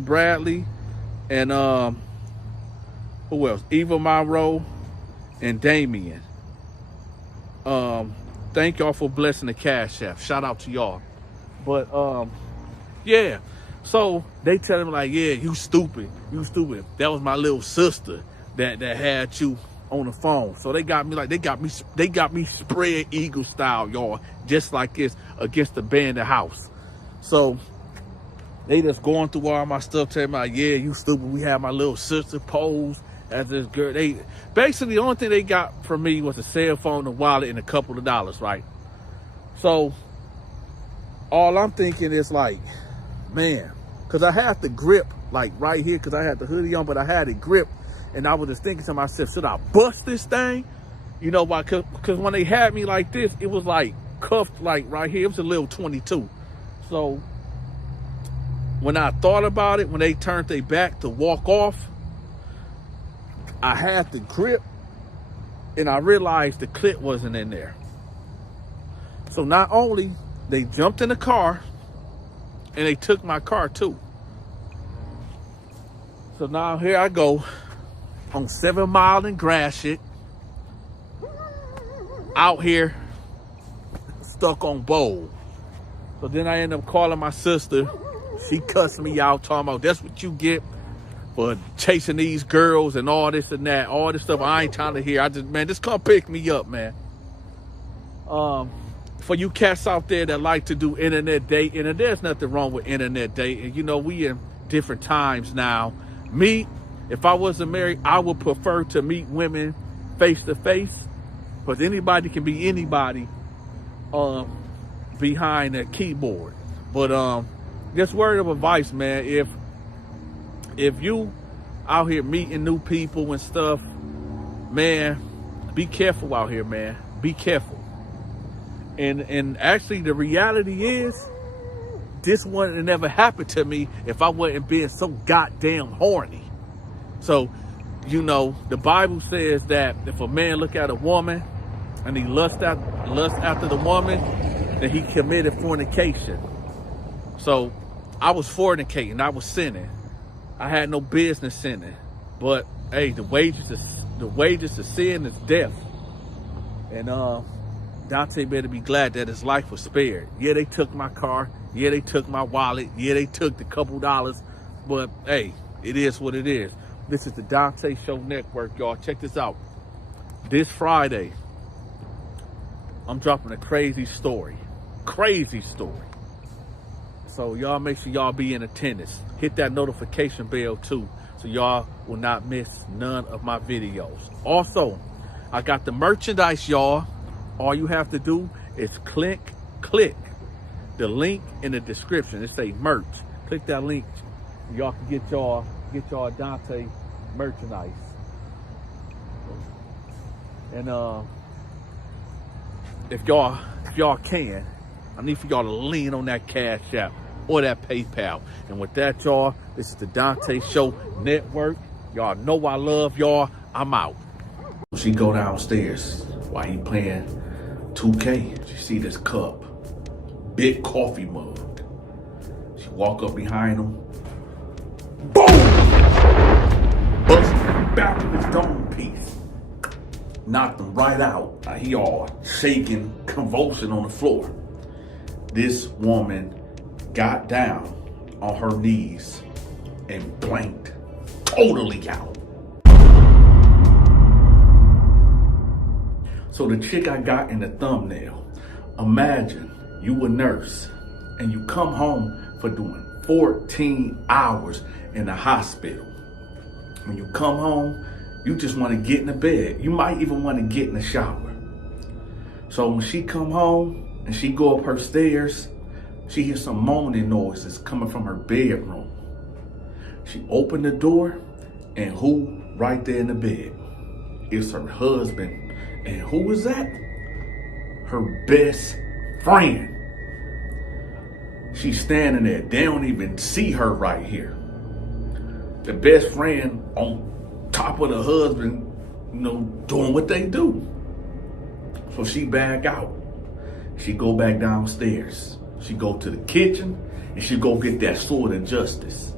Bradley, and who else? Eva Monroe and Damien. Thank y'all for blessing the Cashapp. Shout out to y'all. But yeah. So they tell him like, yeah, you stupid. That was my little sister that had you on the phone. So they got me spread eagle style, y'all, just like this against the bandit house. So they just going through all my stuff, telling me, yeah, you stupid. We had my little sister pose as this girl. They basically, the only thing they got from me was a cell phone, a wallet, and a couple of dollars, right? So all I'm thinking is like, man, because I had the grip like right here, because I had the hoodie on, but I had it gripped, and I was just thinking to myself, should I bust this thing? You know why? Because when they had me like this, it was like cuffed like right here. It was a little 22. So when I thought about it, when they turned their back to walk off, I had the grip, and I realized the clip wasn't in there. So not only they jumped in the car, and they took my car too. So now here I go on 7 Mile and Gratiot, out here stuck on Bowl. So then I end up calling my sister. She cussed me out, talking about that's what you get for chasing these girls and all this and that, all this stuff I ain't trying to hear. I just, man, just come pick me up, man. For you cats out there that like to do internet dating, and there's nothing wrong with internet dating. You know, we in different times now. Me, if I wasn't married, I would prefer to meet women face to face, because anybody can be anybody behind a keyboard. But just word of advice, man, if you out here meeting new people and stuff, man, be careful out here, man. Be careful. And actually the reality is, this wouldn't have never happened to me if I wasn't being so goddamn horny. So, you know, the Bible says that if a man look at a woman and he lust after the woman, then he committed fornication. So I was fornicating, I was sinning. I had no business sinning. But hey, the wages of sin is death. And Dante better be glad that his life was spared. Yeah, they took my car. Yeah, they took my wallet. Yeah, they took the couple dollars. But hey, it is what it is. This is the Donta Show Network, y'all. Check this out. This Friday, I'm dropping a crazy story. Crazy story. So y'all make sure y'all be in attendance. Hit that notification bell too, so y'all will not miss none of my videos. Also, I got the merchandise, y'all. All you have to do is click the link in the description. It say merch. Click that link. Y'all can get y'all Dante merchandise. And if y'all can, I need for y'all to lean on that Cashapp or that PayPal. And with that, y'all, this is the Donta Show Network. Y'all know I love y'all. I'm out. She go downstairs while he playing 2K. She see this cup, big coffee mug. She walk up behind him. Boom! Bust back in his dome piece. Knocked him right out. He all shaking, convulsing on the floor. This woman got down on her knees and blanked totally out. So the chick I got in the thumbnail, imagine you a nurse and you come home for doing 14 hours in the hospital. When you come home, you just want to get in the bed. You might even want to get in the shower. So when she come home and she go up her stairs, she hears some moaning noises coming from her bedroom. She opened the door, and who right there in the bed? It's her husband. And who is that? Her best friend. She's standing there. They don't even see her right here. The best friend on top of the husband, you know, doing what they do. So she back out. She go back downstairs. She go to the kitchen and she go get that sword of justice.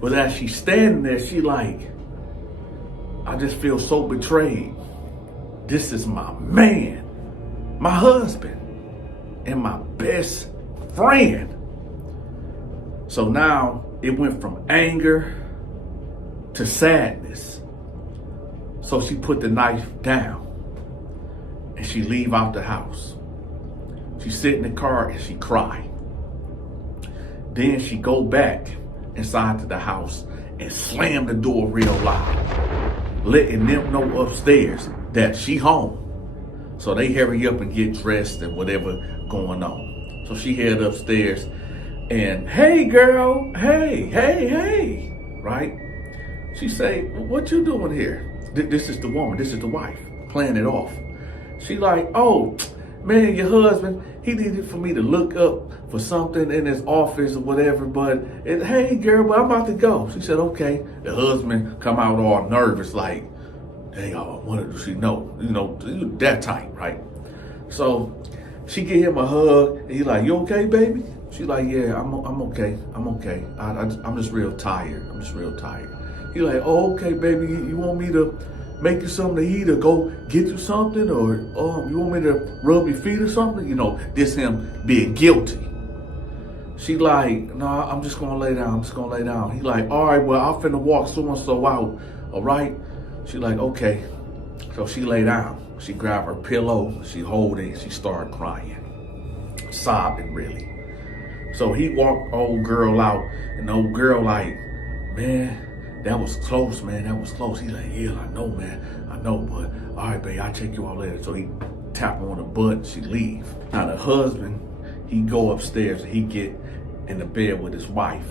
But as she's standing there, she like, I just feel so betrayed. This is my man, my husband, and my best friend. So now it went from anger to sadness. So she put the knife down and she leave out the house. She sit in the car and she cry. Then she go back inside to the house and slam the door real loud, letting them know upstairs that she home. So they hurry up and get dressed and whatever going on. So she head upstairs and, hey girl, hey, right? She say, what you doing here? This is the woman, this is the wife, playing it off. She like, oh, man, your husband, he needed for me to look up for something in his office or whatever, but, hey girl, but I'm about to go. She said, okay. The husband come out all nervous like, hey, what does she know? You know, that tight, right? So she give him a hug and he like, you okay, baby? She like, yeah, I'm okay. I'm just real tired. He like, oh, okay, baby, you want me to make you something to eat or go get you something, or you want me to rub your feet or something? You know, this him being guilty. She like, no, I'm just gonna lay down. He like, all right, well, I'm finna walk so-and-so out, all right? She like, okay. So she lay down. She grab her pillow, she hold it, she started crying, sobbing really. So he walked old girl out, and the old girl like, man, that was close, man. That was close. He like, yeah, I know, man. I know, but all right, babe, I'll check you out later. So he tap her on the butt and she leave. Now the husband, he go upstairs and he get in the bed with his wife.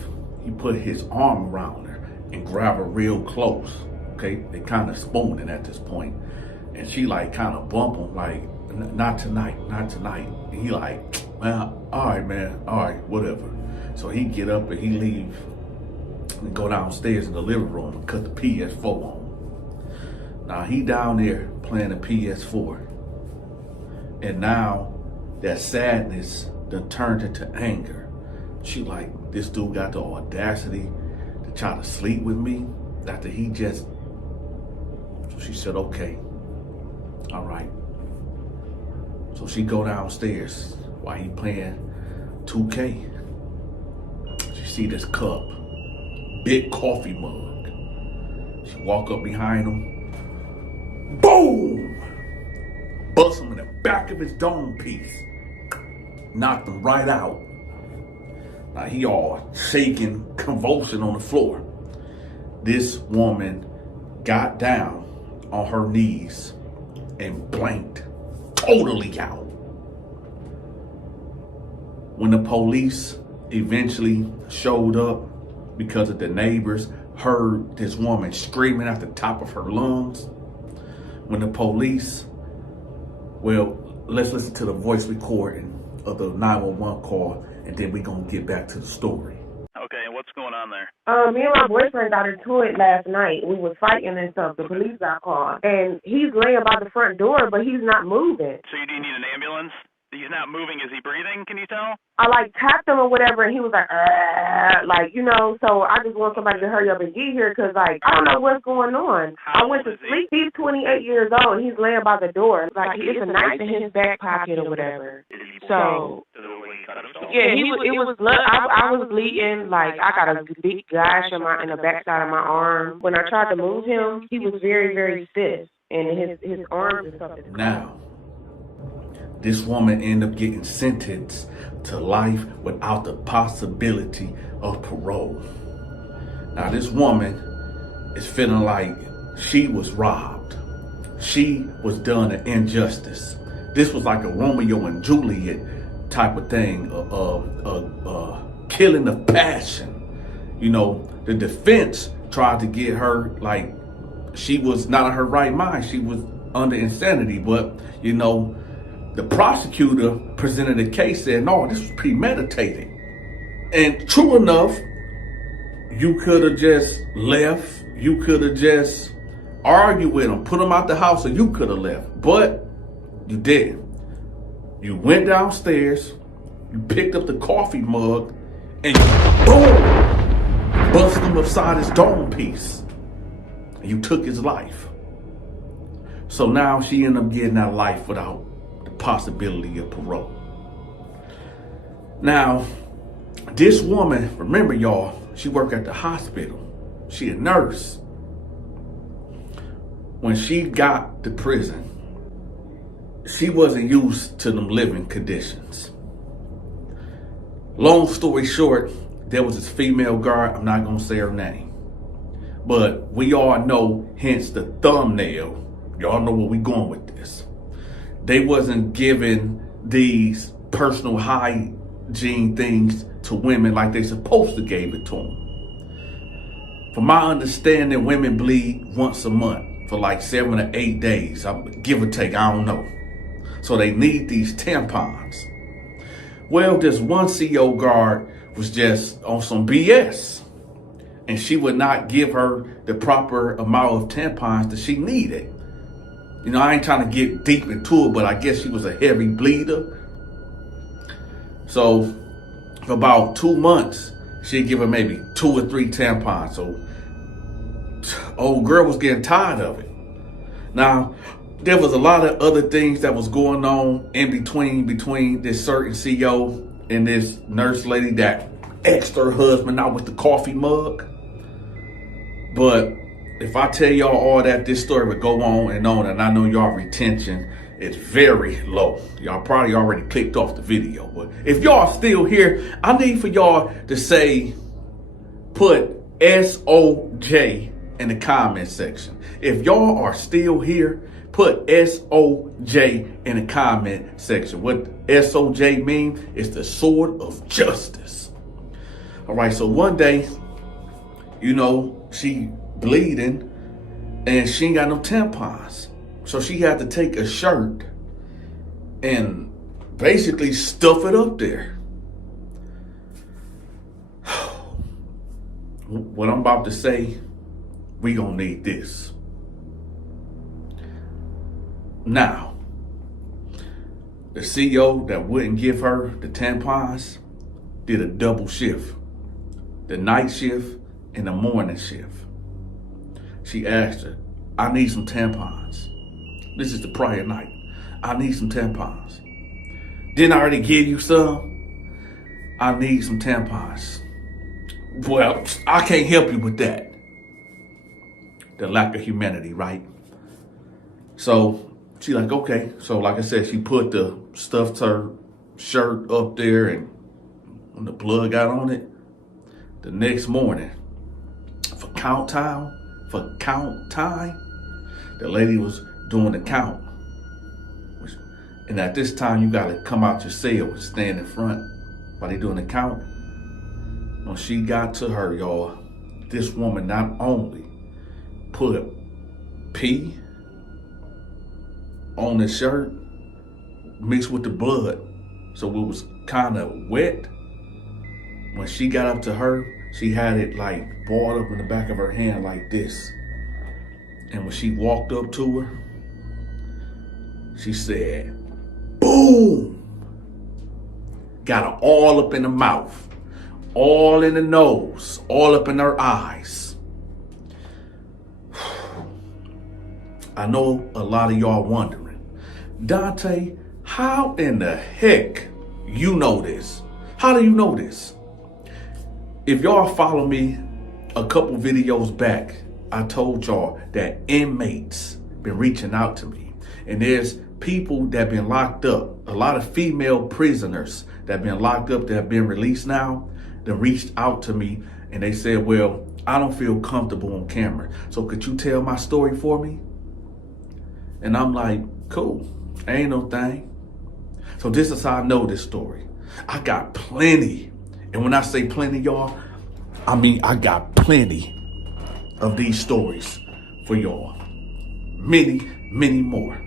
He put his arm around her and grab her real close. Okay, they kind of spooning at this point. And she like kind of bump him like, not tonight. And he like, well, all right, man, all right, whatever. So he get up and he leave and go downstairs in the living room and cut the PS4 on. Now he down there playing the PS4. And now that sadness done turned into anger. She like, this dude got the audacity to try to sleep with me after he just, so she said, okay, all right. So she go downstairs while he playing 2K. She see this cup, big coffee mug. She walk up behind him, boom! Bust him in the back of his dome piece. Knocked him right out. Now he all shaking, convulsing on the floor. This woman got down on her knees and blanked totally out. When the police eventually showed up, because of the neighbors heard this woman screaming at the top of her lungs. When the police, well, let's listen to the voice recording of the 911 call, and then we're gonna get back to the story. Okay, and what's going on there? Me and my boyfriend got into it last night. We was fighting and stuff. The police got called. And he's laying by the front door, but he's not moving. So you do need an ambulance? He's not moving. Is he breathing? Can you tell? I like tapped him or whatever, and he was like, you know, so I just want somebody to hurry up and get here because, like, I don't know what's going on. I went to sleep. He's 28 years old, and he's laying by the door. Like, it's a knife in his back pocket or whatever. So, yeah, it was blood. I was bleeding. Like, I got a big gash in the backside of my arm. When I tried to move him, he was very, very stiff, and his arms and stuff. Now, this woman ended up getting sentenced to life without the possibility of parole. Now this woman is feeling like she was robbed. She was done an injustice. This was like a Romeo and Juliet type of thing, killing of passion. You know, the defense tried to get her like she was not in her right mind. She was under insanity, but you know, the prosecutor presented a case saying, no, this was premeditated. And true enough, you could have just left. You could have just argued with him, put him out the house, or you could have left. But you did. You went downstairs, you picked up the coffee mug, and you, boom, busted him upside his dome piece. And you took his life. So now she ended up getting that life without possibility of parole. Now, this woman, remember y'all, she worked at the hospital. She a nurse. when she got to prison, she wasn't used to them living conditions. Long story short, there was this female guard. I'm not going to say her name, but we all know, hence the thumbnail. Y'all know where we going with this. They wasn't giving these personal hygiene things to women like they supposed to give it to them. From my understanding, women bleed once a month for like 7 or 8 days, give or take, I don't know. So they need these tampons. Well, this one CO guard was just on some BS, and she would not give her the proper amount of tampons that she needed. You know, I ain't trying to get deep into it, but I guess she was a heavy bleeder. So for about 2 months, she'd give her maybe 2 or 3 tampons. So old girl was getting tired of it. Now, there was a lot of other things that was going on in between this certain CO and this nurse lady that asked her husband out with the coffee mug. But if I tell y'all all that, this story would go on, and I know y'all retention is very low. Y'all probably already clicked off the video. But if y'all still here, I need for y'all to say, put SOJ in the comment section. If y'all are still here, put SOJ in the comment section. What SOJ means is the sword of justice. All right, so one day, you know, she bleeding and she ain't got no tampons. So she had to take a shirt and basically stuff it up there. What I'm about to say, we gonna need this. Now, the CEO that wouldn't give her the tampons did a double shift. The night shift and the morning shift. She asked her, I need some tampons. This is the prior night. I need some tampons. Didn't I already give you some? I need some tampons. Well, I can't help you with that. The lack of humanity, right? So she like, okay. So like I said, she put the stuffed her shirt up there, and when the blood got on it, the next morning, for count time, the lady was doing the count. And at this time, you gotta come out your cell and stand in front while they doing the count. When she got to her, y'all, this woman not only put pee on the shirt mixed with the blood, so it was kind of wet. When she got up to her, she had it like balled up in the back of her hand like this. And when she walked up to her, she said, boom! Got her all up in the mouth, all in the nose, all up in her eyes. I know a lot of y'all wondering, Dante, how in the heck you know this? How do you know this? If y'all follow me a couple videos back, I told y'all that inmates been reaching out to me. And there's people that been locked up, a lot of female prisoners that been locked up that have been released now, that reached out to me and they said, well, I don't feel comfortable on camera. So could you tell my story for me? And I'm like, cool, ain't no thing. So this is how I know this story. I got plenty. And when I say plenty, y'all, I mean, I got plenty of these stories for y'all. Many, many more.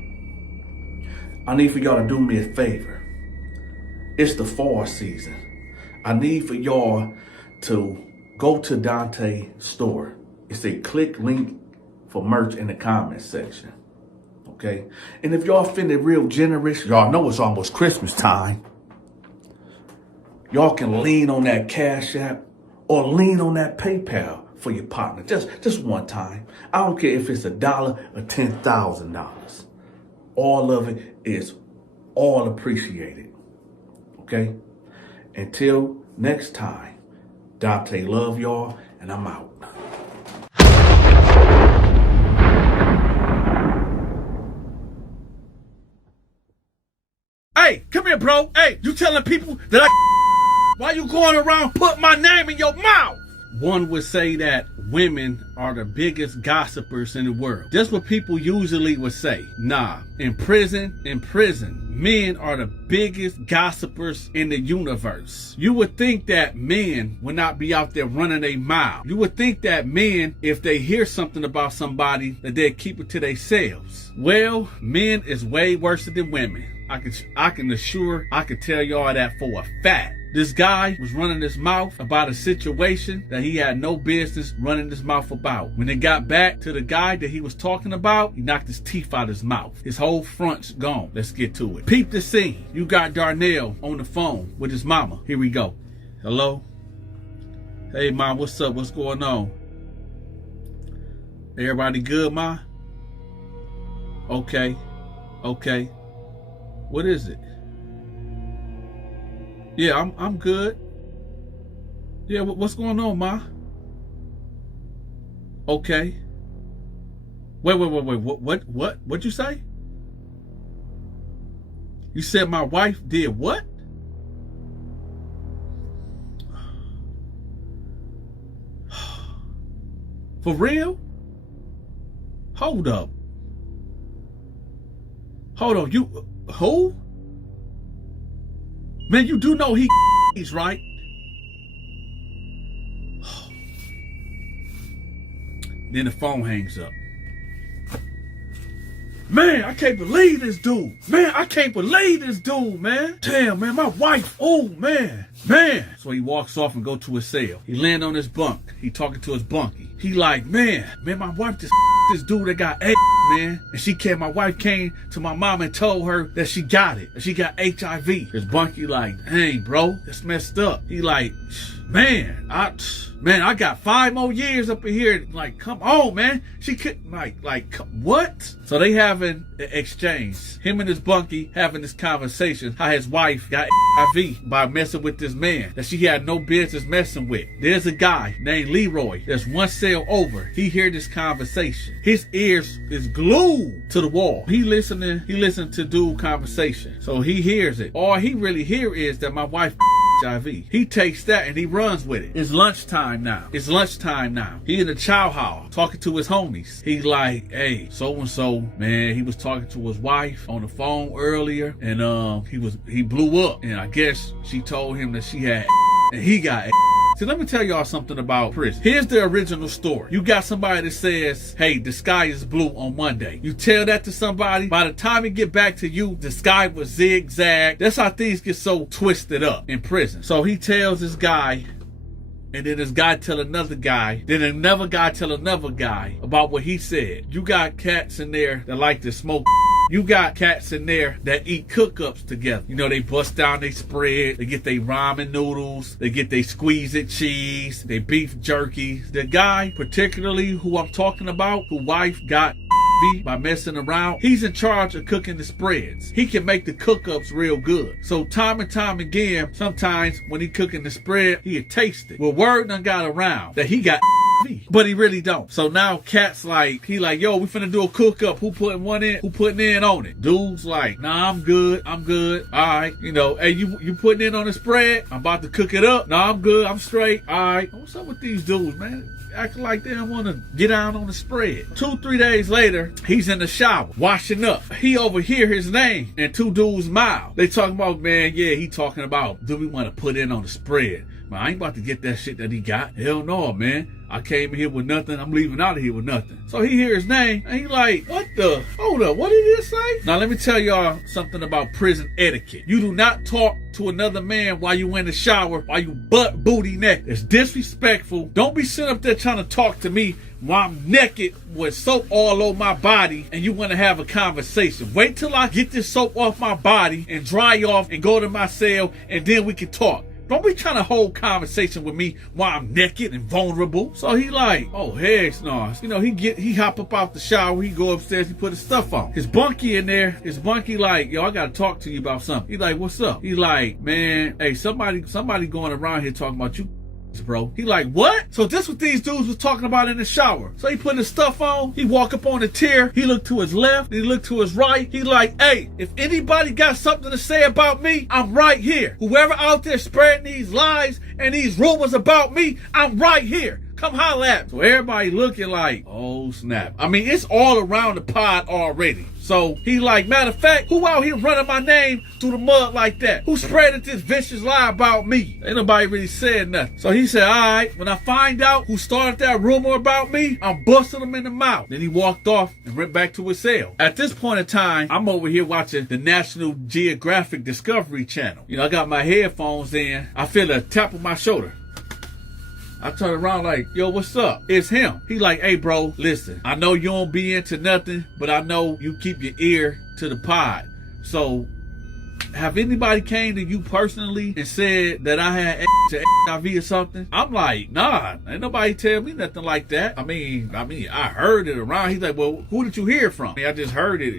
I need for y'all to do me a favor. It's the fall season. I need for y'all to go to Dante's store. It's a click link for merch in the comments section. Okay? And if y'all feeling real generous, y'all know it's almost Christmas time. Y'all can lean on that Cashapp or lean on that PayPal for your partner. Just one time. I don't care if it's $1 or $10,000. All of it is all appreciated. Okay? Until next time, Dante love y'all, and I'm out. Hey, come here, bro. Hey, you telling people that why you going around putting my name in your mouth? One would say that women are the biggest gossipers in the world. That's what people usually would say. Nah, in prison, men are the biggest gossipers in the universe. You would think that men would not be out there running their mouth. You would think that men, if they hear something about somebody, that they'd keep it to themselves. Well, men is way worse than women. I can tell y'all that for a fact. This guy was running his mouth about a situation that he had no business running his mouth about. When it got back to the guy that he was talking about, he knocked his teeth out his mouth. His whole front's gone. Let's get to it. Peep the scene. You got Darnell on the phone with his mama. Here we go. Hello? Hey, Mom, what's up? What's going on? Everybody good, Ma? Okay. What is it? Yeah, I'm good. Yeah, what's going on, Ma? Okay. Wait. What'd you say? You said my wife did what? For real? Hold up. Hold on, you, who? Man, you do know he's right? Then the phone hangs up. Man, I can't believe this dude. Man. Damn, man, my wife. Oh, man. So he walks off and go to his cell. He land on his bunk. He talking to his bunkie. He like, man, my wife just this dude that got AIDS, man. And my wife came to my mom and told her that she got it. That she got HIV. His bunkie like, dang, bro, that's messed up. He like, man, I got 5 more years up in here. Like, come on, man. She could like what? So they having an exchange. Him and his bunkie having this conversation. How his wife got HIV by messing with this man that she had no business messing with. There's a guy named Leroy that's one cell over. He hear this conversation. His ears is glued to the wall. He listening to dude conversation. So he hears it. All he really hear is that my wife HIV. He takes that and he runs with it. It's lunchtime now. He in the chow hall talking to his homies. He like, hey, so-and-so, man, he was talking to his wife on the phone earlier and he blew up. And I guess she told him that she had and he got See, let me tell y'all something about prison. Here's the original story. You got somebody that says, hey, the sky is blue on Monday. You tell that to somebody, by the time it get back to you, the sky was zigzag. That's how things get so twisted up in prison. So he tells this guy, and then this guy tell another guy, then another guy tell another guy about what he said. You got cats in there that like to smoke. You got cats in there that eat cook-ups together. You know, they bust down they spread, they get their ramen noodles, they get their squeeze-it cheese, they beef jerky. The guy, particularly who I'm talking about, who wife got by messing around, he's in charge of cooking the spreads. He can make the cook-ups real good. So time and time again, sometimes when he cooking the spread, he'll taste it. Well, word done got around that he got but he really don't. So now cat's like, he like, yo, we finna do a cook-up. Who putting one in? Who putting in on it? Dude's like, nah, I'm good. All right. You know, hey, you putting in on the spread? I'm about to cook it up. Nah, I'm good. I'm straight. All right. What's up with these dudes, man? Acting like they don't want to get down on the spread. 2-3 days later, he's in the shower, washing up. He overhear his name in two dudes' mouths. They talking about, man, yeah, he talking about, do we want to put in on the spread? Man, I ain't about to get that shit that he got. Hell no, man. I came in here with nothing. I'm leaving out of here with nothing. So he hear his name, and he like, what the? Hold up, what did he say? Now, let me tell y'all something about prison etiquette. You do not talk to another man while you in the shower, while you butt booty naked. It's disrespectful. Don't be sitting up there trying to talk to me while I'm naked with soap all over my body and you want to have a conversation. Wait till I get this soap off my body and dry off and go to my cell, and then we can talk. Don't be trying to hold conversation with me while I'm naked and vulnerable. So he like, oh, heck no. You know, he hop up out the shower, he go upstairs, he put his stuff on. His bunkie in there, his bunkie like, yo, I gotta talk to you about something. He like, what's up? He like, man, hey, somebody going around here talking about you bro. He like, what? So this what these dudes was talking about in the shower. So he put his stuff on. He walk up on the tier. He look to his left. He look to his right. He like, hey, if anybody got something to say about me, I'm right here. Whoever out there spreading these lies and these rumors about me, I'm right here. Come holler at me. So everybody looking like, oh snap. I mean, it's all around the pod already. So he like, matter of fact, who out here running my name through the mud like that? Who spreaded this vicious lie about me? Ain't nobody really said nothing. So he said, all right, when I find out who started that rumor about me, I'm busting them in the mouth. Then he walked off and went back to his cell. At this point in time, I'm over here watching the National Geographic Discovery Channel. You know, I got my headphones in. I feel a tap on my shoulder. I turn around like, yo, what's up? It's him. He like, hey, bro, listen, I know you don't be into nothing, but I know you keep your ear to the pod. So have anybody came to you personally and said that I had HIV or something? I'm like, nah, ain't nobody tell me nothing like that. I mean, I heard it around. He's like, well, who did you hear from? I just heard it,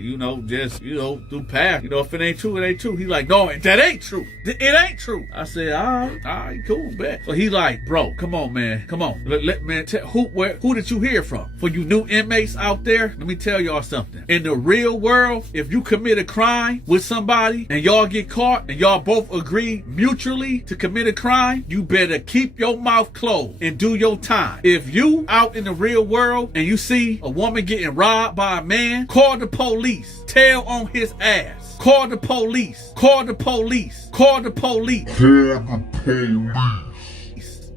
through past. If it ain't true, it ain't true. He like, no, that ain't true. It ain't true. I said, all right, cool, bet. So he like, bro, come on, man. Come on. Who did you hear from? For you new inmates out there, let me tell y'all something. In the real world, if you commit a crime with somebody and y'all get caught and y'all both agree mutually to commit a crime, you better keep your mouth closed and do your time. If you out in the real world and you see a woman getting robbed by a man, call the police. Tell on his ass. Call the police. Call the police. Call the police. Call the police.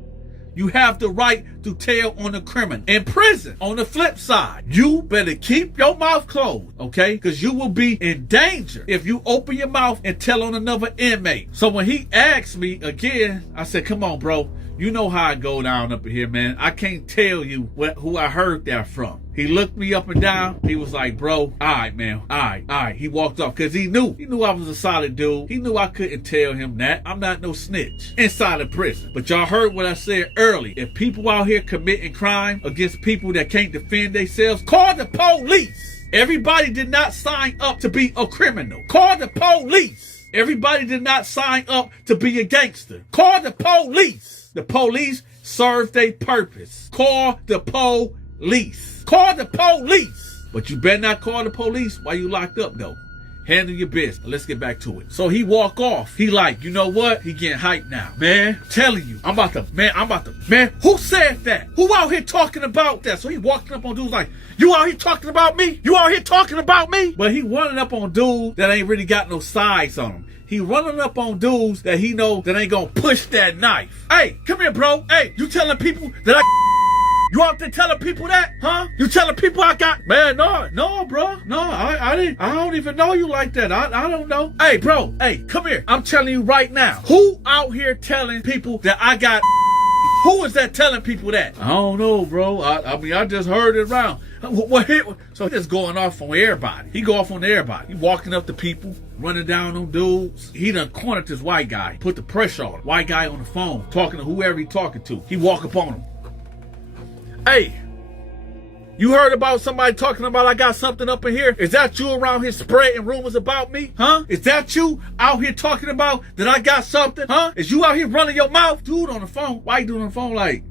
You have the right to tell on a criminal. In prison, on the flip side, you better keep your mouth closed, okay? Because you will be in danger if you open your mouth and tell on another inmate. So when he asked me again, I said, come on, bro. You know how I go down up in here, man. I can't tell you who I heard that from. He looked me up and down. He was like, bro, all right, man. All right. He walked off because he knew I was a solid dude. He knew I couldn't tell him that. I'm not no snitch inside of prison. But y'all heard what I said earlier. If people out here committing crime against people that can't defend themselves, call the police. Everybody did not sign up to be a criminal. Call the police. Everybody did not sign up to be a gangster. Call the police. The police serve their purpose. Call the police. Call the police. But you better not call the police while you locked up, though. Handle your business. Let's get back to it. So he walk off. He like, you know what? He getting hyped now. Man, I'm telling you, man, who said that? Who out here talking about that? So he walking up on dudes like, you out here talking about me? You out here talking about me? But he running up on dudes that ain't really got no size on him. He running up on dudes that he know that ain't gonna push that knife. Hey, come here, bro. Hey, you telling people that you out there telling people that? Huh? You telling people I got... Man, no, bro. No, I don't even know you like that. I don't know. Hey, bro. Hey, come here. I'm telling you right now. Who out here telling people that I got... Who is that telling people that? I don't know, bro. I just heard it around. So it's going off on everybody. He go off on everybody. He walking up to people, running down on dudes. He done cornered this white guy, put the pressure on him. White guy on the phone, talking to whoever he talking to. He walk up on him. Hey, you heard about somebody talking about I got something up in here? Is that you around here spreading rumors about me? Huh? Is that you out here talking about that I got something? Huh? Is you out here running your mouth? Dude on the phone. Why you doing on the phone like...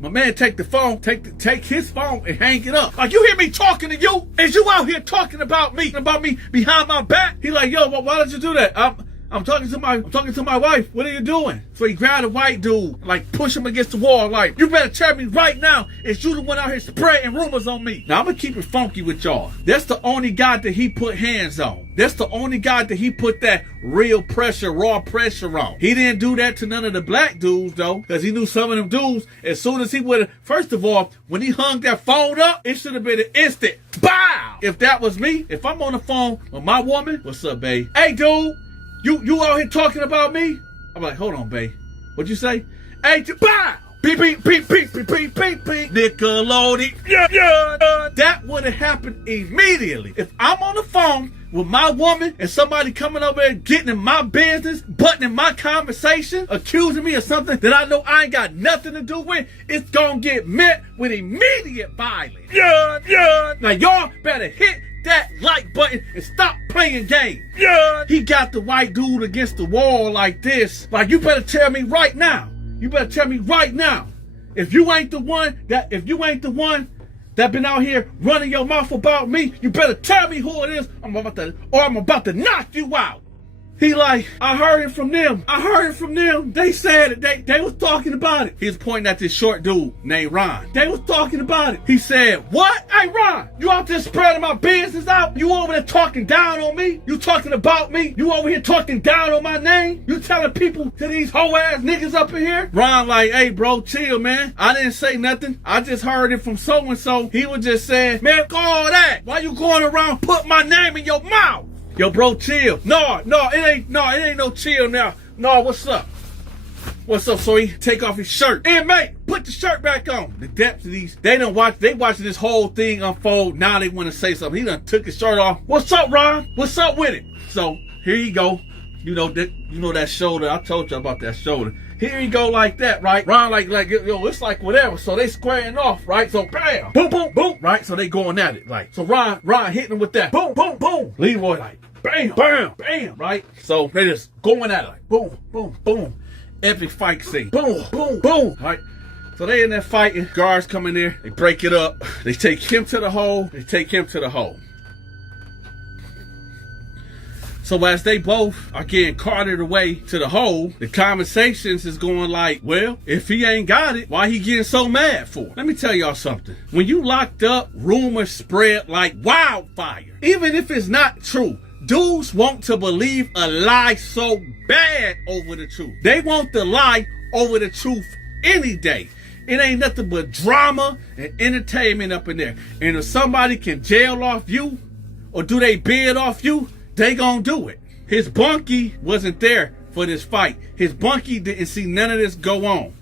My man take the phone, take his phone and hang it up. Like, you hear me talking to you? Is you out here talking about me behind my back? He like, yo, why did you do that? I'm talking to my wife. What are you doing? So he grabbed a white dude, like push him against the wall, like, you better tell me right now, is you the one out here spreading rumors on me? Now I'm gonna keep it funky with y'all. That's the only guy that he put hands on. That's the only guy that he put that real pressure, raw pressure on. He didn't do that to none of the black dudes though, because he knew some of them dudes, as soon as he would have, first of all, when he hung that phone up, it should have been an instant, bow! If that was me, if I'm on the phone with my woman, what's up, babe? Hey, dude, you out here talking about me? I'm like, hold on, babe. What'd you say? Hey, bow! Beep, beep, beep, beep, beep, beep, beep, beep. Nickelodeon. Yeah. That would have happened immediately. If I'm on the phone with my woman and somebody coming over and getting in my business, butting in my conversation, accusing me of something that I know I ain't got nothing to do with, it's gonna get met with immediate violence. Yeah. Now y'all better hit that like button and stop playing games. Yeah. He got the white dude against the wall like this. Like, you better tell me right now. You better tell me right now. If you ain't the one that been out here running your mouth about me, you better tell me who it is. I'm about to knock you out. He like, I heard it from them. They said it. They was talking about it. He was pointing at this short dude named Ron. They was talking about it. He said, what? Hey, Ron, you out there spreading my business out? You over there talking down on me? You talking about me? You over here talking down on my name? You telling people to these hoe ass niggas up in here? Ron like, hey, bro, chill, man. I didn't say nothing. I just heard it from so-and-so. He was just saying, man, fuck all that. Why you going around putting my name in your mouth? Yo, bro, chill. No, it ain't no chill now. No, what's up? What's up? So he take off his shirt. Inmate, put the shirt back on. The deputies, they watching this whole thing unfold. Now they want to say something. He done took his shirt off. What's up, Ron? What's up with it? So here you go. You know that shoulder. I told you about that shoulder. Here you go like that, right? Ron like yo, it's like whatever. So they squaring off, right? So bam, boom, boom, boom, right? So they going at it, like. So Ron hitting him with that, boom, boom, boom. Leroy like, bam, bam, bam, right? So they just going at it, like, boom, boom, boom. Epic fight scene, boom, boom, boom, right? So they in there fighting. Guards come in there, they break it up. They take him to the hole. So as they both are getting carted away to the hole, the conversations is going like, well, if he ain't got it, why he getting so mad for? Let me tell y'all something. When you locked up, rumors spread like wildfire. Even if it's not true, dudes want to believe a lie so bad over the truth. They want the lie over the truth any day. It ain't nothing but drama and entertainment up in there. And if somebody can jail off you or do they bid off you, they gonna do it. His bunkie wasn't there for this fight. His bunkie didn't see none of this go on.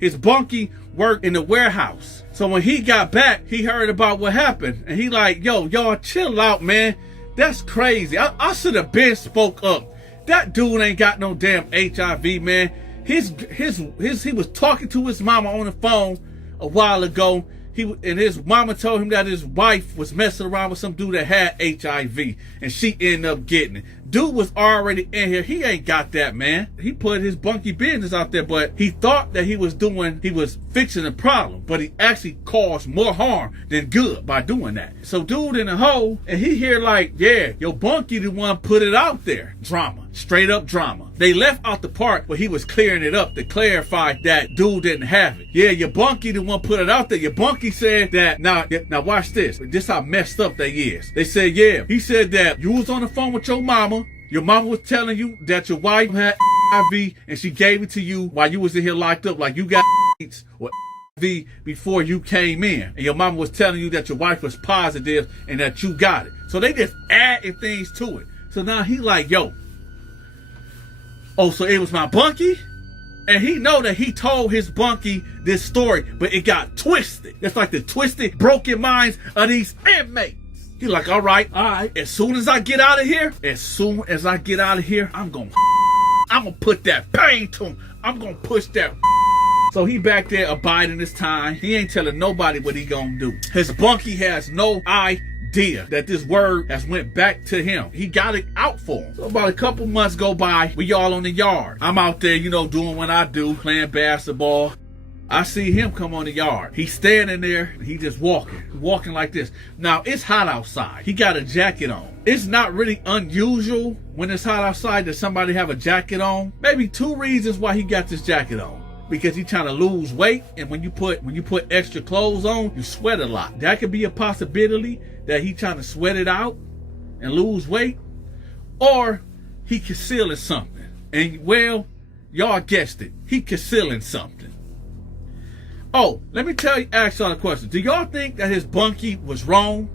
His bunkie worked in the warehouse. So when he got back, he heard about what happened. And he like, yo, y'all chill out, man. That's crazy. I should have been spoke up. That dude ain't got no damn HIV, man. He was talking to his mama on the phone a while ago. And his mama told him that his wife was messing around with some dude that had HIV, and she ended up getting it. Dude was already in here. He ain't got that, man. He put his bunky business out there, but he thought that he was fixing the problem, but he actually caused more harm than good by doing that. So dude in the hole, and he hear like, yeah, your bunky the one put it out there. Drama, straight up drama. They left out the part where he was clearing it up to clarify that dude didn't have it. Yeah, your bunky the one put it out there. Your bunky said that, now watch this. This how messed up they is. They said, yeah, he said that you was on the phone with your mama. Your mama was telling you that your wife had HIV and she gave it to you while you was in here locked up, like you got AIDS or HIV before you came in. And your mama was telling you that your wife was positive and that you got it. So they just adding things to it. So now he like, yo, oh, so it was my bunkie? And he know that he told his bunkie this story, but it got twisted. It's like the twisted, broken minds of these inmates. He like, all right. As soon as I get out of here, I'm gonna put that pain to him. I'm gonna push that. So he back there abiding his time. He ain't telling nobody what he gonna do. His bunkie has no idea that this word has went back to him. He got it out for him. So about a couple months go by, we all on the yard. I'm out there, doing what I do, playing basketball. I see him come on the yard. He's standing there. He just walking like this. Now, it's hot outside. He got a jacket on. It's not really unusual when it's hot outside that somebody have a jacket on. Maybe 2 reasons why he got this jacket on. Because he's trying to lose weight, and when you put extra clothes on, you sweat a lot. That could be a possibility that he trying to sweat it out and lose weight. Or he concealing something. And, well, y'all guessed it. He concealing something. Oh, let me ask y'all a question. Do y'all think that his bunkie was wrong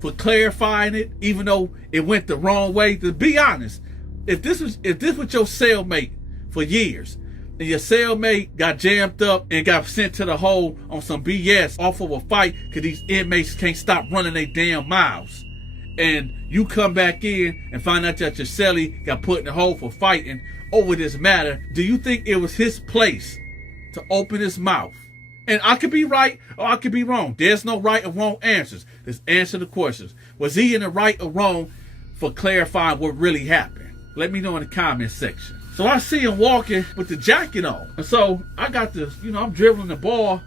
for clarifying it, even though it went the wrong way? To be honest, if this was your cellmate for years, and your cellmate got jammed up and got sent to the hole on some BS off of a fight because these inmates can't stop running their damn mouths, and you come back in and find out that your cellie got put in the hole for fighting over this matter, do you think it was his place to open his mouth? And I could be right or I could be wrong. There's no right or wrong answers. Just answer the questions. Was he in the right or wrong for clarifying what really happened? Let me know in the comment section. So I see him walking with the jacket on. And so I got this, you know, I'm dribbling the ball.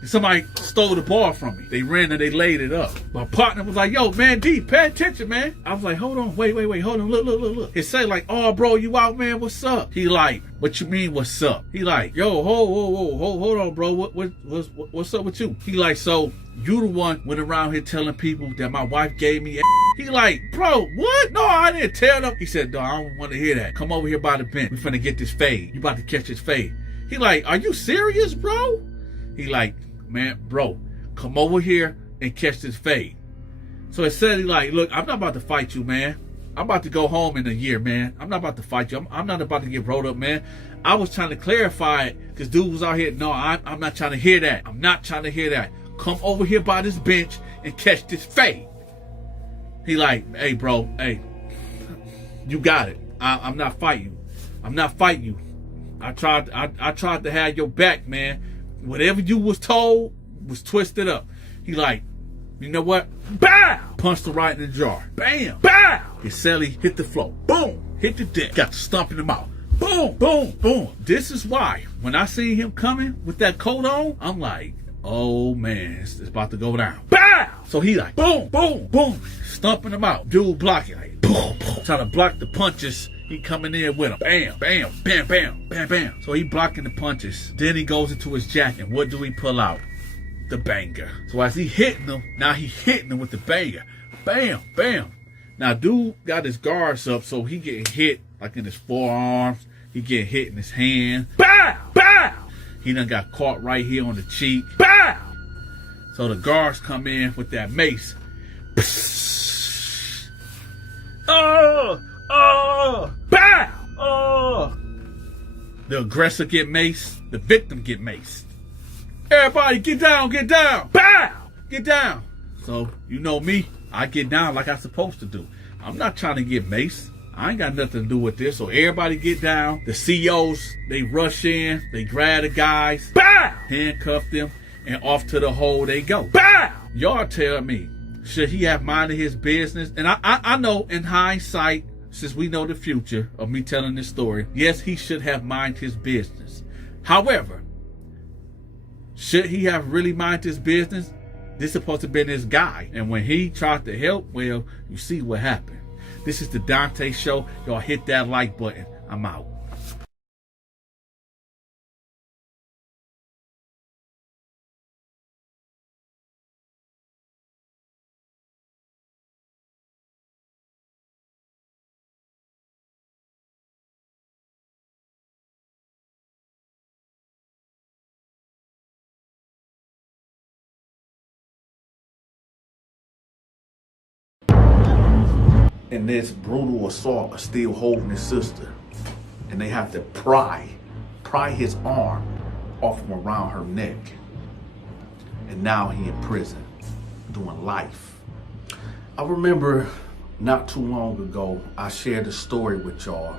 And somebody stole the ball from me. They ran and they laid it up. My partner was like, yo, man, D, pay attention, man. I was like, hold on, wait, hold on, look. He said like, oh, bro, you out, man, what's up? He like, what you mean, what's up? He like, yo, hold on, bro, what's up with you? He like, so you the one went around here telling people that my wife gave me a. He like, bro, what? No, I didn't tell them. He said, no, I don't want to hear that. Come over here by the bench. We finna get this fade. You about to catch this fade. He like, are you serious, bro? He like, man, bro, come over here and catch this fade. So it said, he like, look, I'm not about to fight you, man. I'm about to go home in a year, man. I'm not about to fight you. I'm not about to get rolled up, man. I was trying to clarify it because dude was out here. No, I'm not trying to hear that. I'm not trying to hear that. Come over here by this bench and catch this fade. He like, hey, bro, hey, you got it. I'm not fighting you. I'm not fighting you. I tried to have your back, man. Whatever you was told was twisted up. He like, you know what? Bow! Punched him right in the jar. Bam! Bow! His celly hit the floor. Boom! Hit the deck. Got to stomping him out. Boom! Boom! Boom! This is why when I seen him coming with that coat on, I'm like, oh man, it's about to go down. Bow! So he like, boom! Boom! Boom! Stomping him out. Dude blocking like, boom! Boom! Trying to block the punches. He coming in with him. Bam, bam, bam, bam, bam, bam. So he blocking the punches. Then he goes into his jacket. What do he pull out? The banger. So as he hitting him, now he hitting him with the banger. Bam, bam. Now dude got his guards up, so he getting hit like in his forearms. He getting hit in his hand. Bow, bow. He done got caught right here on the cheek. Bow. So the guards come in with that mace. Bow! Oh! The aggressor get maced, the victim get maced. Everybody get down, get down! Bow! Get down! So, you know me, I get down like I'm supposed to do. I'm not trying to get maced. I ain't got nothing to do with this. So everybody get down. The COs, they rush in, they grab the guys, bow! Handcuff them, and off to the hole they go. Bow! Y'all tell me, should he have minded his business? And I know in hindsight, since we know the future of me telling this story, yes, he should have minded his business. However, should he have really minded his business? This is supposed to have been his guy. And when he tried to help, well, you see what happened. This is the Donta Show. Y'all hit that like button. I'm out. And this brutal assault is still holding his sister. And they have to pry his arm off from around her neck. And now he in prison, doing life. I remember not too long ago, I shared a story with y'all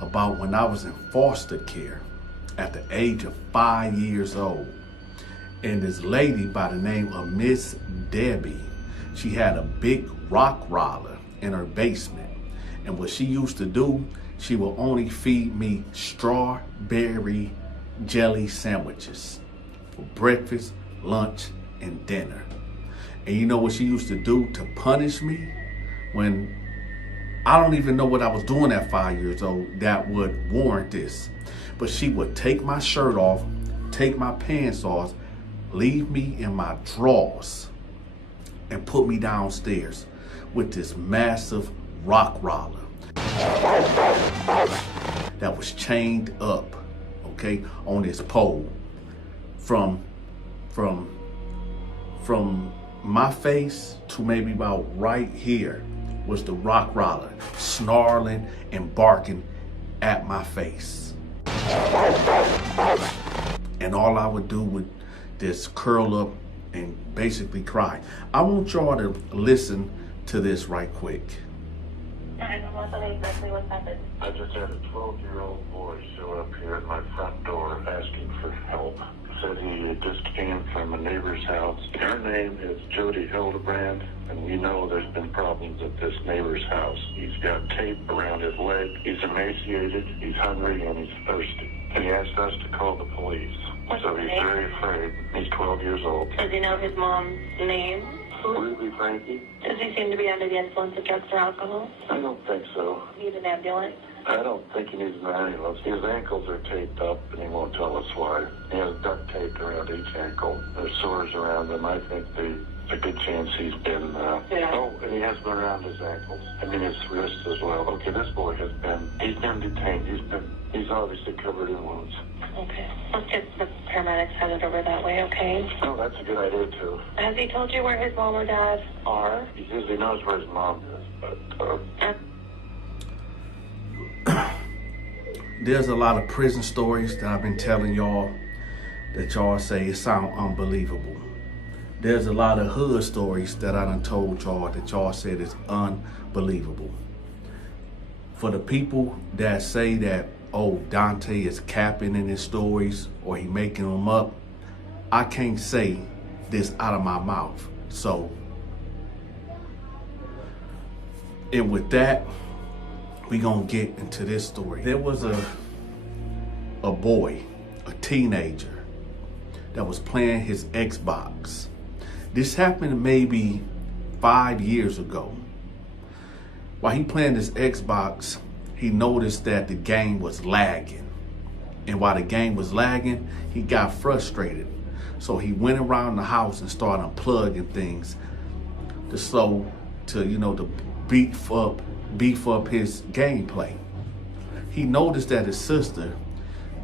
about when I was in foster care at the age of 5 years old. And this lady by the name of Miss Debbie, she had a big rock roller in her basement. And what she used to do, she will only feed me strawberry jelly sandwiches for breakfast, lunch, and dinner. And you know what she used to do to punish me? When I don't even know what I was doing at 5 years old that would warrant this. But she would take my shirt off, take my pants off, leave me in my drawers, and put me downstairs with this massive rock roller that was chained up, okay, on this pole. From my face to maybe about right here was the rock roller, snarling and barking at my face. And all I would do would just curl up and basically cry. I want y'all to listen to this right quick. I don't know exactly what happened. I just had a 12-year-old boy show up here at my front door asking for help. said he just came from a neighbor's house. Her name is Jody Hildebrand, and we know there's been problems at this neighbor's house. He's got tape around his leg. He's emaciated, he's hungry, and he's thirsty. And he asked us to call the police. So he's very afraid. He's 12 years old. Does he know his mom's name? Ruby Frankie? Does he seem to be under the influence of drugs or alcohol? I don't think so. Need an ambulance? I don't think he needs an ambulance. His ankles are taped up, and he won't tell us why. He has duct tape around each ankle. There's sores around them. I think there's a good chance he's been, Oh, and he has been around his ankles. I mean, his wrists as well. Okay, this boy he's been detained. He's obviously covered in wounds. Okay. Let's get the paramedics headed over that way, okay? Oh, that's a good idea, too. Has he told you where his mom or dad are? He says he knows where his mom is, but, There's a lot of prison stories that I've been telling y'all that y'all say it sound unbelievable. There's a lot of hood stories that I done told y'all that y'all said is unbelievable. For the people that say that, oh, Dante is capping in his stories or he making them up, I can't say this out of my mouth. So, and with that, we gonna get into this story. There was a boy, a teenager, that was playing his Xbox. This happened maybe 5 years ago. While he playing his Xbox, he noticed that the game was lagging. And while the game was lagging, he got frustrated. So he went around the house and started unplugging things to beef up his gameplay. He noticed that his sister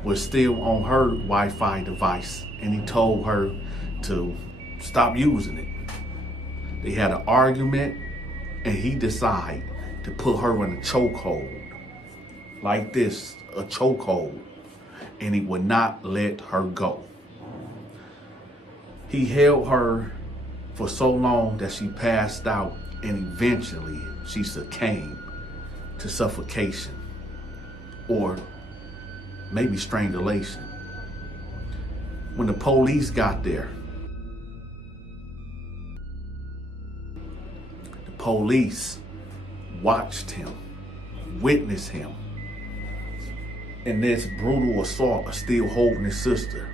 was still on her Wi-Fi device, and he told her to stop using it. They had an argument, and he decided to put her in a chokehold. Like this, a chokehold. And he would not let her go. He held her for so long that she passed out, and eventually she succumbed to suffocation or maybe strangulation. When the police got there, the police watched him, witnessed him in this brutal assault of still holding his sister,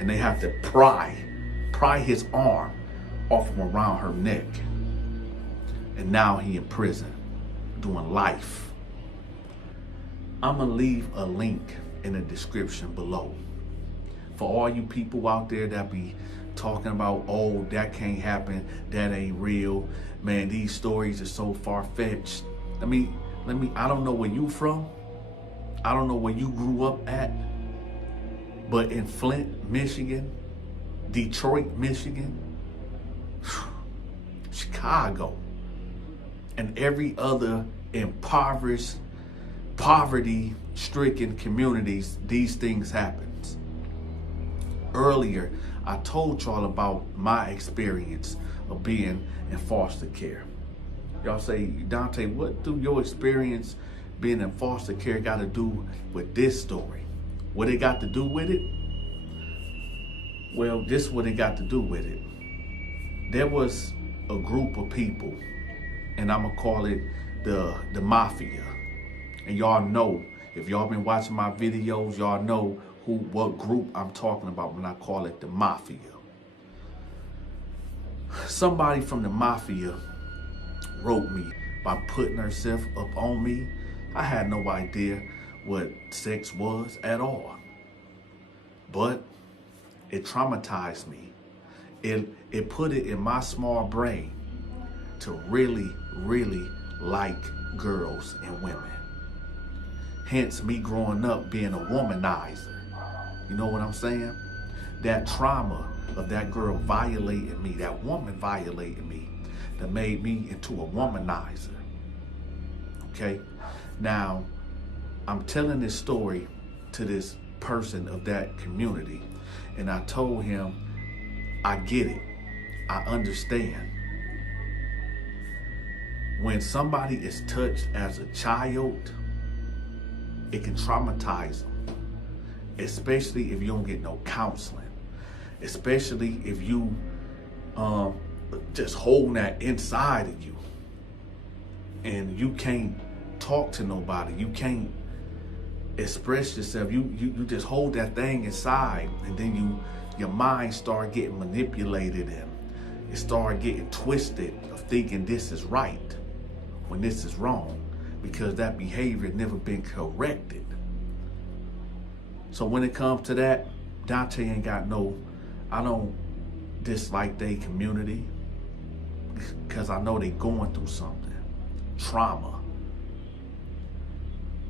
and they have to pry his arm off from around her neck. And now he in prison doing life. I'm gonna leave a link in the description below for all you people out there that be talking about, oh, that can't happen, that ain't real, man, these stories are so far-fetched. I don't know where you from, I don't know where you grew up at, but in Flint, Michigan, Detroit, Michigan, Chicago, and every other impoverished, poverty-stricken communities, these things happen. Earlier, I told y'all about my experience of being in foster care. Y'all say, Dante, what do your experience being in foster care got to do with this story? What it got to do with it? Well, this is what it got to do with it. There was a group of people, and I'm gonna call it the mafia. And y'all know, if y'all been watching my videos, y'all know what group I'm talking about when I call it the mafia. Somebody from the mafia wrote me by putting herself up on me. I had no idea what sex was at all. But it traumatized me. It put it in my small brain to really, really like girls and women. Hence me growing up being a womanizer. You know what I'm saying? That trauma of that girl violating me, that woman violating me, that made me into a womanizer. Okay? Now, I'm telling this story to this person of that community, and I told him, I get it. I understand. When somebody is touched as a child, it can traumatize them, especially if you don't get no counseling. especially if you just holding that inside of you and you can't talk to nobody, you can't express yourself, you just hold that thing inside, and then your mind start getting manipulated and it start getting twisted of thinking this is right when this is wrong, because that behavior never been corrected. So when it comes to that, Dante ain't got I don't dislike their community, because I know they going through something, trauma.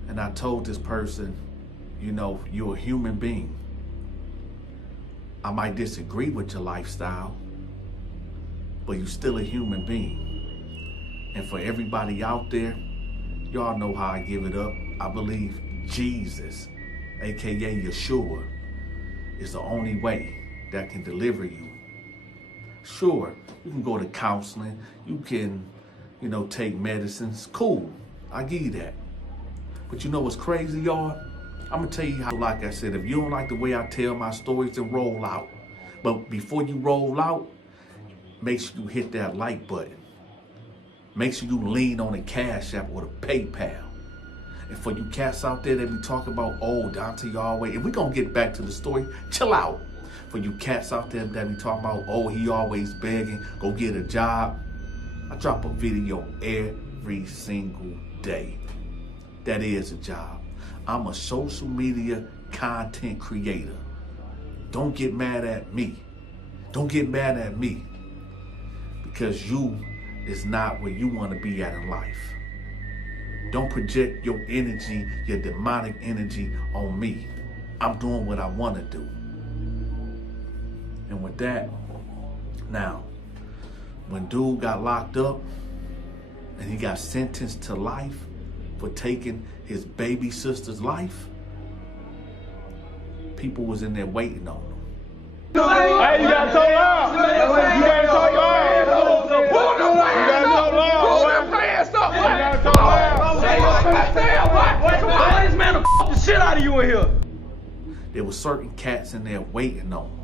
And I told this person, you know, you're a human being. I might disagree with your lifestyle, but you're still a human being. And for everybody out there, y'all know how I give it up. I believe Jesus, aka Yeshua, is the only way that can deliver you. Sure, you can go to counseling, you can, you know, take medicines. Cool, I give you that. But you know what's crazy, y'all? I'm gonna tell you how, like I said, if you don't like the way I tell my stories, then roll out. But before you roll out, make sure you hit that like button. Make sure you lean on the Cashapp or the PayPal. And for you cats out there that be talking about, oh, Donta always, and we're gonna get back to the story, chill out. For you cats out there that be talking about, oh, he always begging, go get a job. I drop a video every single day. That is a job. I'm a social media content creator. Don't get mad at me. Don't get mad at me, because you is not where you want to be at in life. Don't project your energy, your demonic energy on me. I'm doing what I want to do. And with that, now, when dude got locked up and he got sentenced to life for taking his baby sister's life, people was in there waiting on him. Hey, you got so loud. You got so loud. Pull them pants up. You got so loud. Why this man to the shit out of you in here? There was certain cats in there waiting on him.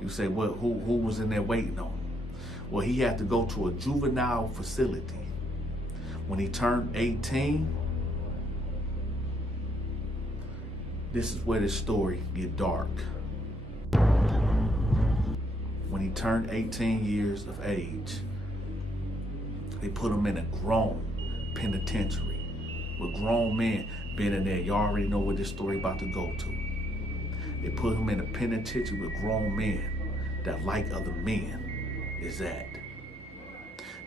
You say, well, who was in there waiting on him? Well, he had to go to a juvenile facility. When he turned 18, this is where this story get dark. When he turned 18 years of age, they put him in a grown penitentiary with grown men being in there. You already know where this story about to go to. They put him in a penitentiary with grown men that like other men is at.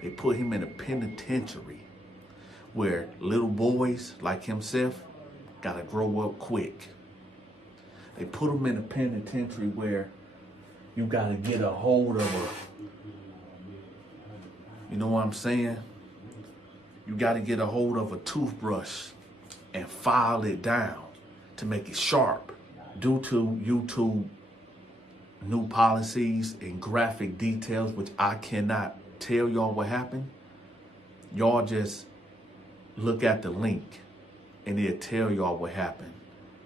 They put him in a penitentiary where little boys like himself gotta grow up quick. They put him in a penitentiary where you gotta get a hold of you know what I'm saying? You gotta get a hold of a toothbrush and file it down to make it sharp. Due to YouTube new policies and graphic details, which I cannot tell y'all what happened, y'all just look at the link and it'll tell y'all what happened.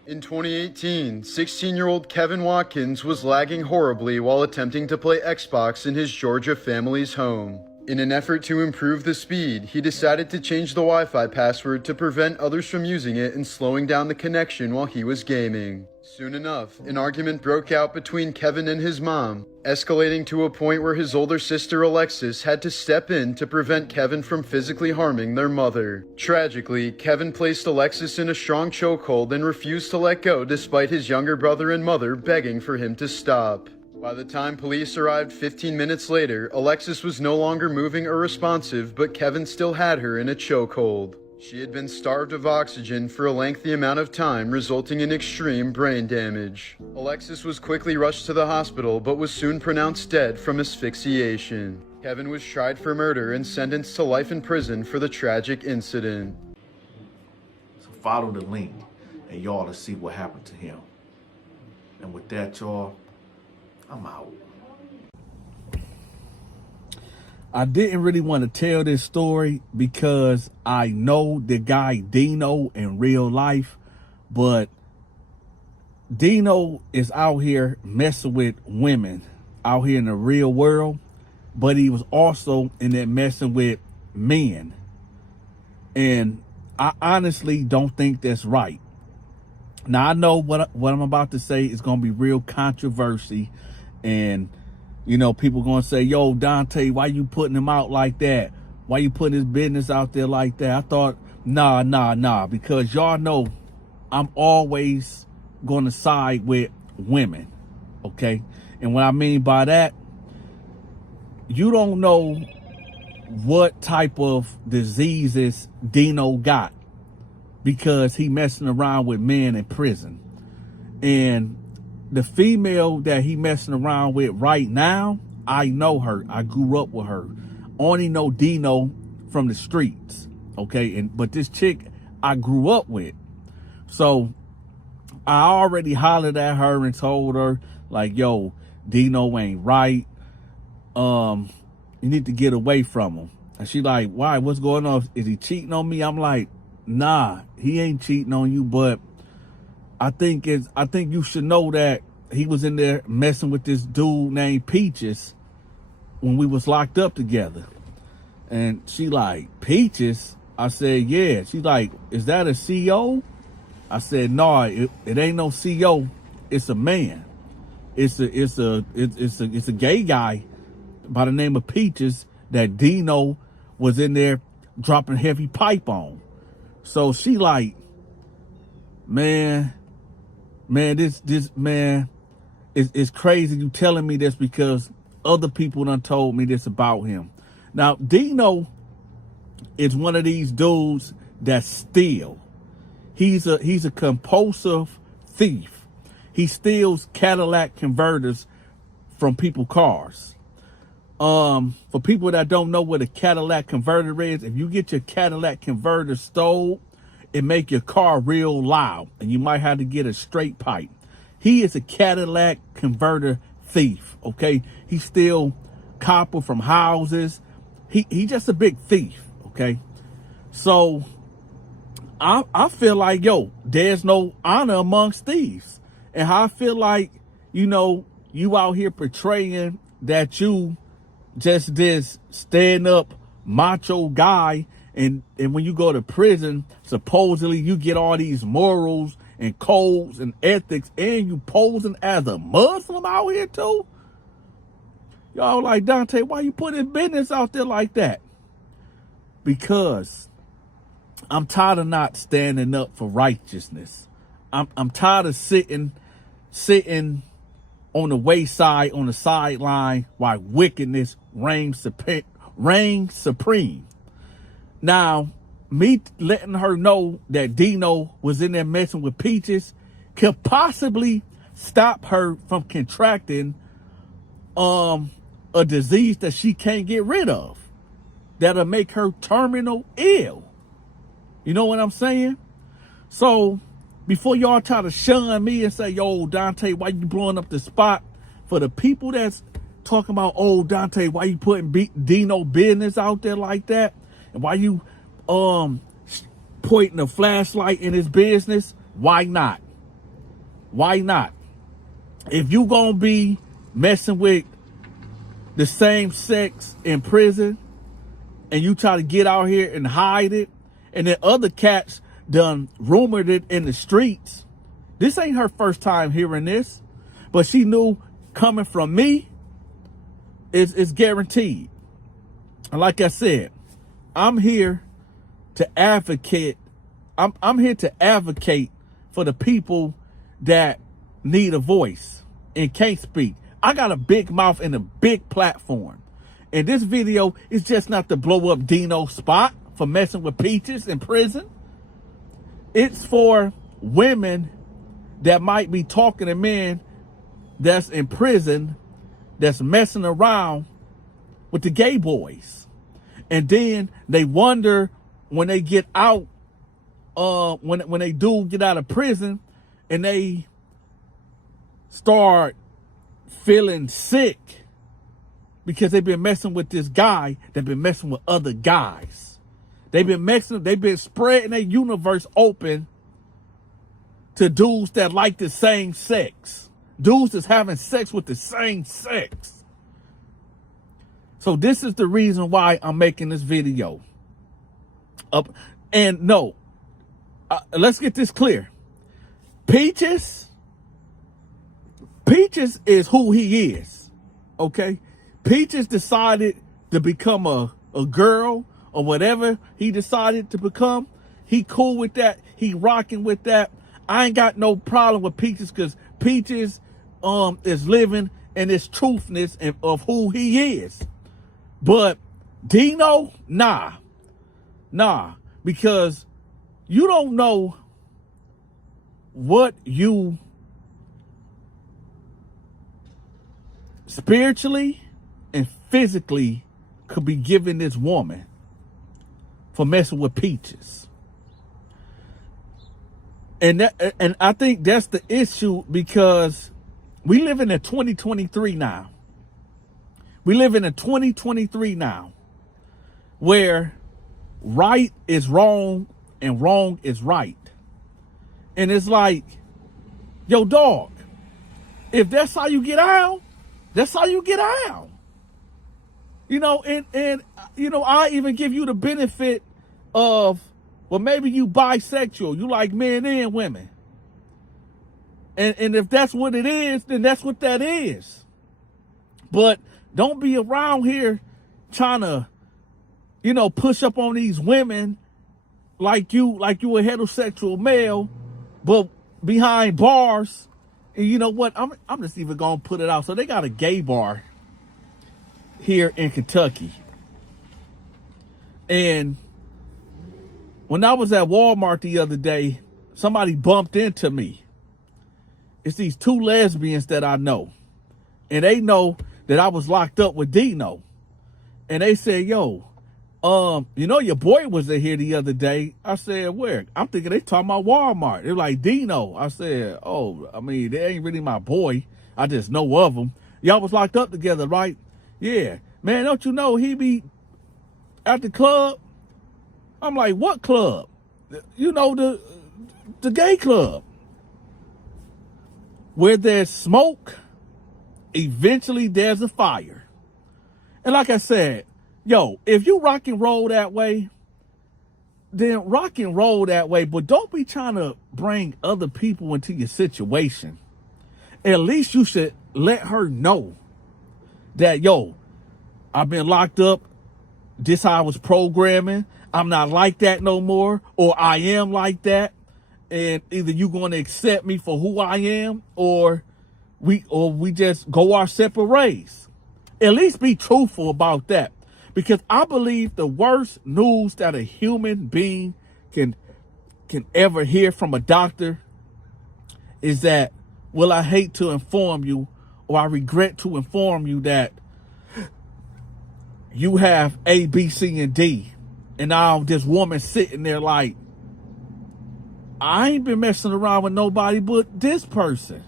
In 2018, 16-year-old Kevin Watkins was lagging horribly while attempting to play Xbox in his Georgia family's home. In an effort to improve the speed, he decided to change the Wi-Fi password to prevent others from using it and slowing down the connection while he was gaming. Soon enough, an argument broke out between Kevin and his mom, escalating to a point where his older sister Alexis had to step in to prevent Kevin from physically harming their mother. Tragically, Kevin placed Alexis in a strong chokehold and refused to let go despite his younger brother and mother begging for him to stop. By the time police arrived 15 minutes later, Alexis was no longer moving or responsive, but Kevin still had her in a chokehold. She had been starved of oxygen for a lengthy amount of time, resulting in extreme brain damage. Alexis was quickly rushed to the hospital, but was soon pronounced dead from asphyxiation. Kevin was tried for murder and sentenced to life in prison for the tragic incident. So follow the link and y'all to see what happened to him. And with that, y'all, I'm out. I didn't really want to tell this story because I know the guy Dino in real life, but Dino is out here messing with women out here in the real world, but he was also in there messing with men. And I honestly don't think that's right. Now, I know what I'm about to say is going to be real controversy. And, you know, people going to say, yo, Dante, why you putting him out like that? Why you putting his business out there like that? I thought, nah, because y'all know I'm always going to side with women, okay? And what I mean by that, you don't know what type of diseases Dino got because he messing around with men in prison. And the female that he messing around with right now, I know her. I grew up with her. Only know Dino from the streets, okay? But this chick I grew up with. So I already hollered at her and told her, like, yo, Dino ain't right. You need to get away from him. And she like, why? What's going on? Is he cheating on me? I'm like, nah, he ain't cheating on you, but I think you should know that he was in there messing with this dude named Peaches when we was locked up together. And she like, Peaches? I said, yeah. She's like, is that a CO? I said, no, it ain't no CO. It's a man. It's a gay guy by the name of Peaches that Dino was in there dropping heavy pipe on. So she like, man, this man is crazy you telling me this because other people done told me this about him. Now, Dino is one of these dudes that steal. He's a compulsive thief. He steals Cadillac converters from people's cars. For people that don't know what a Cadillac converter is, if you get your Cadillac converter stole, it make your car real loud and you might have to get a straight pipe. He is a Cadillac converter thief, okay? He steal copper from houses. He just a big thief, okay? So I feel like, yo, there's no honor amongst thieves. And how I feel like, you know, you out here portraying that you just this stand up macho guy, and when you go to prison, supposedly you get all these morals and codes and ethics, and you posing as a Muslim out here too. Y'all like, Dante, why you putting business out there like that? Because I'm tired of not standing up for righteousness. I'm tired of sitting on the wayside, on the sideline, while wickedness reigns supreme. Now, me letting her know that Dino was in there messing with Peaches could possibly stop her from contracting a disease that she can't get rid of, that'll make her terminal ill. You know what I'm saying? So before y'all try to shun me and say, yo, Dante, why you blowing up the spot? For the people that's talking about, oh, Dante, why you putting Dino business out there like that? And why you pointing a flashlight in his business? Why not? Why not? If you gonna be messing with the same sex in prison and you try to get out here and hide it, and then other cats done rumored it in the streets, this ain't her first time hearing this, but she knew coming from me is guaranteed. And like I said, I'm here to advocate. I'm here to advocate for the people that need a voice and can't speak. I got a big mouth and a big platform. And this video is just not to blow up Dino's spot for messing with Peaches in prison. It's for women that might be talking to men that's in prison, that's messing around with the gay boys. And then they wonder when they get out, when they do get out of prison and they start feeling sick because they've been messing with this guy, they've been messing with other guys. They've been spreading their universe open to dudes that like the same sex. Dudes that's having sex with the same sex. So this is the reason why I'm making this video. And no, let's get this clear. Peaches is who he is, okay? Peaches decided to become a girl or whatever he decided to become. He cool with that. He rocking with that. I ain't got no problem with Peaches because Peaches is living in his truthness of who he is. But Dino, nah, because you don't know what you spiritually and physically could be giving this woman for messing with Peaches. And I think that's the issue, because we live in 2023 now. We live in 2023 now, where right is wrong and wrong is right. And it's like, yo, dog, if that's how you get out, that's how you get out. You know, and you know, I even give you the benefit of, well, maybe you bisexual, you like men and women. And if that's what it is, then that's what that is. But don't be around here trying to, you know, push up on these women like you a heterosexual male, but behind bars. And you know what? I'm just even gonna put it out. So they got a gay bar here in Kentucky. And when I was at Walmart the other day, somebody bumped into me. It's these two lesbians that I know. And they know that I was locked up with Dino. And they said, yo, you know, your boy was in here the other day. I said, where? I'm thinking they talking about Walmart. They're like, Dino. I said, oh, I mean, they ain't really my boy. I just know of him. Y'all was locked up together, right? Yeah. Man, don't you know he be at the club? I'm like, what club? You know, the gay club. Where there's smoke, eventually there's a fire. And like I said, yo, if you rock and roll that way, then rock and roll that way, but don't be trying to bring other people into your situation. At least you should let her know that, yo, I've been locked up. This how I was programming. I'm not like that no more, or I am like that. And either you going to accept me for who I am, or we just go our separate ways. At least be truthful about that. Because I believe the worst news that a human being can ever hear from a doctor is that, well, I hate to inform you, or I regret to inform you that you have A, B, C, and D. And now this woman sitting there like, I ain't been messing around with nobody but this person.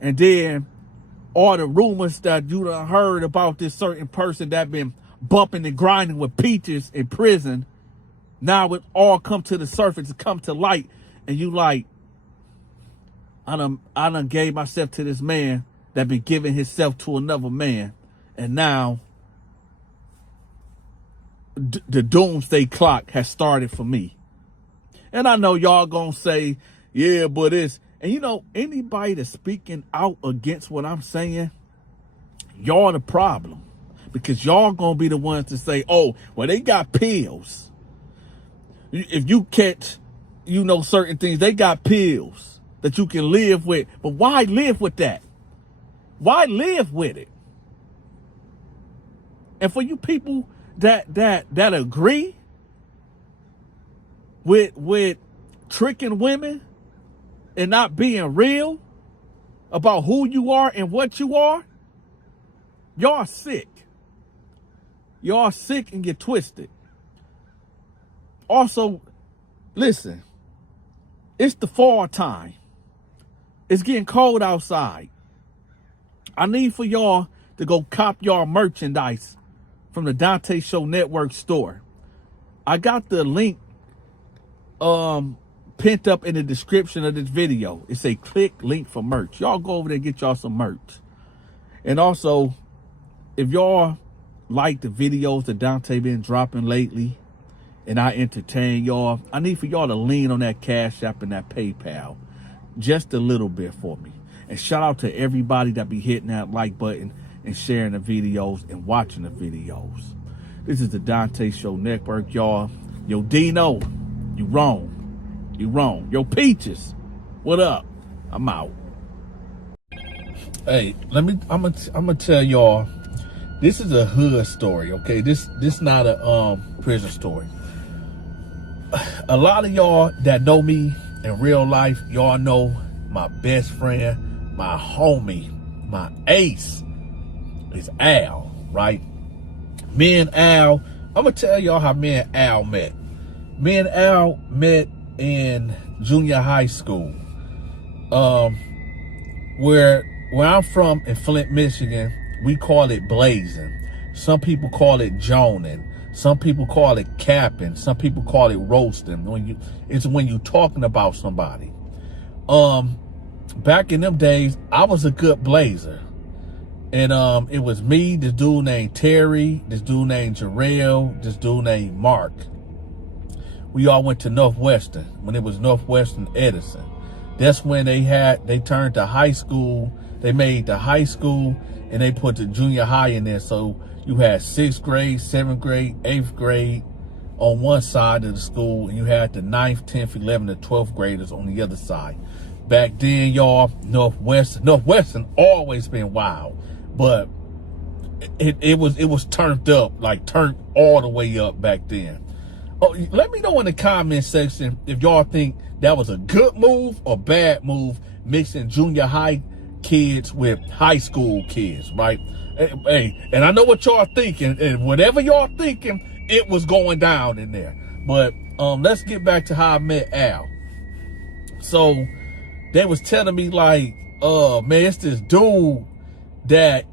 And then all the rumors that you done heard about this certain person that been bumping and grinding with Peaches in prison, now it all come to the surface, it come to light, and you like, I done gave myself to this man that been giving himself to another man, and now the doomsday clock has started for me. And I know y'all gonna say, yeah, but it's, and you know, anybody that's speaking out against what I'm saying, y'all the problem. Because y'all gonna be the ones to say, oh, well, they got pills. If you catch, you know, certain things, they got pills that you can live with. But why live with that? Why live with it? And for you people that agree with tricking women and not being real about who you are and what you are, y'all sick. Y'all sick and get twisted. Also, listen, it's the fall time. It's getting cold outside. I need for y'all to go cop y'all merchandise from the Donta Show Network store. I got the link pinned up in the description of this video. It's a click link for merch. Y'all go over there and get y'all some merch. And also, if y'all like the videos that Dante been dropping lately, and I entertain y'all, I need for y'all to lean on that Cash App and that PayPal just a little bit for me. And shout out to everybody that be hitting that like button and sharing the videos and watching the videos. This is the Donta Show Network, y'all. Yo, Dino, you wrong. You wrong. Yo, Peaches, what up? I'm out. Hey, I'm gonna tell y'all, this is a hood story, okay? This not a prison story. A lot of y'all that know me in real life, y'all know my best friend, my homie, my ace is Al, right? Me and Al, I'm gonna tell y'all how me and Al met. Me and Al met in junior high school. Where I'm from in Flint, Michigan, we call it blazing. Some people call it joning. Some people call it capping. Some people call it roasting. It's when you talking about somebody. Back in them days, I was a good blazer. And it was me, this dude named Terry, this dude named Jarrell, this dude named Mark. We all went to Northwestern when it was Northwestern Edison. That's when they turned to high school. They made the high school and they put the junior high in there. So you had 6th grade, 7th grade, 8th grade on one side of the school, and you had the 9th, 10th, 11th, and 12th graders on the other side. Back then, y'all, Northwestern always been wild, but it was turned up, like turned all the way up back then. Oh, let me know in the comment section if y'all think that was a good move or bad move, mixing junior high kids with high school kids, right? Hey, and I know what y'all thinking, and whatever y'all thinking, it was going down in there. But let's get back to how I met Al. So they was telling me like, man, it's this dude that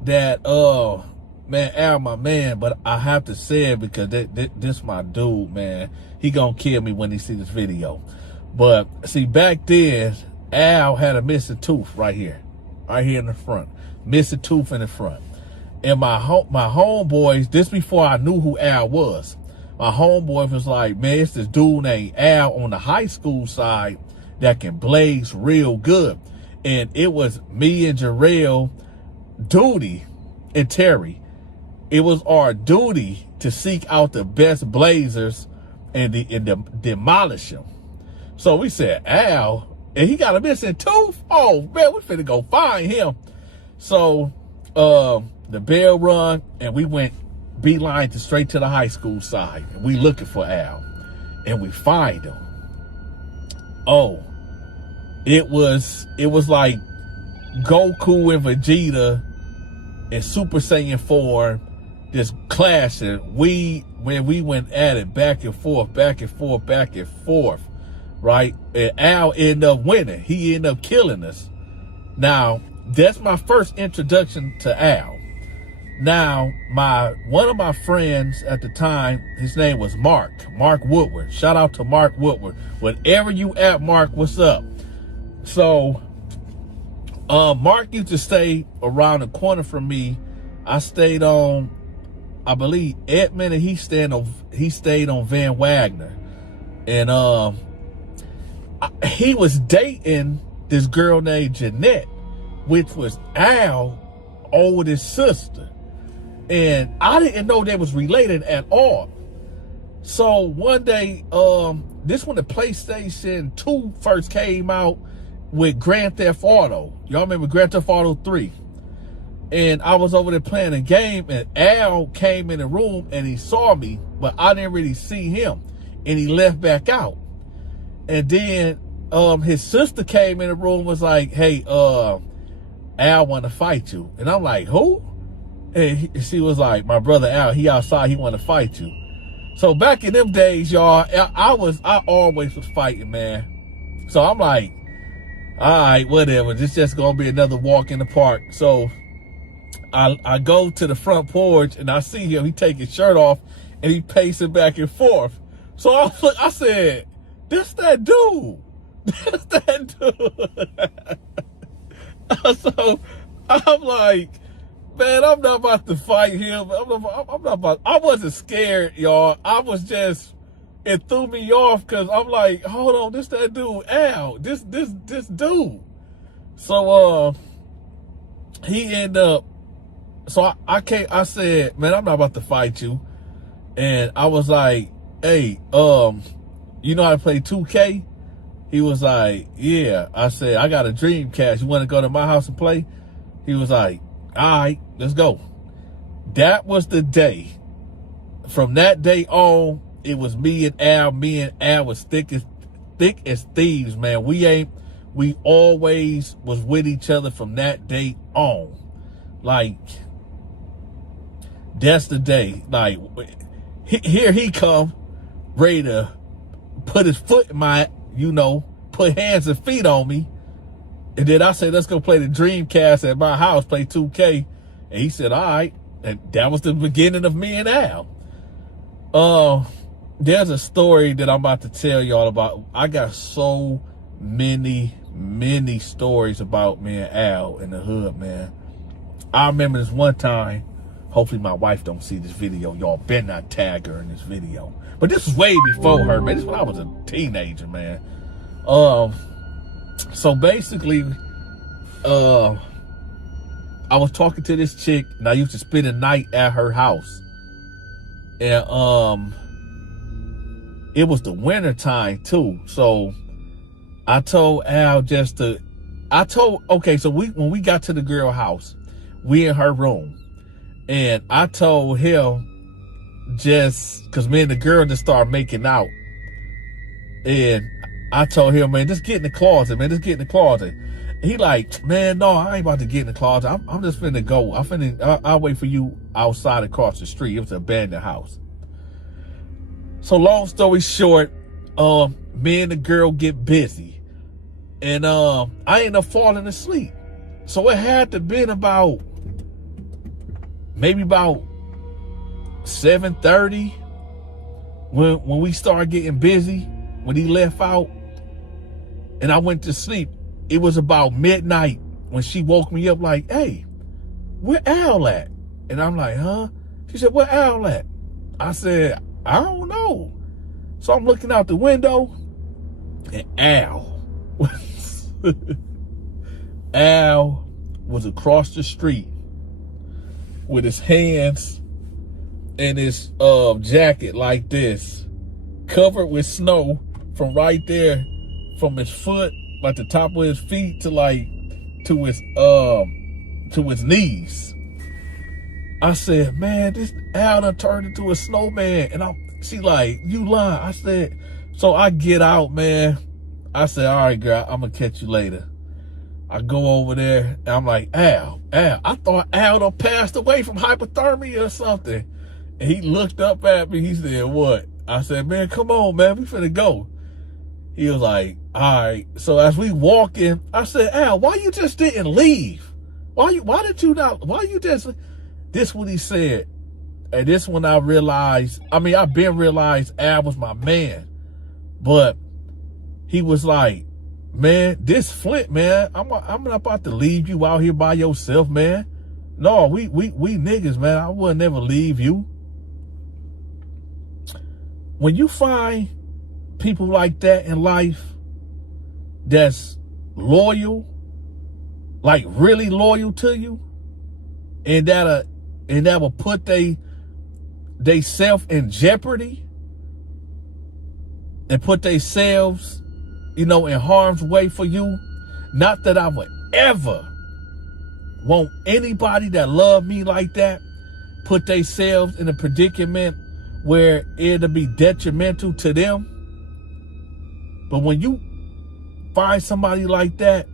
man, Al, my man, but I have to say it because this my dude, man. He gonna kill me when he see this video. But see, back then, Al had a missing tooth right here in the front, missing tooth in the front. And my homeboys, this before I knew who Al was, my homeboy was like, man, it's this dude named Al on the high school side that can blaze real good. And it was me and Jarrell, Duty, and Terry. It was our duty to seek out the best blazers and demolish them. So we said, Al, and he got a missing tooth? Oh, man, we finna go find him. So the bell rung, and we went beeline straight to the high school side. And we looking for Al, and we find him. Oh, it was like Goku and Vegeta in Super Saiyan form, this clashing. When we went at it back and forth, right? And Al ended up winning. He ended up killing us. Now, that's my first introduction to Al. Now, one of my friends at the time, his name was Mark Woodward. Shout out to Mark Woodward. Whenever you at, Mark, what's up? So, Mark used to stay around the corner from me. I stayed on, I believe, Edmund, and he stayed on Van Wagner. And he was dating this girl named Jeanette, which was Al's oldest sister. And I didn't know they was related at all. So one day, this when the PlayStation 2 first came out with Grand Theft Auto. Y'all remember Grand Theft Auto 3? And I was over there playing a game, and Al came in the room and he saw me, but I didn't really see him. And he left back out. And then his sister came in the room and was like, hey, Al want to fight you. And I'm like, who? And she was like, my brother Al, he outside, he want to fight you. So back in them days, y'all, I always was fighting, man. So I'm like, all right, whatever. This just gonna be another walk in the park. So I go to the front porch and I see him. He take his shirt off and he pacing back and forth. So I said, this that dude. That's that dude. So I'm like, man, I'm not about to fight him. I wasn't scared, y'all. I was just, it threw me off because I'm like, hold on, this that dude, Al, this dude. So he ended up, so I said, man, I'm not about to fight you. And I was like, hey, you know how to play 2K? He was like, yeah. I said, I got a Dreamcast. You want to go to my house and play? He was like, all right, let's go. That was the day. From that day on, it was me and Al. Me and Al was thick as thieves, man. We always was with each other from that day on. Like, that's the day. Like, here he come, ready to put his foot in my, put hands and feet on me. And then I said, let's go play the Dreamcast at my house, play 2K. And he said, all right. And that was the beginning of me and Al. There's a story that I'm about to tell y'all about. I got so many stories about me and Al in the hood, man. I remember this one time, hopefully my wife don't see this video. Y'all better not tag her in this video. But this was way before her, man. This was when I was a teenager, man. So basically, I was talking to this chick, and I used to spend a night at her house. And it was the winter time too. So I told Al okay, so when we got to the girl house, we in her room. And I told him, just because me and the girl just started making out. And I told him, man, just get in the closet, man. Just get in the closet. He like, man, no, I ain't about to get in the closet. I'm just finna go. I'll wait for you outside across the street. It was an abandoned house. So long story short, me and the girl get busy. And I ended up falling asleep. So it had to been maybe about 7:30 when we started getting busy, when he left out. And I went to sleep. It was about midnight when she woke me up like, hey, where Al at? And I'm like, huh? She said, where Al at? I said, I don't know. So I'm looking out the window, and Al was across the street with his hands in his jacket like this, covered with snow from right there, from his foot, like the top of his feet to his knees. I said, man, this Al done turned into a snowman. And she like, you lying. I said, so I get out, man. I said, all right, girl, I'm gonna catch you later. I go over there, and I'm like, Al. I thought Al done passed away from hypothermia or something. And he looked up at me. He said, what? I said, man, come on, man. We finna go. He was like, all right. So as we walk in, I said, Al, why you just didn't leave? Why you just, this what he said. And this when I realized, I've been realized Al was my man. But he was like, man, this Flint, man, I'm not about to leave you out here by yourself, man. No, we niggas, man. I would never leave you. When you find people like that in life that's loyal, like really loyal to you, and that will put they self in jeopardy and put themselves, in harm's way for you. Not that I would ever want anybody that love me like that put themselves in a predicament where it'll be detrimental to them. But when you find somebody like that,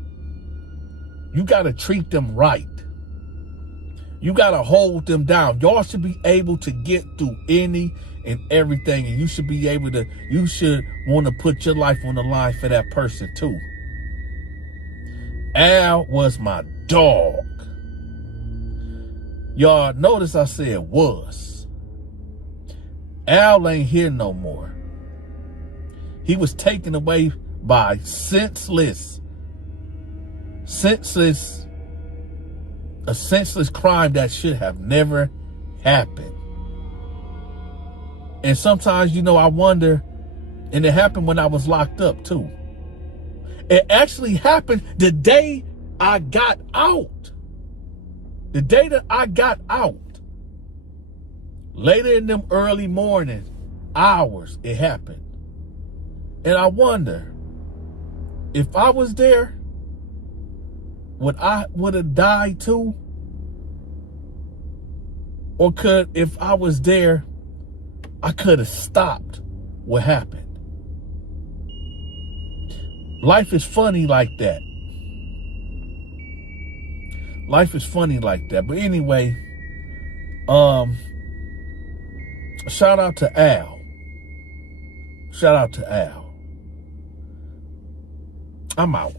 you got to treat them right. You got to hold them down. Y'all should be able to get through any and everything. And you should want to put your life on the line for that person too. Al was my dog. Y'all notice I said was. Al ain't here no more. He was taken away by a senseless crime that should have never happened. And sometimes, you know, I wonder, and it happened when I was locked up too. It actually happened the day I got out. The day that I got out. Later in them early morning hours, it happened. And I wonder, if I was there, would have died too? Or if I was there, I could have stopped what happened. Life is funny like that. Life is funny like that. But anyway, shout out to Al. Shout out to Al. I'm out.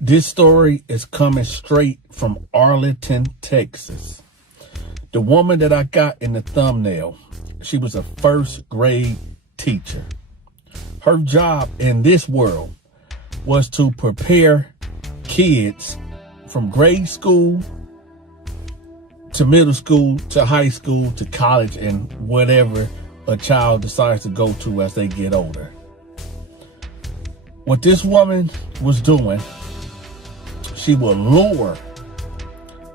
This story is coming straight from Arlington, Texas. The woman that I got in the thumbnail, she was a first grade teacher. Her job in this world was to prepare kids from grade school to middle school to high school to college and whatever a child decides to go to as they get older. What this woman was doing, she would lure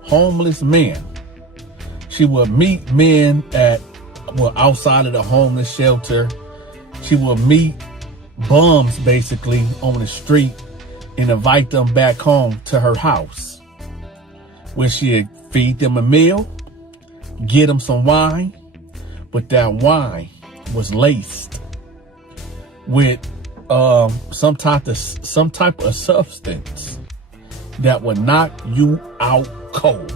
homeless men. She would meet men outside of the homeless shelter. She would meet bums basically on the street and invite them back home to her house, where she'd feed them a meal, get them some wine, but that wine was laced with some type of substance that would knock you out cold.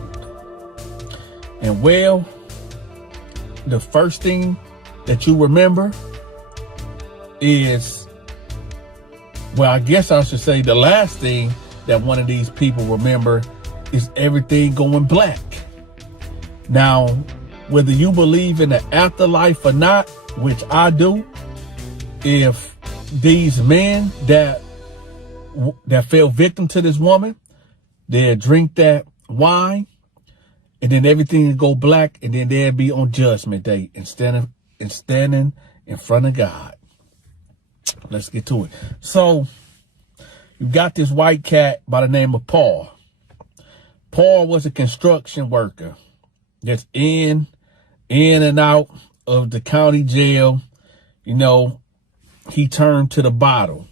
And well, the first thing that you remember is, well, I guess I should say the last thing that one of these people remember is everything going black. Now, whether you believe in the afterlife or not, which I do, if these men that fell victim to this woman, they'll drink that wine, and then everything will go black, and then they'll be on Judgment Day and standing in front of God. Let's get to it. So, you got this white cat by the name of Paul. Paul was a construction worker that's in and out of the county jail. You know, he turned to the bottle,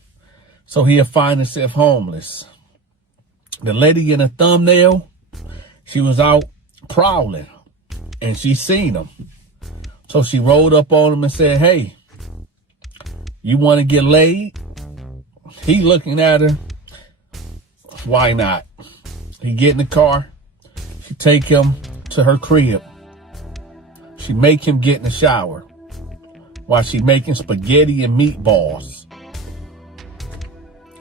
so he'll find himself homeless. The lady in the thumbnail, she was out prowling and she seen him. So she rolled up on him and said, "Hey, you want to get laid?" He looking at her. Why not? He get in the car. She take him to her crib. She make him get in the shower while she making spaghetti and meatballs.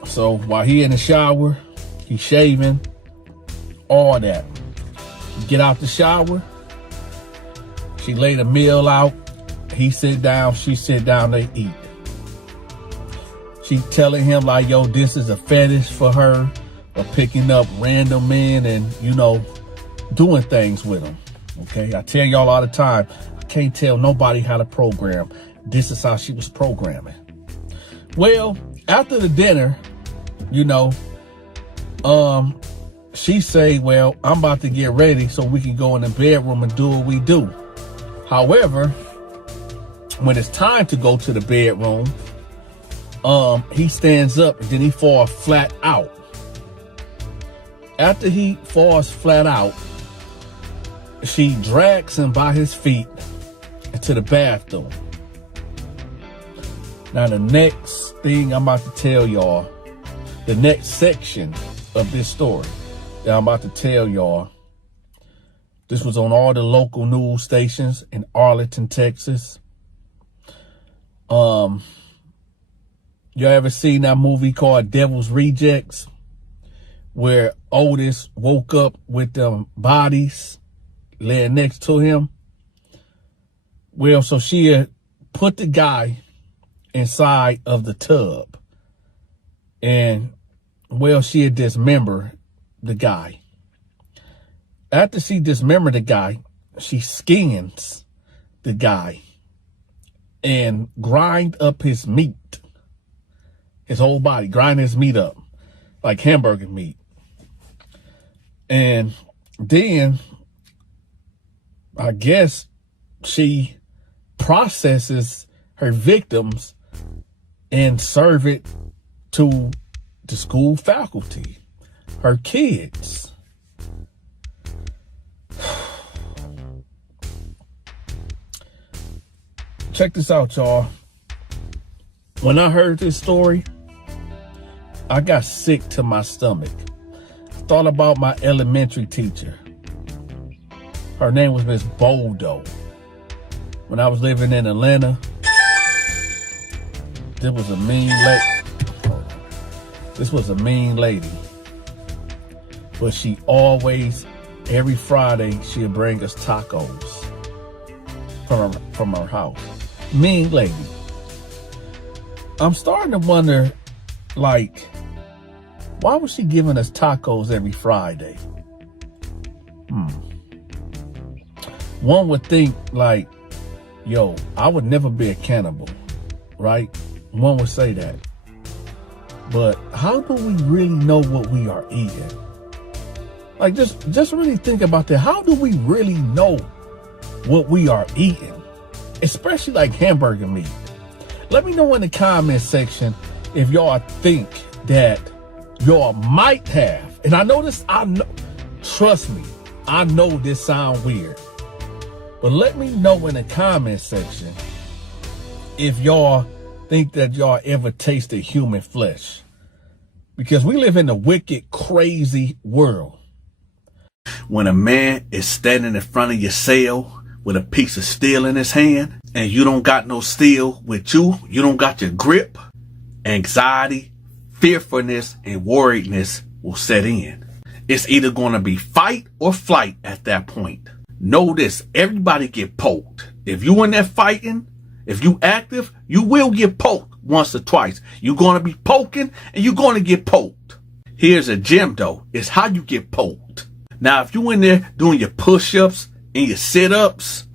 So while he in the shower, he shaving, all that. Get out the shower. She lay the meal out. He sit down, she sit down, they eat. She telling him like, yo, this is a fetish for her, of picking up random men and, you know, doing things with them. Okay, I tell y'all all the time, I can't tell nobody how to program. This is how she was programming. Well, after the dinner, you know, she say, well, I'm about to get ready so we can go in the bedroom and do what we do. However, when it's time to go to the bedroom, he stands up and then he falls flat out. After he falls flat out, she drags him by his feet into the bathroom. Now, the next thing I'm about to tell y'all, the next section of this story that I'm about to tell y'all, this was on all the local news stations in Arlington, Texas. Y'all ever seen that movie called Devil's Rejects, where Otis woke up with them bodies laying next to him? Well, so she had put the guy inside of the tub. And, well, she had dismembered the guy. After she dismembered the guy, she skins the guy and grind up his meat. His whole body, grind his meat up like hamburger meat. And then, I guess, she processes her victims and serve it to the school faculty, her kids. Check this out, y'all. When I heard this story, I got sick to my stomach. I thought about my elementary teacher. Her name was Miss Boldo. When I was living in Atlanta, this was a mean lady. But she always, every Friday, she'd bring us tacos from her house. Mean lady. I'm starting to wonder, like, why was she giving us tacos every Friday? One would think, like, yo, I would never be a cannibal, right? One would say that. But how do we really know what we are eating? Like, just really think about that. How do we really know what we are eating? Especially like hamburger meat. Let me know in the comment section if y'all think that y'all might have. And I know this, trust me, I know this sounds weird. But let me know in the comment section if y'all think that y'all ever tasted human flesh. Because we live in a wicked, crazy world. When a man is standing in front of your cell with a piece of steel in his hand, and you don't got no steel with you, you don't got your grip, anxiety, fearfulness, and worriedness will set in. It's either going to be fight or flight at that point. Know this, everybody get poked. If you in there fighting, if you active, you will get poked once or twice. You're going to be poking and you're going to get poked. Here's a gem though, it's how you get poked. Now, if you in there doing your push-ups and your sit-ups,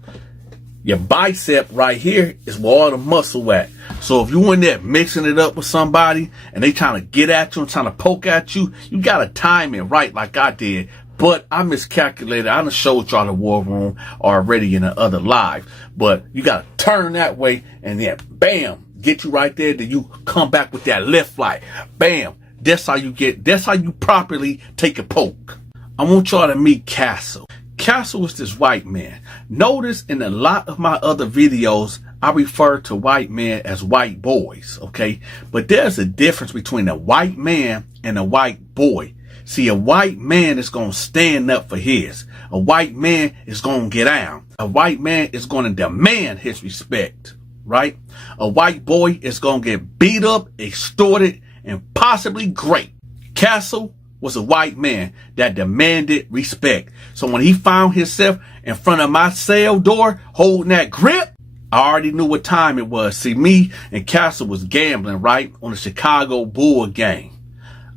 your bicep right here is where all the muscle at. So if you in there mixing it up with somebody and they trying to get at you and trying to poke at you, you got to time it right like I did. But I miscalculated. I done showed y'all the war room already in the other live. But you got to turn that way and then bam, get you right there. Then you come back with that left flight. Bam. That's how you properly take a poke. I want y'all to meet Castle. Castle is this white man. Notice in a lot of my other videos, I refer to white men as white boys, okay? But there's a difference between a white man and a white boy. See, a white man is going to stand up for his. A white man is going to get down. A white man is going to demand his respect, right? A white boy is going to get beat up, extorted, and possibly raped. Castle was a white man that demanded respect. So when he found himself in front of my cell door holding that grip, I already knew what time it was. See, me and Castle was gambling, right, on the Chicago Bull game.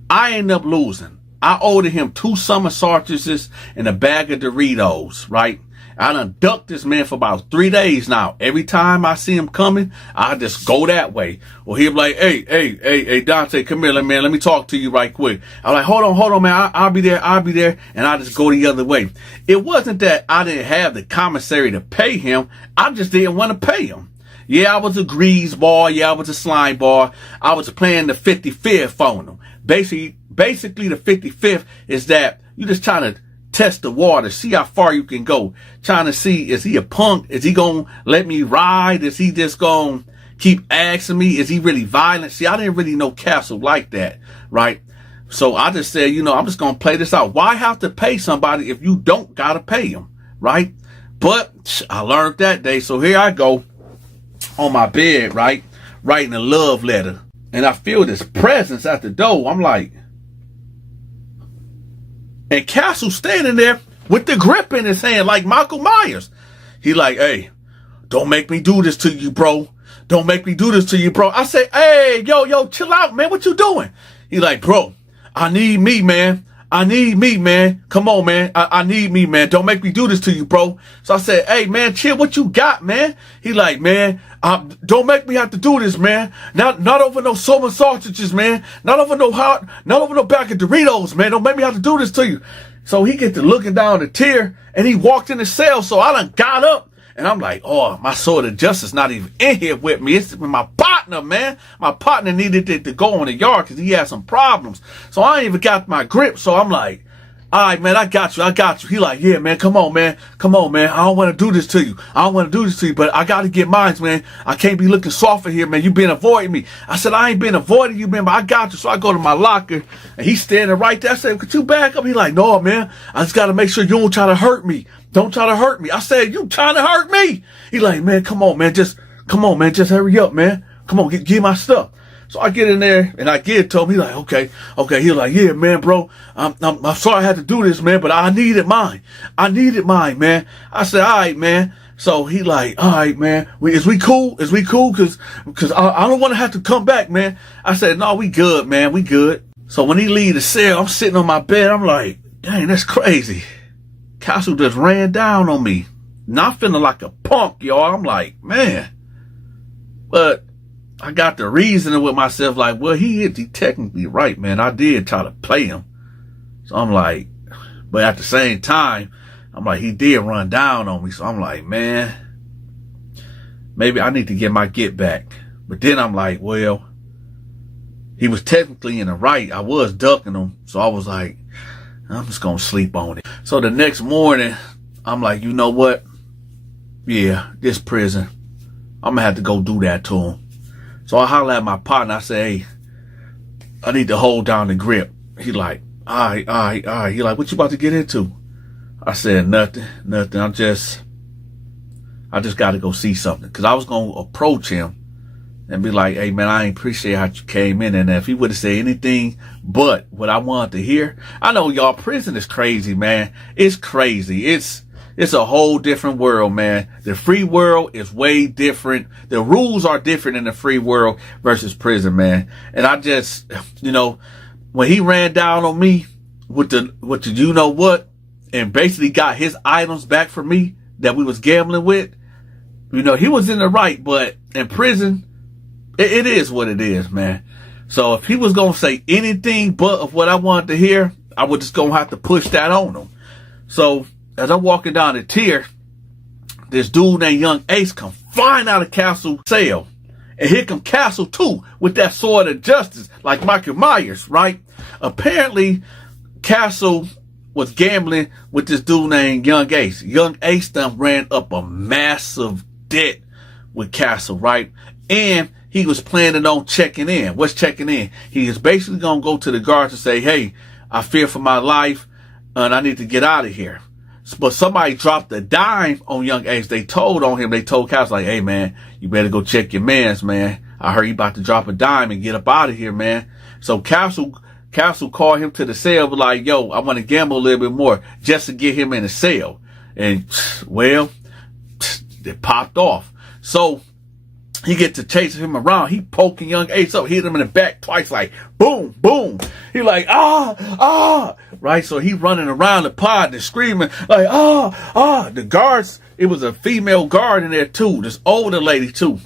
I ended up losing. I owed him 2 summer sausages and a bag of Doritos, right? I done ducked this man for about 3 days now. Every time I see him coming, I just go that way. Or he'll be like, hey, Dante, come here, man. Let me talk to you right quick. I'm like, hold on, man. I'll be there. And I just go the other way. It wasn't that I didn't have the commissary to pay him. I just didn't want to pay him. Yeah, I was a grease ball. Yeah, I was a slime ball. I was playing the 55th on him. Basically the 55th is that you just trying to test the water, see how far you can go. Trying to see, is he a punk? Is he going to let me ride? Is he just going to keep asking me? Is he really violent? See, I didn't really know Castle like that, right? So I just said, I'm just going to play this out. Why have to pay somebody if you don't got to pay them, right? But I learned that day. So here I go on my bed, right? Writing a love letter. And I feel this presence at the door. I'm like, and Castle standing there with the grip in his hand like Michael Myers. He like, hey, don't make me do this to you, bro. don't make me do this to you, bro. I say, hey, yo, chill out, man. What you doing? He like, bro, I need me, man. I need me, man. Come on, man. I need me, man. Don't make me do this to you, bro. So I said, hey, man, chill. What you got, man? He like, man, don't make me have to do this, man. Not over no summer sausages, man. Not over no bag of Doritos, man. Don't make me have to do this to you. So he get to looking down the tier, and he walked in the cell. So I done got up, and I'm like, oh, my sword of justice not even in here with me. It's with my partner, man. My partner needed to go in the yard because he had some problems. So I ain't even got my grip. So I'm like, all right, man, I got you. He like, yeah, man, come on, man. I don't want to do this to you. But I got to get mine, man. I can't be looking soft in here, man. You been avoiding me. I said, I ain't been avoiding you, man, but I got you. So I go to my locker, and he's standing right there. I said, could you back up? He like, no, man. I just got to make sure you don't try to hurt me. Don't try to hurt me. I said, you trying to hurt me? He like, man, come on, man. Just hurry up, man. Come on, get my stuff. So I get in there and I give it to him. He like, okay. He like, yeah, man, bro. I'm sorry I had to do this, man, but I needed mine, man. I said, all right, man. So he like, all right, man. Is we cool? Cause I don't want to have to come back, man. I said, no, we good, man. We good. So when he leave the cell, I'm sitting on my bed. I'm like, dang, that's crazy. Castle just ran down on me. Not feeling like a punk, y'all. I'm like, man. But I got the reasoning with myself, like, well, he technically right, man. I did try to play him. So I'm like, but at the same time, I'm like, he did run down on me. So I'm like, man, maybe I need to get my get back. But then I'm like, well, he was technically in the right. I was ducking him. So I was like, I'm just going to sleep on it. So the next morning, I'm like, you know what? Yeah, this prison, I'm going to have to go do that to him. So I holler at my partner. I say, hey, I need to hold down the grip. He like, all right. He like, what you about to get into? I said, nothing. I just got to go see something. Because I was going to approach him and be like, hey, man, I ain't appreciate how you came in. And if he would have said anything but what I wanted to hear. I know, y'all, prison is crazy, man. It's crazy. It's a whole different world, man. The free world is way different. The rules are different in the free world versus prison, man. And I just, when he ran down on me with the you know what, and basically got his items back for me that we was gambling with, he was in the right, but in prison, it is what it is, man. So if he was going to say anything but of what I wanted to hear, I was just going to have to push that on him. So as I'm walking down the tier, this dude named Young Ace come flying out of Castle cell. And here come Castle too, with that sword of justice, like Michael Myers, right? Apparently, Castle was gambling with this dude named Young Ace. Young Ace done ran up a massive debt with Castle, right? And he was planning on checking in. What's checking in? He is basically going to go to the guards and say, hey, I fear for my life and I need to get out of here. But somebody dropped a dime on Young Ace. They told Castle, like, hey, man, you better go check your mans, man. I heard he about to drop a dime and get up out of here, man. So Castle called him to the cell, but like, yo, I want to gamble a little bit more just to get him in the cell. And, well, it popped off. So he get to chasing him around. He poking Young Ace up, hit him in the back twice, like, boom, boom. He like, right? So he running around the pod and screaming, like, The guards, it was a female guard in there too, this older lady too.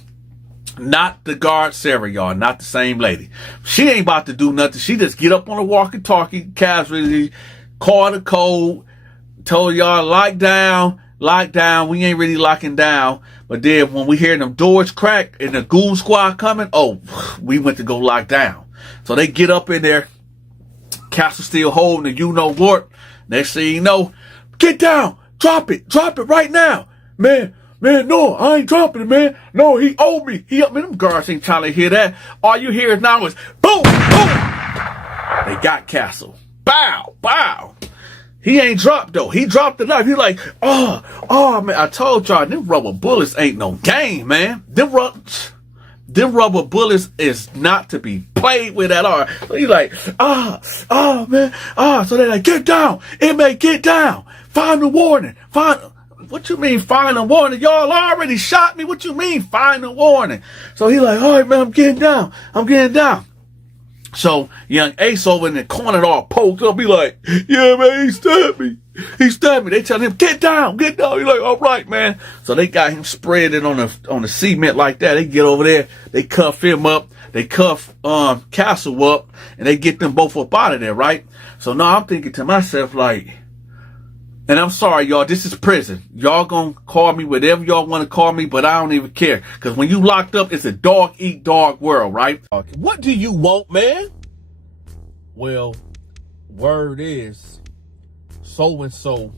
Not the guard Sarah, y'all, not the same lady. She ain't about to do nothing. She just get up on the walkie-talkie, casually, call the code, told y'all, lock down. We ain't really locking down. But then when we hear them doors crack and the goon squad coming, we went to go lock down. So they get up in there. Castle still holding the you-know-what. Next thing you know, get down. Drop it right now. Man, no, I ain't dropping it, man. No, he owed me. Man, them guards ain't trying to hear that. All you hear now is boom, boom. They got Castle. Bow, bow. He ain't dropped, though. He dropped the knife. He like, man, I told y'all, them rubber bullets ain't no game, man. Them rubber bullets is not to be played with at all. So he like, man. So they like, get down. Inmate, get down. Find the warden. what you mean final warning? Y'all already shot me. What you mean final warning? So he like, all right, man, I'm getting down. I'm getting down. So young Ace over in the corner all poked up. He like, yeah, man, he stabbed me. He stabbed me. They tell him, get down, get down. He like, all right, man. So they got him spread it on the cement like that. They get over there. They cuff him up. They cuff Castle up, and they get them both up out of there, right? So now I'm thinking to myself like, and I'm sorry, y'all, this is prison. Y'all gonna call me whatever y'all want to call me, but I don't even care. Because when you locked up, it's a dog-eat-dog world, right? What do you want, man? Well, word is, so-and-so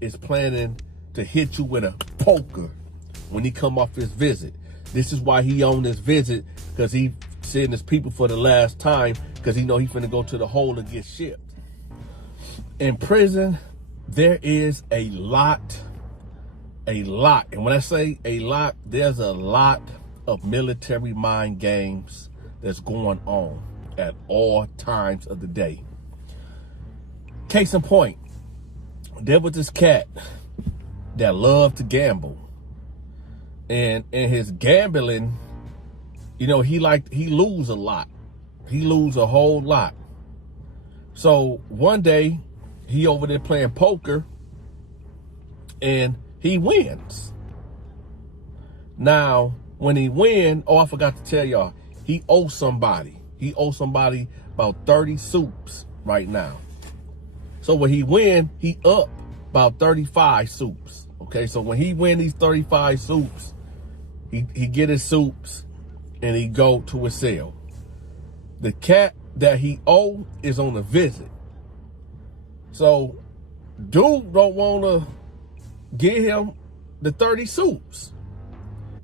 is planning to hit you with a poker when he come off his visit. This is why he on this visit, because he sending his people for the last time, because he know he finna go to the hole and get shipped. In prison, there is a lot. And when I say a lot, there's a lot of military mind games that's going on at all times of the day. Case in point, there was this cat that loved to gamble. And his gambling, you know, he lose a lot. He lose a whole lot. So one day, he over there playing poker, and he wins. Now, when he win, oh, I forgot to tell y'all, he owes somebody. He owes somebody about 30 soups right now. So when he win, he up about 35 soups. Okay, so when he win these 35 soups, he get his soups, and he go to his cell. The cat that he owe is on a visit. So, dude don't want to give him the 30 soups.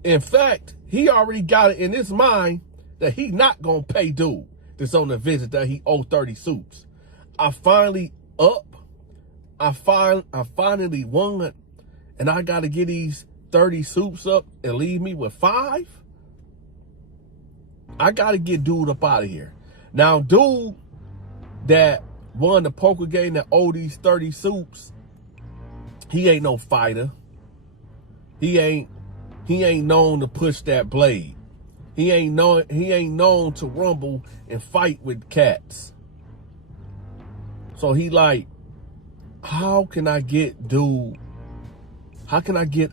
In fact, he already got it in his mind that he not going to pay dude that's on the visit that he owe 30 soups. I finally up. I finally won, and I got to get these 30 soups up and leave me with 5. I got to get dude up out of here. Now, dude that won the poker game that owe these 30 soups, he ain't no fighter. He ain't known to push that blade. He ain't known to rumble and fight with cats. So he like, how can I get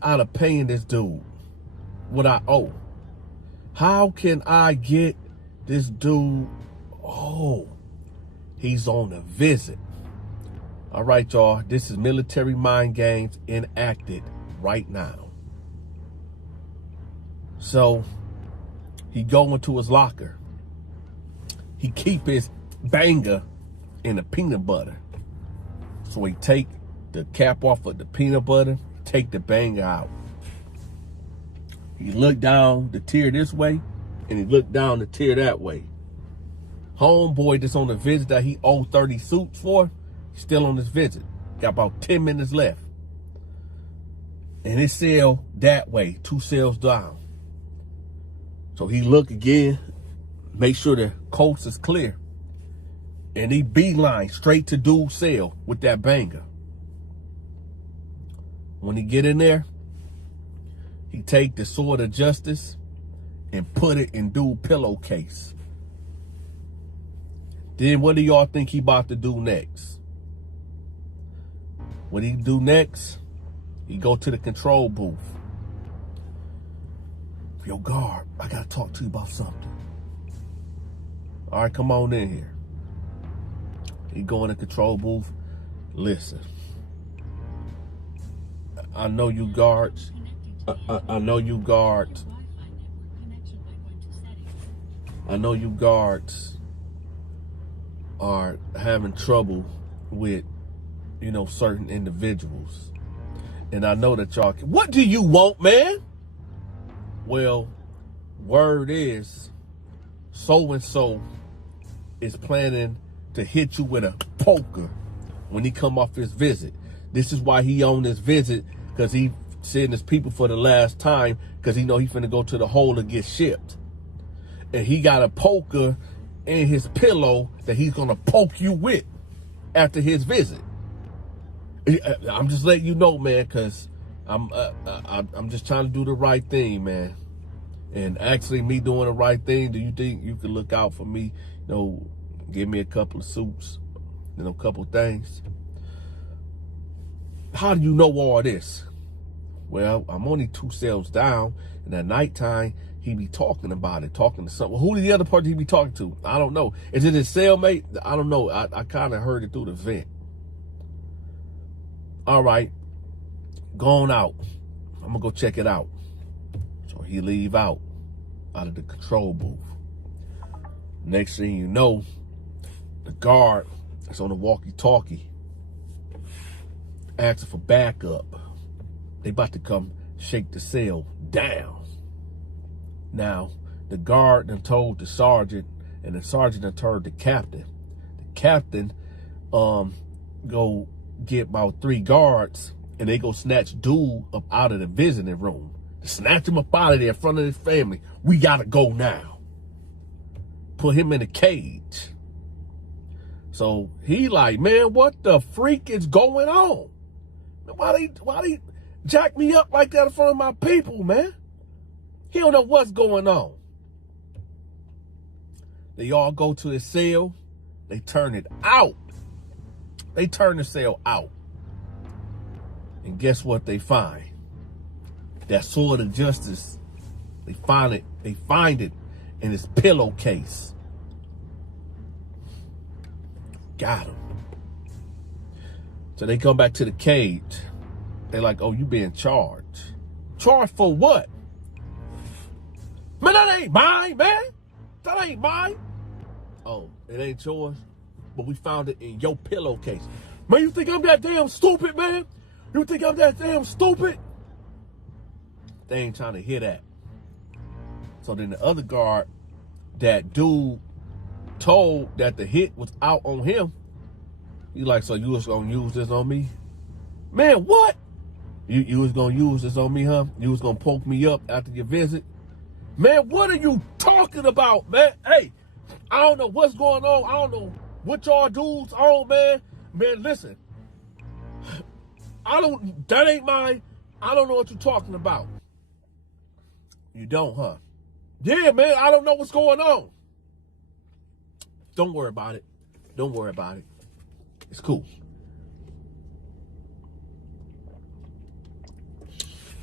out of paying this dude what I owe? How can I get this dude? Oh, he's on a visit. All right, y'all. This is military mind games enacted right now. So he go into his locker. He keep his banger in the peanut butter. So he take the cap off of the peanut butter, take the banger out. He look down the tier this way, and he look down the tier that way. Homeboy that's on the visit that he owed 30 soups for, still on this visit. Got about 10 minutes left. And his cell that way, 2 cells down. So he look again, make sure the coast is clear. And he beeline straight to dude's cell with that banger. When he get in there, he take the sword of justice and put it in dude's pillowcase. Then what do y'all think he about to do next? What he do next? He go to the control booth. Yo, guard, I gotta talk to you about something. All right, come on in here. He go in the control booth. Listen, I know you guards. I know you guards. I know you guards are having trouble with, you know, certain individuals. And I know that y'all can. What do you want, man? Well, word is, so-and-so is planning to hit you with a poker when he come off his visit. This is why he on this visit, because he sending his people for the last time, because he know he finna go to the hole and get shipped. And he got a poker in his pillow that he's gonna poke you with after his visit. I'm just letting you know, man, because I'm just trying to do the right thing, man. And actually, me doing the right thing, do you think you could look out for me? You know, give me a couple of suits, you know, a couple of things. How do you know all this? Well, I'm only 2 cells down, and at nighttime, he be talking about it, talking to someone. Who the other person he be talking to? I don't know. Is it his cellmate? I don't know. I kind of heard it through the vent. All right, going out. I'm gonna go check it out. So he leave out of the control booth. Next thing you know, the guard is on the walkie-talkie asking for backup. They about to come shake the cell down. Now, the guard done told the sergeant, and the sergeant done told the captain. The captain go get about 3 guards, and they go snatch dude up out of the visiting room. Snatch him up out of there in front of his family. We gotta go now. Put him in a cage. So he like, man, what the freak is going on? Why they jack me up like that in front of my people, man? He don't know what's going on. They all go to his cell. They turn it out. They turn the cell out. And guess what they find? That sword of justice. They find it in his pillowcase. Got him. So they come back to the cage. They're like, oh, you being charged. Charged for what? Man, that ain't mine, man. That ain't mine. Oh, it ain't yours? But we found it in your pillowcase. Man, you think I'm that damn stupid, man? You think I'm that damn stupid? They ain't trying to hear that. So then the other guard, that dude told that the hit was out on him. He like, so you was gonna use this on me? Man, what? You was gonna use this on me, huh? You was gonna poke me up after your visit? Man, what are you talking about, man? Hey, I don't know what's going on. I don't know what y'all dudes on, man. Man, listen. That ain't mine. I don't know what you're talking about. You don't, huh? Yeah, man, I don't know what's going on. Don't worry about it. Don't worry about it. It's cool.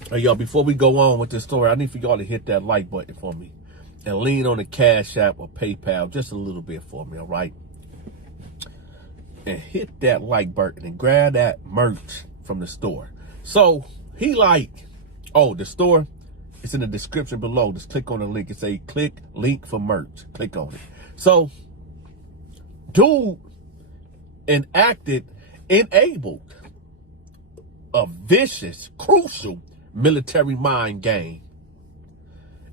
Hey, y'all, before we go on with this story, I need for y'all to hit that like button for me and lean on the Cash App or PayPal just a little bit for me, all right? And hit that like button and grab that merch from the store. So he like, oh, the store, it's in the description below. Just click on the link. It say click link for merch. Click on it. So dude enabled a vicious, crucial military mind game.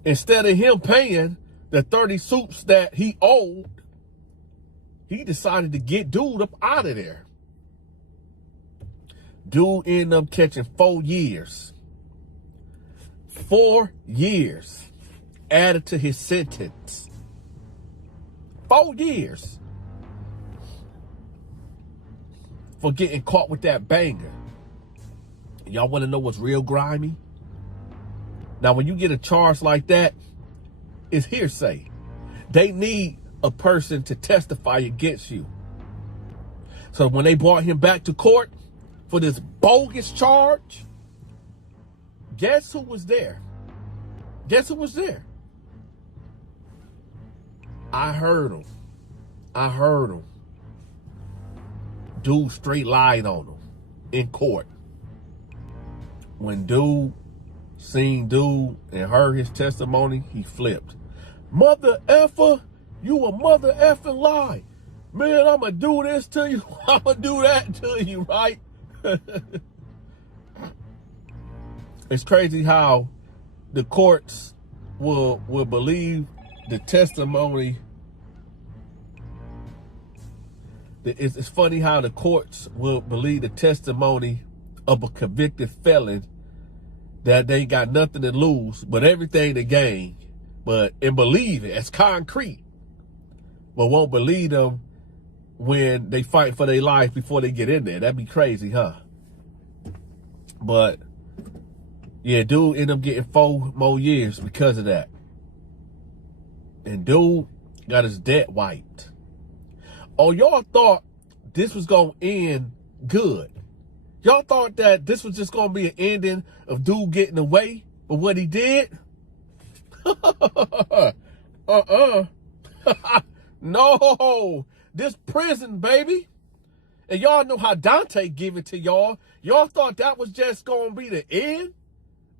Instead of him paying the 30 suits that he owed, he decided to get dude up out of there. Dude ended up catching 4 years. 4 years added to his sentence. 4 years for getting caught with that banger. Y'all want to know what's real grimy? Now, when you get a charge like that, it's hearsay. They need a person to testify against you. So when they brought him back to court for this bogus charge, guess who was there? Guess who was there? I heard him. Dude straight lied on him in court. When dude seen dude and heard his testimony, he flipped. Mother effer, you a mother effing lie. Man, I'ma do this to you. I'ma do that to you, right? It's crazy how the courts will believe the testimony. It's funny how the courts will believe the testimony of a convicted felon that they ain't got nothing to lose, but everything to gain. And believe it as concrete, but won't believe them when they fight for their life before they get in there. That'd be crazy, huh? But yeah, dude ended up getting 4 more years because of that. And dude got his debt wiped. Oh, y'all thought this was going to end good. Y'all thought that this was just going to be an ending of dude getting away with what he did? No, this prison, baby. And y'all know how Dante give it to y'all. Y'all thought that was just going to be the end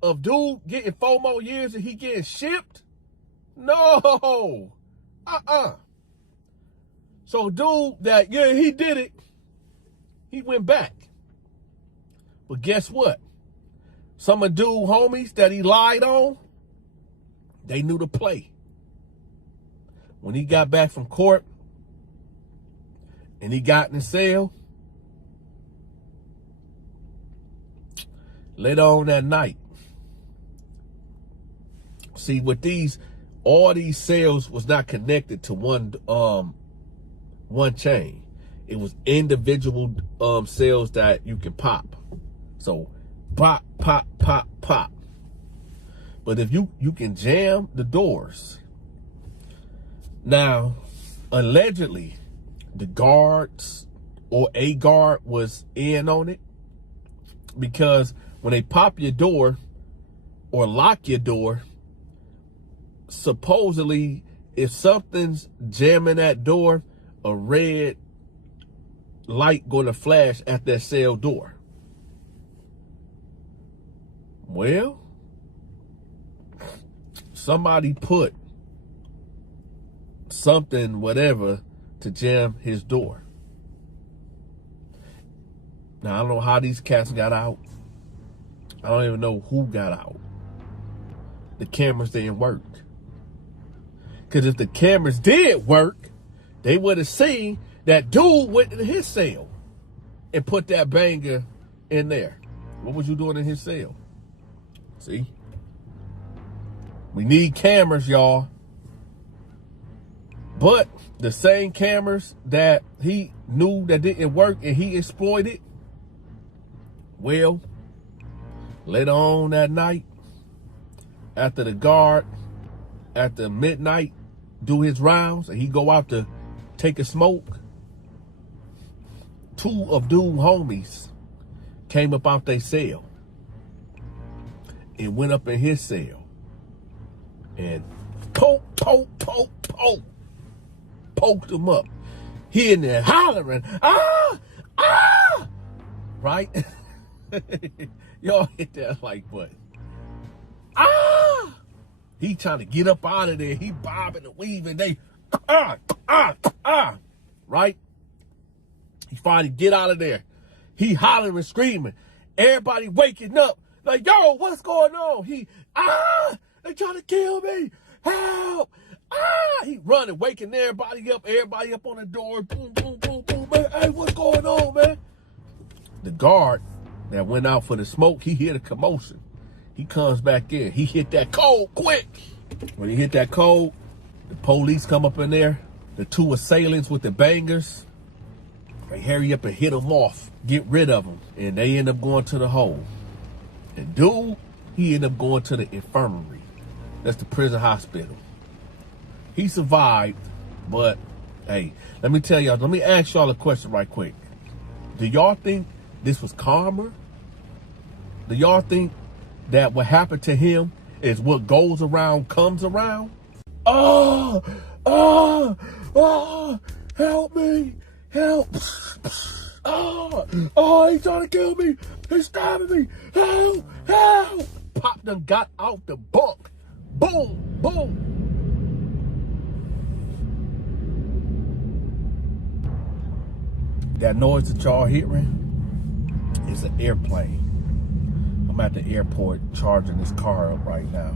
of dude getting 4 more years and he getting shipped? No. So dude that, yeah, he did it. He went back. But guess what? Some of dude homies that he lied on, they knew the play. When he got back from court and he got in the cell, later on that night, see, with these, all these cells was not connected to one chain. It was individual cells that you can pop. So pop, pop, pop, pop. But if you can jam the doors. Now, allegedly, the guards or a guard was in on it, because when they pop your door or lock your door, supposedly if something's jamming that door, a red light gonna flash at that cell door. Well, somebody put something, whatever, to jam his door. Now, I don't know how these cats got out. I don't even know who got out. The cameras didn't work. Because if the cameras did work, they would have seen that dude went in his cell and put that banger in there. What was you doing in his cell? See? We need cameras, y'all. But the same cameras that he knew that didn't work and he exploited, well, later on that night, after the guard, after midnight, do his rounds, and he go out to take a smoke, 2 of dude homies came up out their cell and went up in his cell and poked him up. He in there hollering, right? Y'all hit that like button. He trying to get up out of there. He bobbing and weaving. They, right? He finally get out of there. He hollering, screaming. Everybody waking up. Like, yo, what's going on? He, they trying to kill me. Help. He running, waking everybody up on the door. Boom, boom, boom, boom, man. Hey, what's going on, man? The guard that went out for the smoke, he hear the commotion. He comes back in. He hit that code quick. When he hit that code, the police come up in there. The 2 assailants with the bangers, they hurry up and hit them off, get rid of them, and they end up going to the hole. And dude, he ended up going to the infirmary. That's the prison hospital. He survived, but hey, let me tell y'all, let me ask y'all a question right quick. Do y'all think this was karma? Do y'all think that what happened to him is what goes around comes around? Help me, help. He's trying to kill me. He's stabbing me. Help. Pop done got out the bunk. Boom, boom. That noise that y'all hearing is an airplane. I'm at the airport charging this car up right now.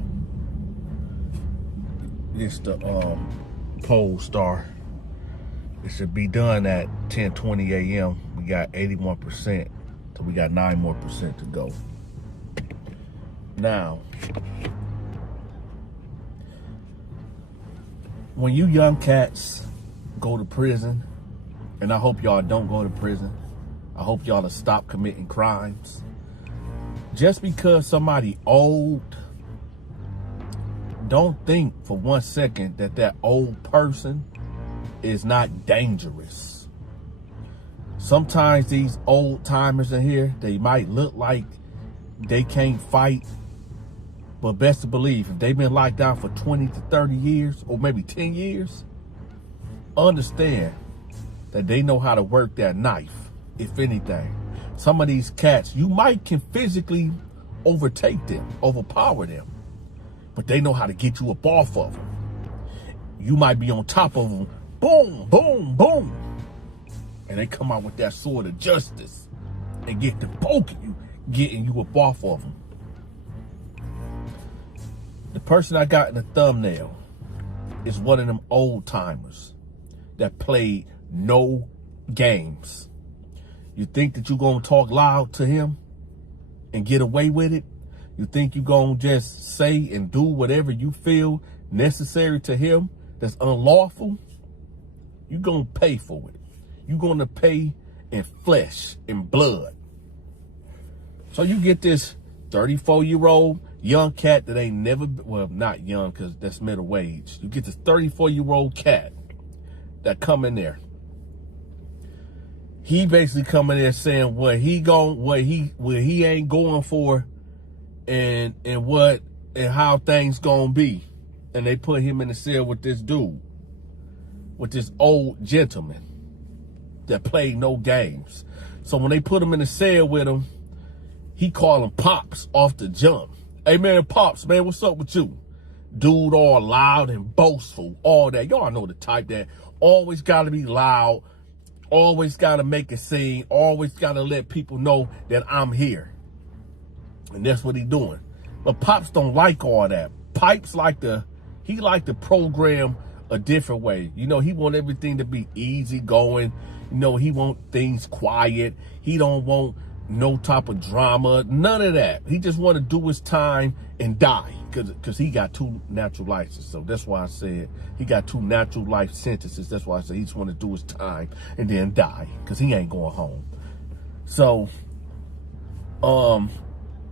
It's the Polestar. It should be done at 10:20 a.m. We got 81%, so we got 9% more to go. Now, when you young cats go to prison, and I hope y'all don't go to prison. I hope y'all to stop committing crimes. just because somebody old, don't think for 1 second that that old person is not dangerous. Sometimes these old timers in here, they might look like they can't fight, but best to believe, if they've been locked down for 20 to 30 years, or maybe 10 years, understand that they know how to work that knife, if anything. Some of these cats, you might can physically overtake them, overpower them, but they know how to get you up off of them. You might be on top of them, boom, boom, boom, and they come out with that sword of justice and get to poking you, getting you up off of them. The person I got in the thumbnail is one of them old timers that played no games. You think that you're going to talk loud to him and get away with it? You think you're going to just say and do whatever you feel necessary to him that's unlawful? You're going to pay for it. You're going to pay in flesh and blood. So you get this 34-year-old young cat that ain't never, well, not young because that's middle age. You get this 34-year-old cat that come in there. He basically come in there saying what he ain't going for, and how things gonna be. And they put him in the cell with this dude, with this old gentleman that played no games. So when they put him in the cell with him, he called him Pops off the jump. Hey man, Pops, man, what's up with you? Dude all loud and boastful, all that. Y'all know the type that always gotta be loud, always gotta make a scene, always gotta let people know that I'm here. And that's what he doing. But Pops don't like all that. Pipes he like to program a different way. You know, he want everything to be easy going. You know, he want things quiet. He don't want no type of drama, none of that. He just want to do his time and die, because he got 2 natural licenses. So that's why I said he got 2 natural life sentences. That's why I said he just want to do his time and then die, because he ain't going home. So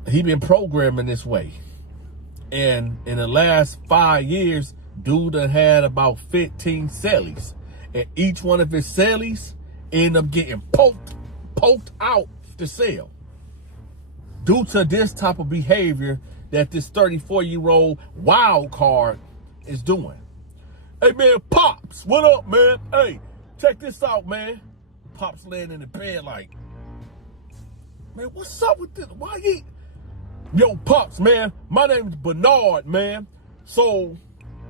he been programming this way, and in the last 5 years, dude done had about 15 cellies, and each one of his cellies end up getting poked out the cell due to this type of behavior that this 34-year-old wild card is doing. Hey man, Pops, what up, man? Hey, check this out, man. Pops laying in the bed like, man, what's up with this? Why you? Yo, Pops, man, my name is Bernard, man. So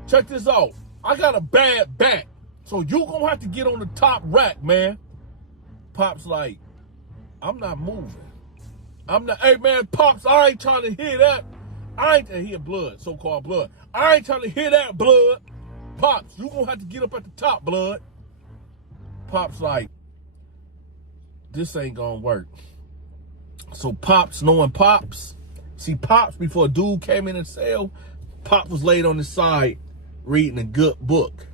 check this out. I got a bad back, so you gonna have to get on the top rack, man. Pops like, I'm not moving. Hey man, Pops, I ain't trying to hear that. I ain't trying to hear blood, so-called blood. I ain't trying to hear that blood. Pops, you gonna have to get up at the top, blood. Pops like, this ain't gonna work. So Pops, knowing Pops, see Pops, before a dude came in the cell, Pop was laid on his side reading a good book.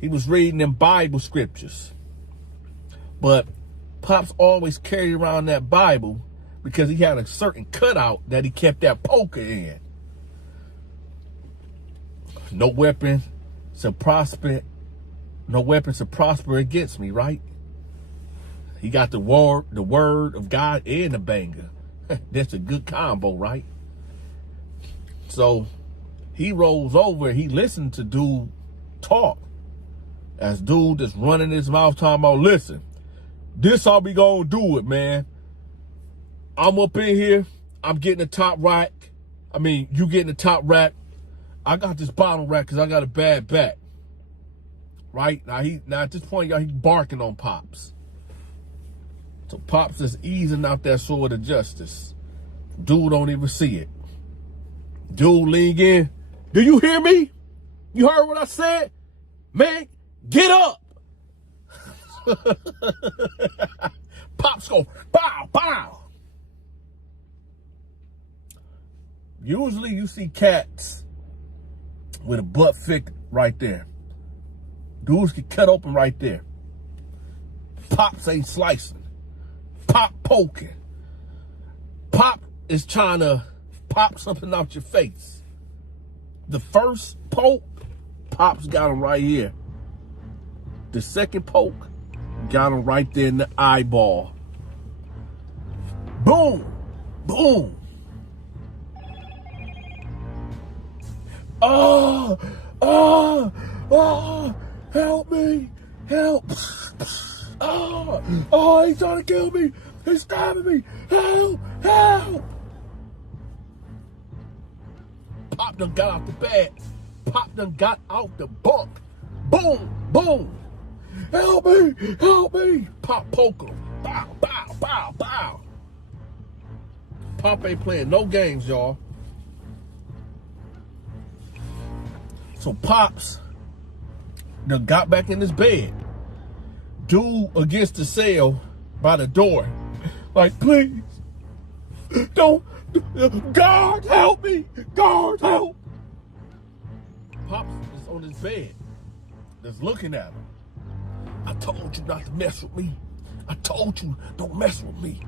He was reading them Bible scriptures. But Pops always carried around that Bible because he had a certain cutout that he kept that poker in. No weapon shall prosper against me, right? He got the word of God and the banger. That's a good combo, right? So he rolls over, he listened to dude talk. As dude that's running his mouth talking about, listen, this how we gonna do it, man. I'm up in here. I'm getting the top rack. I mean, you getting the top rack. I got this bottom rack because I got a bad back. Right? Now at this point, y'all, he barking on Pops. So Pops is easing out that sword of justice. Dude don't even see it. Dude lean in. Do you hear me? You heard what I said? Man, get up. Pops go, bow, bow. Usually you see cats with a butt thick right there. Dudes get cut open right there. Pops ain't slicing. Pop poking. Pop is trying to pop something out your face. The first poke, Pops got him right here. The second poke, got him right there in the eyeball. Boom, boom. Oh, help me, help. Oh, he's trying to kill me. He's stabbing me. Help, help. Pop done got out the bed. Pop done got out the bunk. Boom, boom. Help me, help me. Pop poke him. Bow, bow, bow, bow. Pop ain't playing no games, y'all. So Pops done got back in his bed. Dude against the cell by the door. Like, please, don't, guard, help me, guard, help. Pops is on his bed, just looking at him. I told you not to mess with me. I told you, don't mess with me.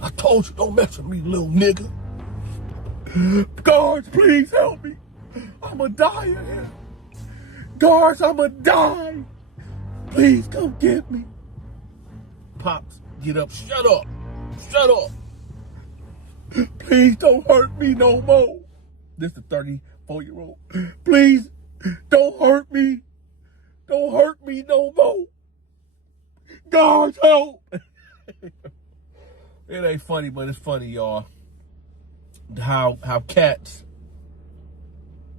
I told you, don't mess with me, little nigga. Guards, please help me. I'ma die in here. Guards, I'ma die. Please come get me. Pops, get up. Shut up. Shut up. Please don't hurt me no more. This is a 34-year-old. Please don't hurt me. Don't hurt me no more. Guards, help. It ain't funny, but it's funny, y'all. How cats,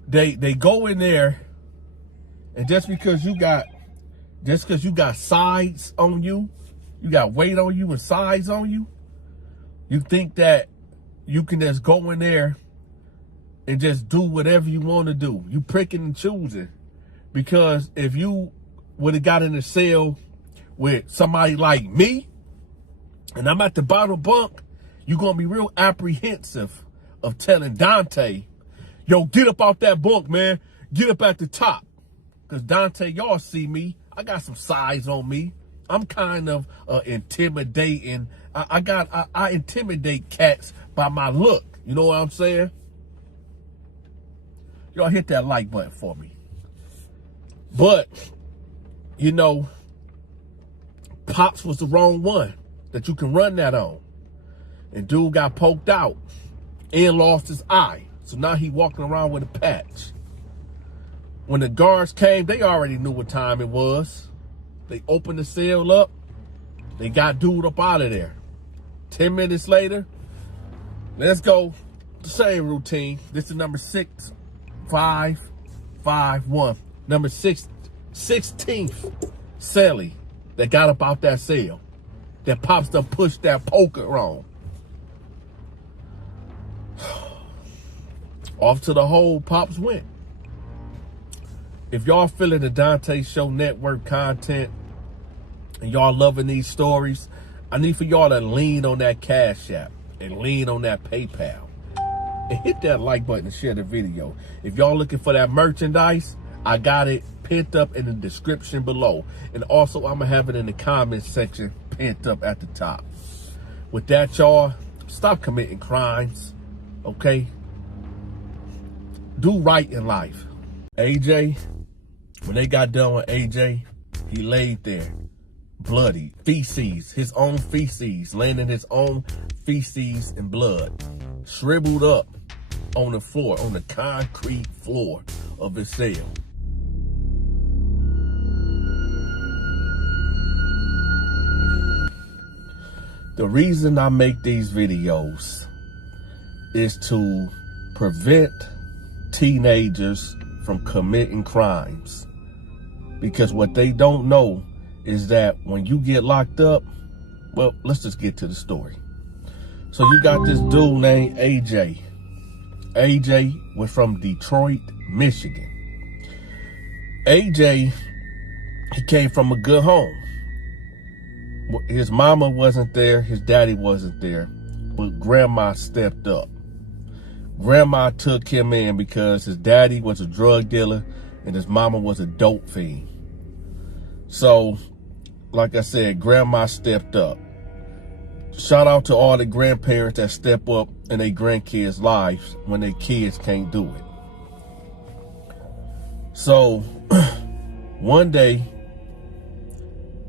they go in there, and just because you got sides on you, you got weight on you and sides on you, you think that you can just go in there and just do whatever you want to do. You picking and choosing. Because if you would have got in a cell with somebody like me, and I'm at the bottom bunk, you're going to be real apprehensive of telling Dante, yo, get up off that bunk, man. Get up at the top. Because Dante, y'all see me. I got some size on me. I'm kind of intimidating. I intimidate cats by my look. You know what I'm saying? Y'all hit that like button for me. But, you know, Pops was the wrong one that you can run that on. And dude got poked out and lost his eye. So now he walking around with a patch. When the guards came, they already knew what time it was. They opened the cell up. They got dude up out of there. 10 minutes later, let's go. The same routine. This is number 6551. Number 16th cellie that got up out that cell. That Pops done pushed that poker on. Off to the hole Pops went. If y'all feeling the Donta Show Network content and y'all loving these stories, I need for y'all to lean on that Cashapp and lean on that PayPal. And hit that like button and share the video. If y'all looking for that merchandise, I got it pinned up in the description below. And also, I'm going to have it in the comments section pinned up at the top. With that, y'all, stop committing crimes, okay? Do right in life. AJ, when they got done with AJ, he laid there, bloody, feces, his own feces, laying in his own feces and blood, shriveled up on the floor, on the concrete floor of his cell. The reason I make these videos is to prevent teenagers from committing crimes. Because what they don't know is that when you get locked up, well, let's just get to the story. So you got this dude named AJ. AJ was from Detroit, Michigan. AJ, he came from a good home. His mama wasn't there, his daddy wasn't there, but grandma stepped up. Grandma took him in because his daddy was a drug dealer and his mama was a dope fiend. So, like I said, grandma stepped up. shout out to all the grandparents that step up in their grandkids' lives when their kids can't do it. So one day,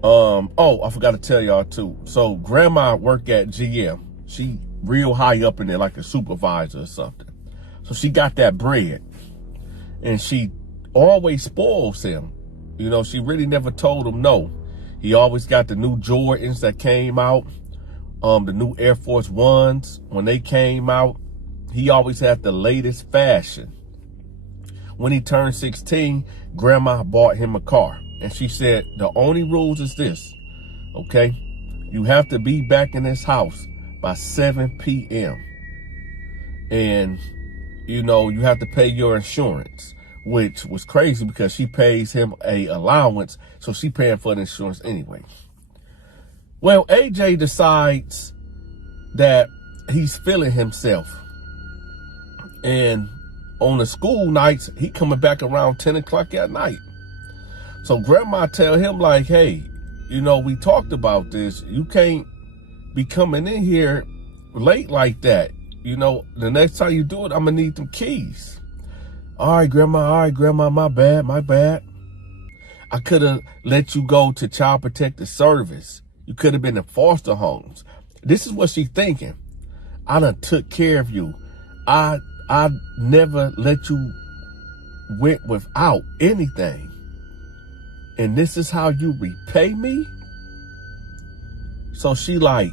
oh, I forgot to tell y'all too. So grandma worked at GM. She real high up in there, like a supervisor or something. So she got that bread, and she always spoils him. You know, she really never told him no. He always got the new Jordans that came out, the new Air Force Ones. When they came out, he always had the latest fashion. When he turned 16, grandma bought him a car. And she said, the only rules is this, okay? You have to be back in this house by 7 p.m. And, you know, you have to pay your insurance, which was crazy because she pays him a allowance, so she paying for the insurance anyway. Well, AJ decides that he's feeling himself. And on the school nights, he coming back around 10 o'clock at night. So grandma tell him like, hey, you know, we talked about this. You can't be coming in here late like that. You know, the next time you do it, I'm gonna need them keys. All right, grandma, my bad. I could have let you go to Child Protective Service. You could have been in foster homes. This is what she thinking. I done took care of you. I never let you went without anything. And this is how you repay me? So she like,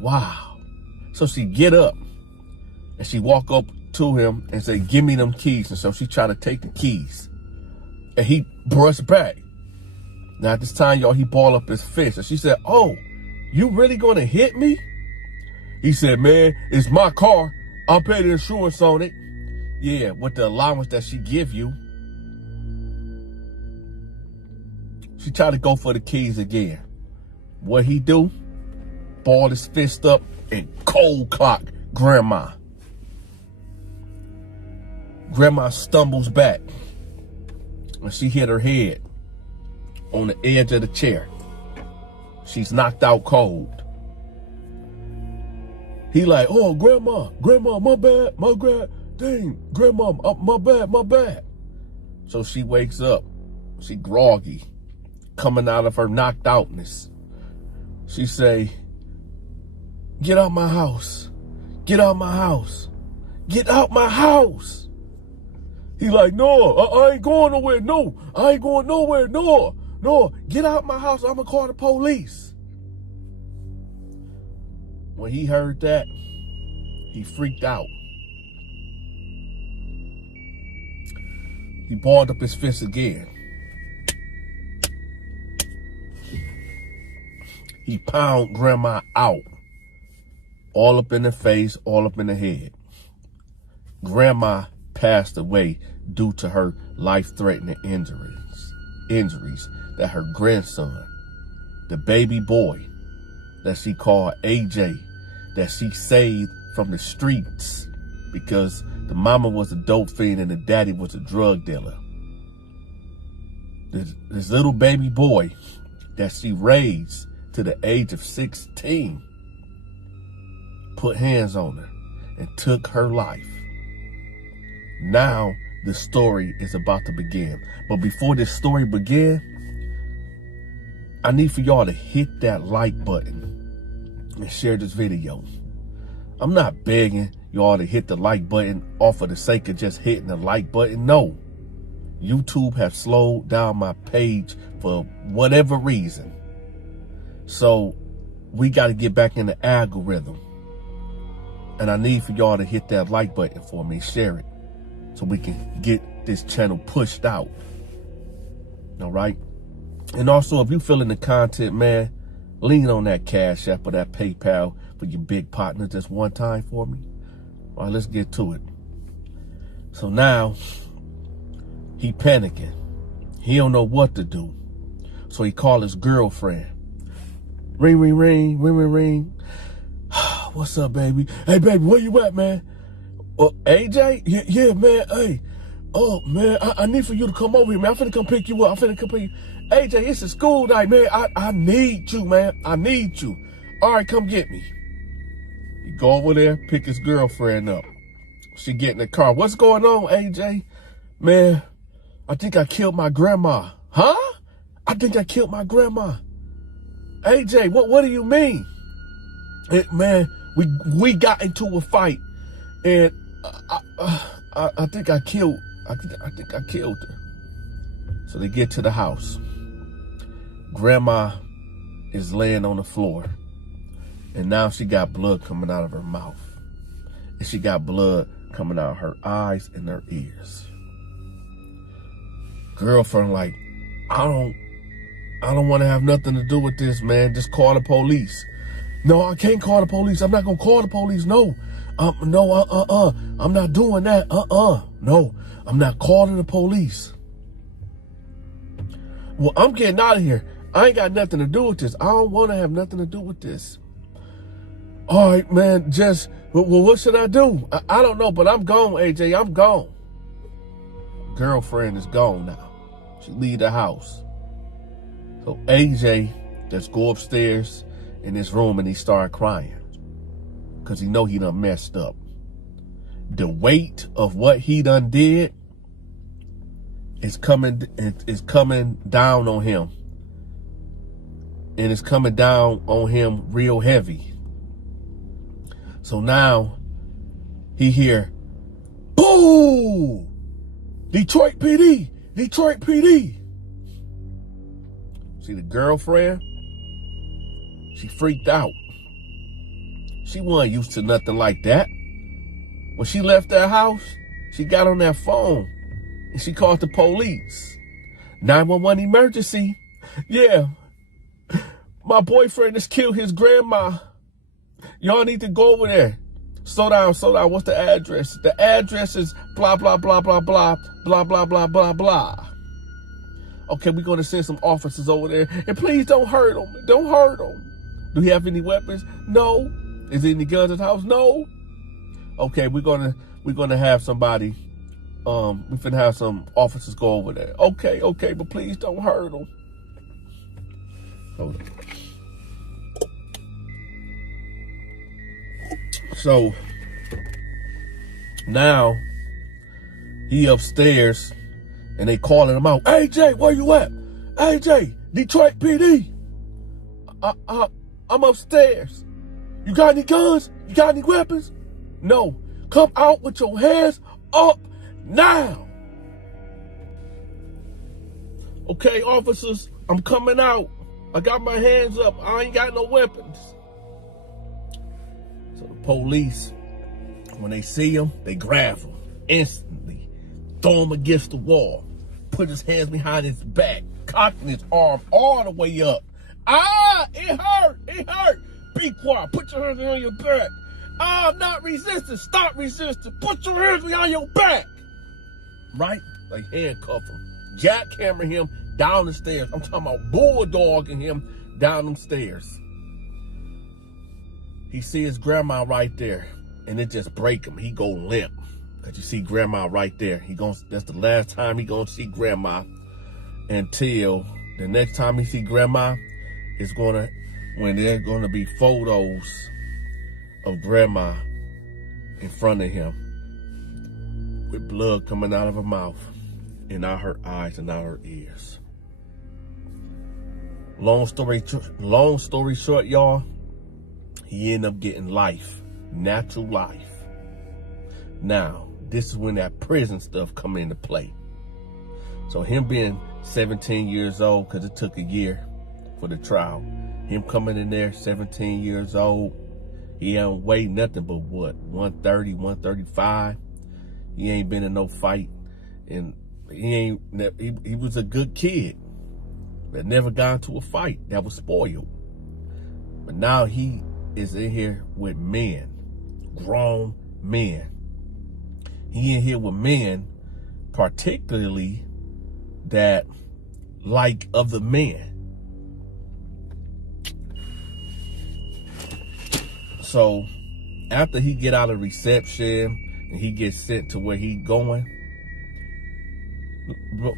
wow. So she get up and she walk up to him and say, give me them keys. And so she try to take the keys. And he brushed back. Now at this time, y'all, he balled up his fist. And she said, oh, you really gonna hit me? He said, man, it's my car. I'll pay the insurance on it. Yeah, with the allowance that she give you. She tried to go for the keys again. What he do? Balled his fist up and cold clock grandma. Grandma stumbles back and she hit her head on the edge of the chair. She's knocked out cold. He like, oh, grandma, my bad, dang, grandma, my bad. So she wakes up, she groggy, coming out of her knocked outness. She say, get out my house, get out my house, get out my house. He like, no, I ain't going nowhere, no, I ain't going nowhere, no, get out my house, I'm gonna call the police. When he heard that, he freaked out. He balled up his fist again. He pounded grandma out. All up in the face, all up in the head. Grandma passed away due to her life-threatening injuries that her grandson, the baby boy that she called AJ, that she saved from the streets because the mama was a dope fiend and the daddy was a drug dealer. This little baby boy that she raised to the age of 16 put hands on her and took her life. Now the story is about to begin. But before this story begins, I need for y'all to hit that like button and share this video. I'm not begging y'all to hit the like button off of the sake of just hitting the like button. No. YouTube have slowed down my page for whatever reason. So we got to get back in the algorithm. And I need for y'all to hit that like button for me, share it, so we can get this channel pushed out. All right? And also, if you feeling the content, man, lean on that Cash App or that PayPal for your big partner just one time for me. All right, let's get to it. So now, he panicking. He don't know what to do. So he called his girlfriend. Ring, ring, ring, ring, ring, ring. What's up, baby? Hey, baby, where you at, man? AJ? Yeah, man, hey. Oh, man, I need for you to come over here, man. I'm finna come pick you up. AJ, it's a school night, man. I need you, man. I need you. All right, come get me. He go over there, pick his girlfriend up. She get in the car. What's going on, AJ? Man, I think I killed my grandma. Huh? I think I killed my grandma. AJ, what do you mean? Man, we got into a fight, and I think I killed her. So they get to the house. Grandma is laying on the floor, and now she got blood coming out of her mouth, and she got blood coming out of her eyes and her ears. Girlfriend like, I don't want to have nothing to do with this, man. Just call the police. No, I can't call the police. I'm not gonna call the police. No, I'm not doing that. No, I'm not calling the police. Well, I'm getting out of here. I ain't got nothing to do with this. I don't want to have nothing to do with this. All right, man, well, what should I do? I don't know, but I'm gone, AJ. I'm gone. Girlfriend is gone now. She leave the house. So AJ just go upstairs in his room and he started crying because he know he done messed up. The weight of what he done did is coming down on him. And it's coming down on him real heavy. So now he hear, boo! Detroit PD! Detroit PD! See the girlfriend? She freaked out. She wasn't used to nothing like that. When she left that house, she got on that phone and she called the police. 911 emergency. Yeah. My boyfriend just killed his grandma. Y'all need to go over there. Slow down. What's the address? The address is blah, blah, blah, blah, blah, blah, blah, blah, blah, blah. Okay, we're going to send some officers over there. And please don't hurt them. Don't hurt them. Do he have any weapons? No. Is there any guns at the house? No. Okay, we're gonna have somebody. We finna have some officers go over there. Okay, but please don't hurt them. Hold on. So now he upstairs and they calling him out. AJ, where you at? AJ, Detroit PD. I'm upstairs. You got any guns? You got any weapons? No. Come out with your hands up now. Okay, officers, I'm coming out. I got my hands up. I ain't got no weapons. So the police, when they see him, they grab him instantly, throw him against the wall, put his hands behind his back, cocking his arm all the way up. It hurt. Be quiet, put your hands on your back. I'm not resisting, stop resisting. Put your hands behind your back. Right? They handcuff him, jackhammer him down the stairs. I'm talking about bulldogging him down them stairs. He see his grandma right there, and it just break him. He go limp, because you see grandma right there. That's the last time he gonna see grandma until the next time he see grandma is when there gonna be photos of grandma in front of him with blood coming out of her mouth and out her eyes and out her ears. Long story short, y'all, he ended up getting life, natural life. Now, this is when that prison stuff come into play. So him being 17 years old, because it took a year for the trial, him coming in there 17 years old, he ain't weighed nothing but what, 130, 135. He ain't been in no fight, and he was a good kid that never got into a fight, that was spoiled. But now he is in here with men, grown men. He in here with men, particularly that like other men. So after he get out of reception and he gets sent to where he going,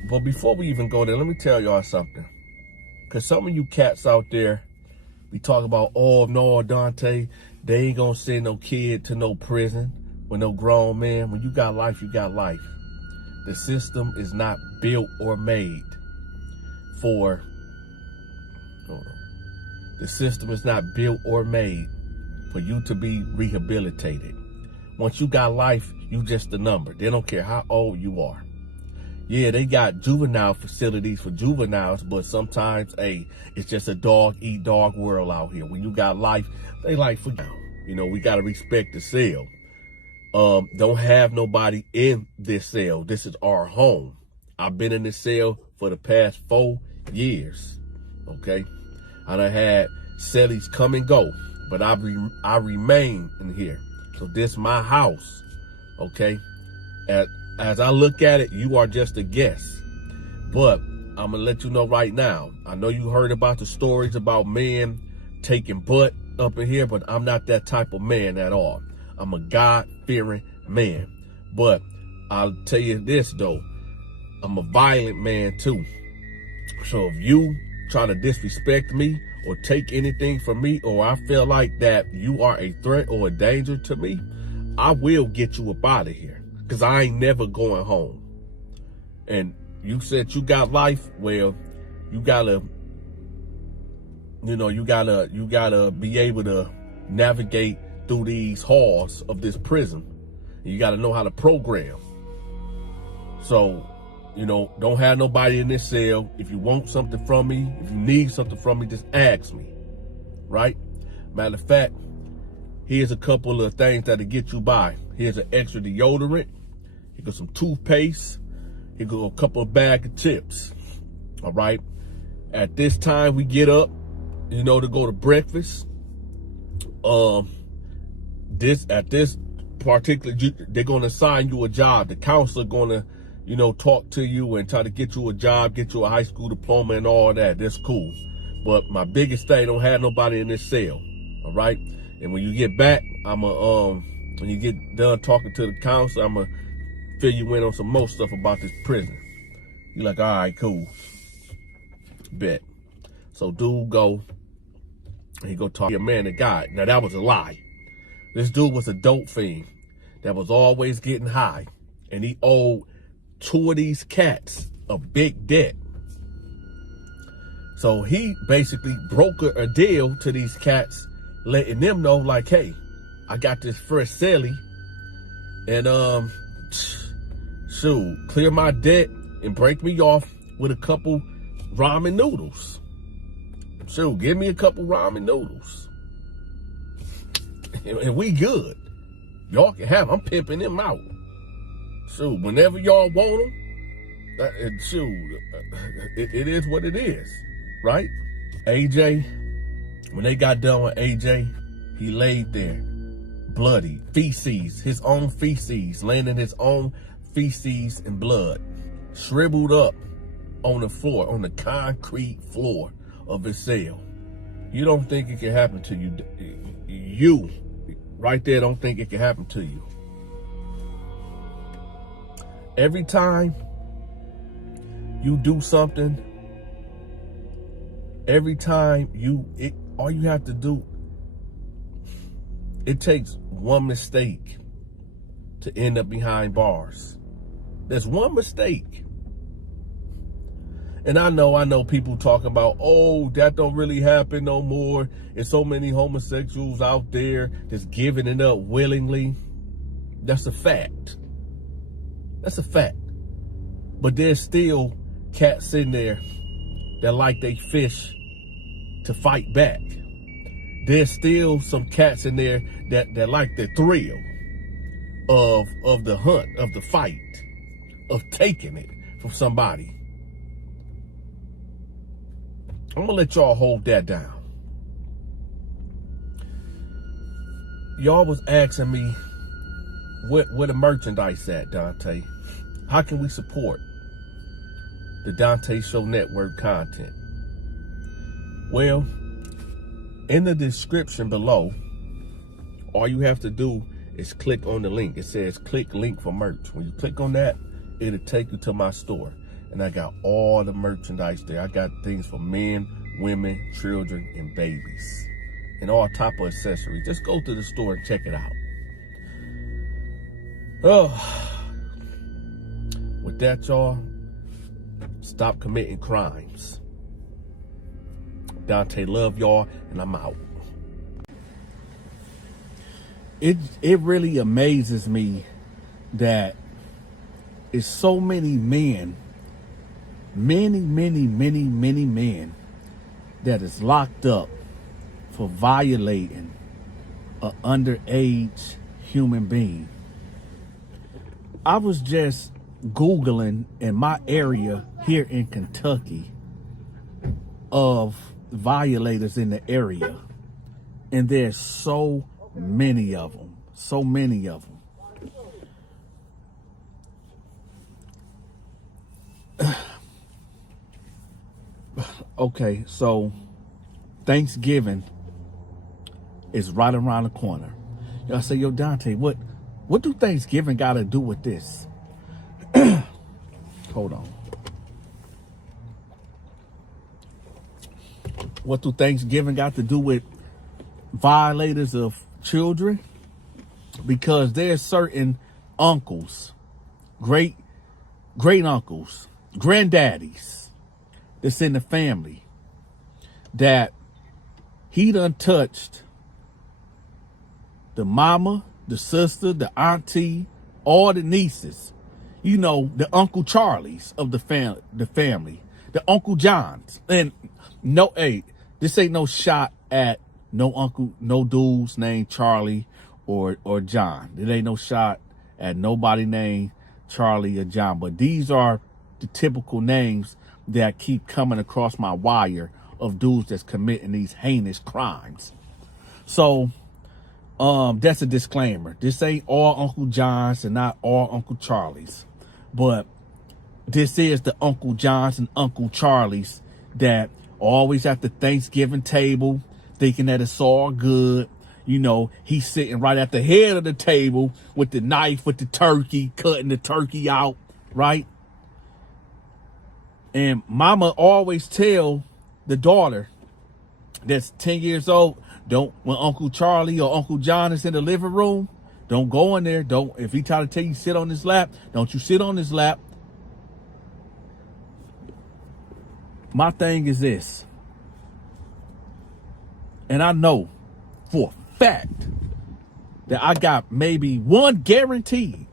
but before we even go there, let me tell y'all something. Because some of you cats out there We talk about, oh no, Dante, they ain't gonna send no kid to no prison with no grown man. When you got life, you got life. The system is not built or made for, the system is not built or made for you to be rehabilitated. Once you got life, you just a number. They don't care how old you are. Yeah, they got juvenile facilities for juveniles, but sometimes, hey, it's just a dog-eat-dog world out here. When you got life, they like for now. You know, we got to respect the cell. Don't have nobody in this cell. This is our home. I've been in this cell for the past 4 years, okay? I done had cellies come and go, but I remain in here. So this my house, okay? As I look at it, you are just a guest. But I'm gonna let you know right now, I know you heard about the stories about men taking butt up in here, but I'm not that type of man at all. I'm a God-fearing man. But I'll tell you this though, I'm a violent man too. So if you try to disrespect me or take anything from me, or I feel like that you are a threat or a danger to me, I will get you up out of here. Cause I ain't never going home. And you said you got life. Well, you gotta, you gotta be able to navigate through these halls of this prison. You gotta know how to program. So, don't have nobody in this cell. If you want something from me, if you need something from me, just ask me, right? Matter of fact, here's a couple of things that'll get you by. Here's an extra deodorant. Here goes some toothpaste. Here goes a couple of bag of chips. All right. At this time, we get up, to go to breakfast. At this particular, they're gonna assign you a job. The counselor gonna, talk to you and try to get you a job, get you a high school diploma and all that. That's cool. But my biggest thing, don't have nobody in this cell. All right. And when you get back, when you get done talking to the counselor, I'm gonna fill you in on some more stuff about this prison. You're like, all right, cool. Bet. So dude go, he go talk to a man of God. Now that was a lie. This dude was a dope fiend that was always getting high. And he owed 2 of these cats a big debt. So he basically brokered a deal to these cats, letting them know like, hey, I got this fresh celly, and shoot, clear my debt and break me off with a couple ramen noodles. Shoot, give me a couple ramen noodles. And we good. Y'all can have them. I'm pimping them out. Shoot, whenever y'all want them, shoot, it is what it is, right? AJ, when they got done with AJ, he laid there, bloody, feces, his own feces, laying in his own feces and blood, shriveled up on the floor, on the concrete floor of his cell. You don't think it can happen to you. You, right there, don't think it can happen to you. Every time you do something, every time all you have to do, it takes one mistake to end up behind bars. There's one mistake. And I know people talking about, oh, that don't really happen no more. There's so many homosexuals out there that's giving it up willingly. That's a fact. That's a fact. But there's still cats in there that like they fish to fight back. There's still some cats in there that like the thrill of the hunt, of the fight, of taking it from somebody. I'm gonna let y'all hold that down. Y'all was asking me where the merchandise at, Dante. How can we support the Donta Show Network content? Well, in the description below, all you have to do is click on the link. It says click link for merch. When you click on that, it'll take you to my store. And I got all the merchandise there. I got things for men, women, children, and babies, and all type of accessories. Just go to the store and check it out. Oh, with that, y'all, stop committing crimes. Dante, love y'all, and I'm out. It really amazes me that it's so many men, many men that is locked up for violating an underage human being. I was just Googling in my area here in Kentucky of violators in the area, and there's so many of them. Okay, so Thanksgiving is right around the corner. Y'all say, yo, Dante, what do Thanksgiving got to do with this? Hold on. What do Thanksgiving got to do with violators of children? Because there's certain uncles, great uncles, granddaddies that's in the family that he done touched the mama, the sister, the auntie, all the nieces, you know, the Uncle Charlies of the family, the Uncle Johns. And no, hey, this ain't no shot at no uncle, no dudes named Charlie or John. It ain't no shot at nobody named Charlie or John, but these are the typical names that keep coming across my wire of dudes that's committing these heinous crimes. So that's a disclaimer. This ain't all Uncle Johns and not all Uncle Charlies, but this is the Uncle Johns and Uncle Charlies that always at the Thanksgiving table thinking that it's all good. You know, he's sitting right at the head of the table with the knife, with the turkey, cutting the turkey out, right? And mama always tell the daughter that's 10 years old, when Uncle Charlie or Uncle John is in the living room, don't go in there. If he try to tell you sit on his lap, don't you sit on his lap. My thing is this, and I know for a fact that I got maybe one guaranteed,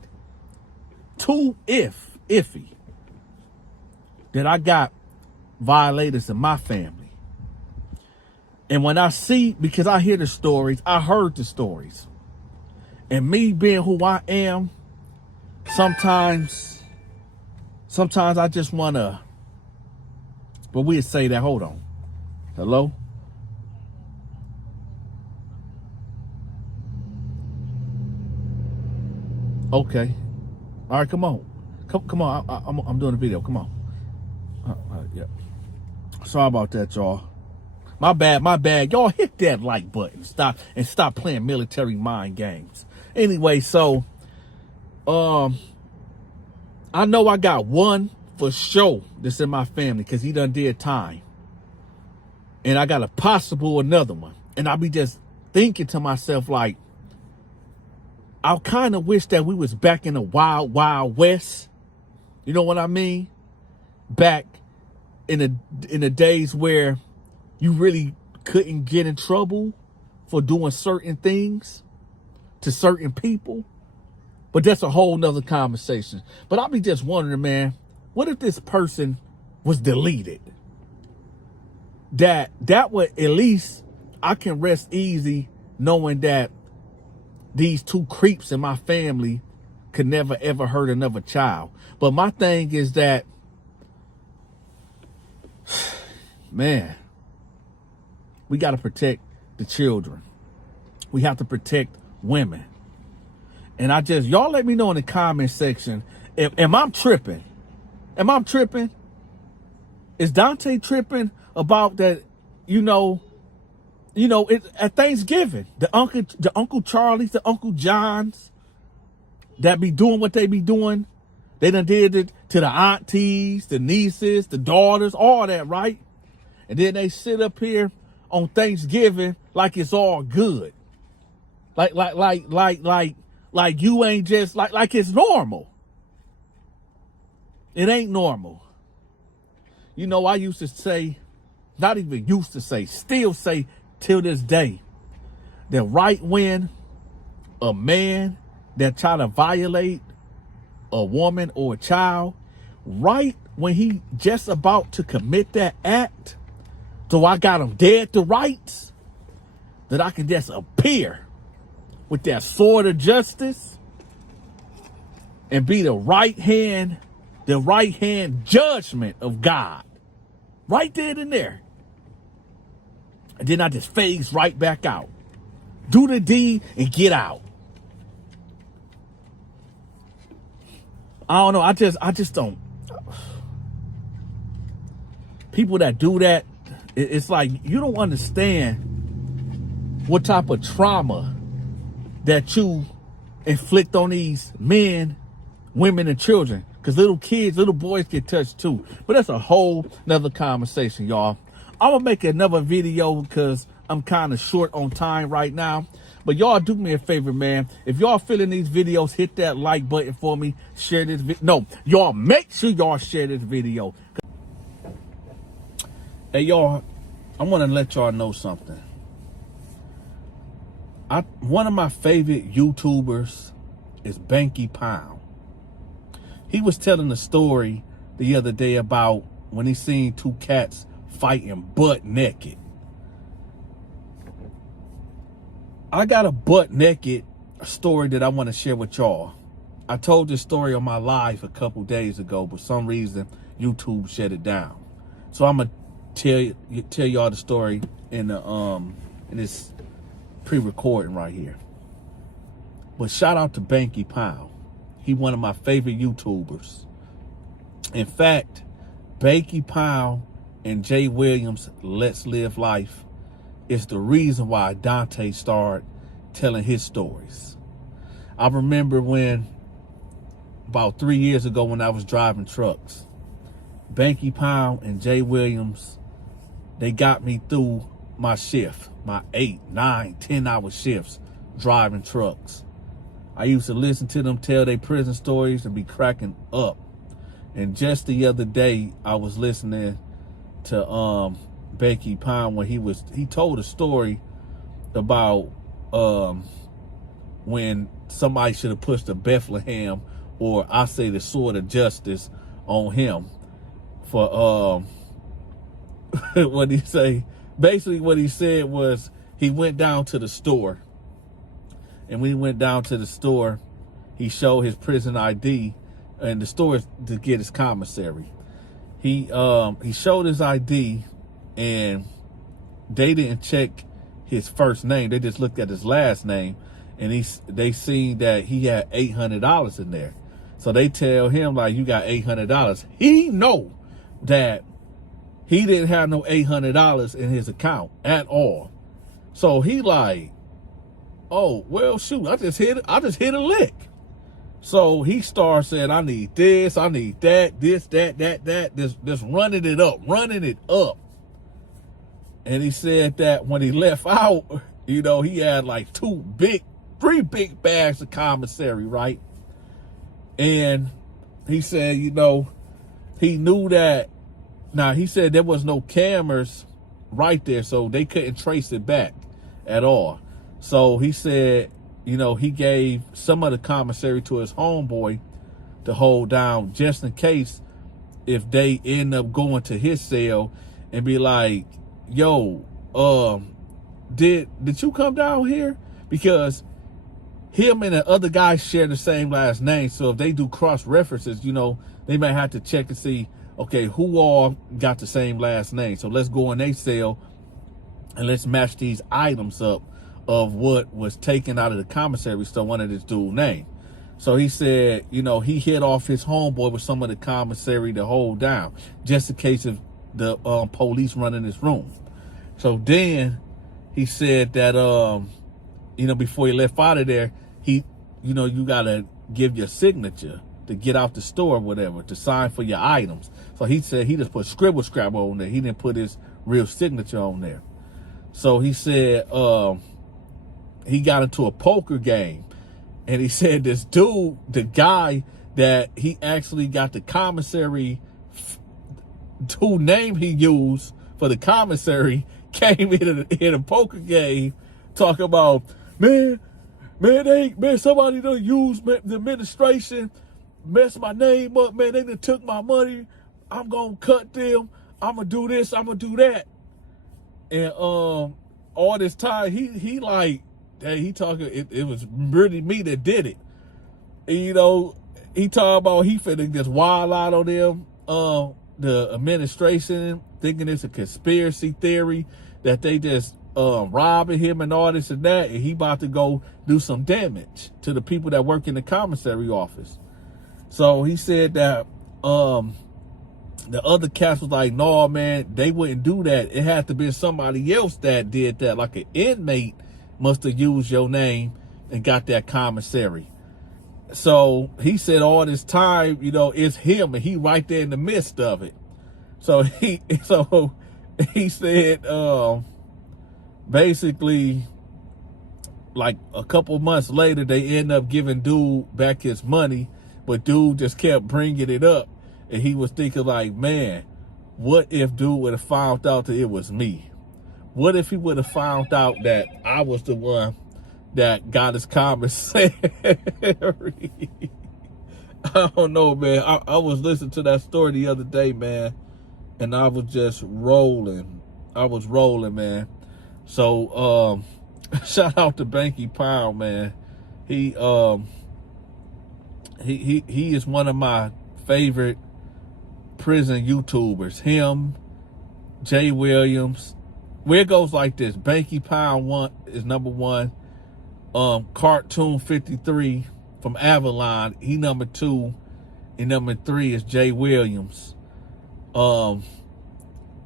two iffy, that I got violators in my family. And when I see, because I hear the stories, I heard the stories, and me being who I am, sometimes I just want to, but we'll say that, hold on. Hello? Okay. All right, come on. Come on. I'm doing a video. Come on. Yeah. Sorry about that, y'all. My bad. Y'all hit that like button. Stop playing military mind games. Anyway, so I know I got one for sure that's in my family because he done did time. And I got a possible another one. And I be just thinking to myself, like, I kind of wish that we was back in the wild, wild west. You know what I mean? Back in the days where you really couldn't get in trouble for doing certain things to certain people. But that's a whole nother conversation. But I'll be just wondering, man, what if this person was deleted? That would, at least I can rest easy knowing that these two creeps in my family could never ever hurt another child. But my thing is that, man, we got to protect the children. We have to protect women. And y'all let me know in the comment section, am I tripping? Am I tripping? Is Dante tripping about that, at Thanksgiving, the Uncle Charlies, the Uncle Johns that be doing what they be doing, they done did it to the aunties, the nieces, the daughters, all that, right? And then they sit up here on Thanksgiving like it's all good. Like you ain't just like it's normal. It ain't normal. You know, I used to say, not even used to say, still say till this day, that right when a man that try to violate a woman or a child, right when he just about to commit that act, so I got him dead to rights, that I can just appear with that sword of justice and be the right hand judgment of God. Right there and there. And then I just phase right back out. Do the deed and get out. I don't know. I just don't. People that do that, it's like you don't understand what type of trauma that you inflict on these men, women, and children. Because little kids, little boys get touched too. But that's a whole nother conversation, y'all. I'm going to make another video because I'm kind of short on time right now. But y'all do me a favor, man. If y'all feeling these videos, hit that like button for me. Share this video. No, y'all make sure y'all share this video. Hey, y'all, I want to let y'all know something. One of my favorite YouTubers is Banky Pound. He was telling a story the other day about when he seen two cats fighting butt naked. I got a butt naked story that I want to share with y'all. I told this story on my live a couple days ago, but for some reason YouTube shut it down. So I'm gonna tell y'all the story in this pre-recording right here. But shout out to Banky Pound. He one of my favorite YouTubers. In fact, Banky Pound and jwilliams Let's Live Life is the reason why Dante started telling his stories. I remember when, about 3 years ago when I was driving trucks, Banky Pound and jwilliams, they got me through my shift, my 8, 9, 10-hour shifts driving trucks. I used to listen to them tell their prison stories and be cracking up. And just the other day, I was listening to Banky Pound when he told a story about when somebody should have pushed a Bethlehem, or I say the sword of justice, on him for what he say. Basically what he said was he went down to the store, and when he went down to the store, he showed his prison ID, and the store is to get his commissary. He showed his ID, and they didn't check his first name. They just looked at his last name, and they seen that he had $800 in there. So they tell him, like, you got $800. He know that he didn't have no $800 in his account at all. So he like, oh, well, shoot, I just hit a lick. So he starts saying, I need this, I need that, this, that, just running it up. And he said that when he left out, you know, he had like 3 big bags of commissary, right? And he said, you know, he knew that. Now, he said there was no cameras right there, so they couldn't trace it back at all. So he said, you know, he gave some of the commissary to his homeboy to hold down just in case if they end up going to his cell and be like, yo, did you come down here? Because him and the other guy share the same last name. So if they do cross references, you know, they might have to check and see, okay, who all got the same last name? So let's go in their cell and let's match these items up of what was taken out of the commissary store under this dude's name. So he said, you know, he hit off his homeboy with some of the commissary to hold down, just in case of the police running this room. So then he said that, you know, before he left out of there, you know, you got to give your signature to get out the store or whatever, to sign for your items. So he said he just put scribble scrabble on there. He didn't put his real signature on there. So he said he got into a poker game, and he said this dude, the guy that he actually got the commissary, whose name he used for the commissary, came in a poker game talking about, man, somebody done used the administration, messed my name up, man, they done took my money, I'm gonna cut them, I'm gonna do this, I'm gonna do that. And all this time, he like, hey, he talking, it was really me that did it. And, you know, he talking about he finna just wild out on them, the administration, thinking it's a conspiracy theory that they just robbing him and all this and that, and he about to go do some damage to the people that work in the commissary office. So he said that the other cats was like, no, man, they wouldn't do that. It had to be somebody else that did that, like an inmate must have used your name and got that commissary. So he said all this time, you know, it's him, and he right there in the midst of it. So he said basically, like a couple months later, they end up giving dude back his money, but dude just kept bringing it up, and he was thinking like, man, what if dude would have found out that it was me? What if he would have found out that I was the one that got his commissary? I don't know, man. I was listening to that story the other day, man, and I was just rolling. I was rolling, man. So shout out to Banky Pound, man. He is one of my favorite prison YouTubers. Him, jwilliams. Where it goes like this: Banky Pound is number one. Cartoon 53 from Avalon, he number 2, and number 3 is jwilliams.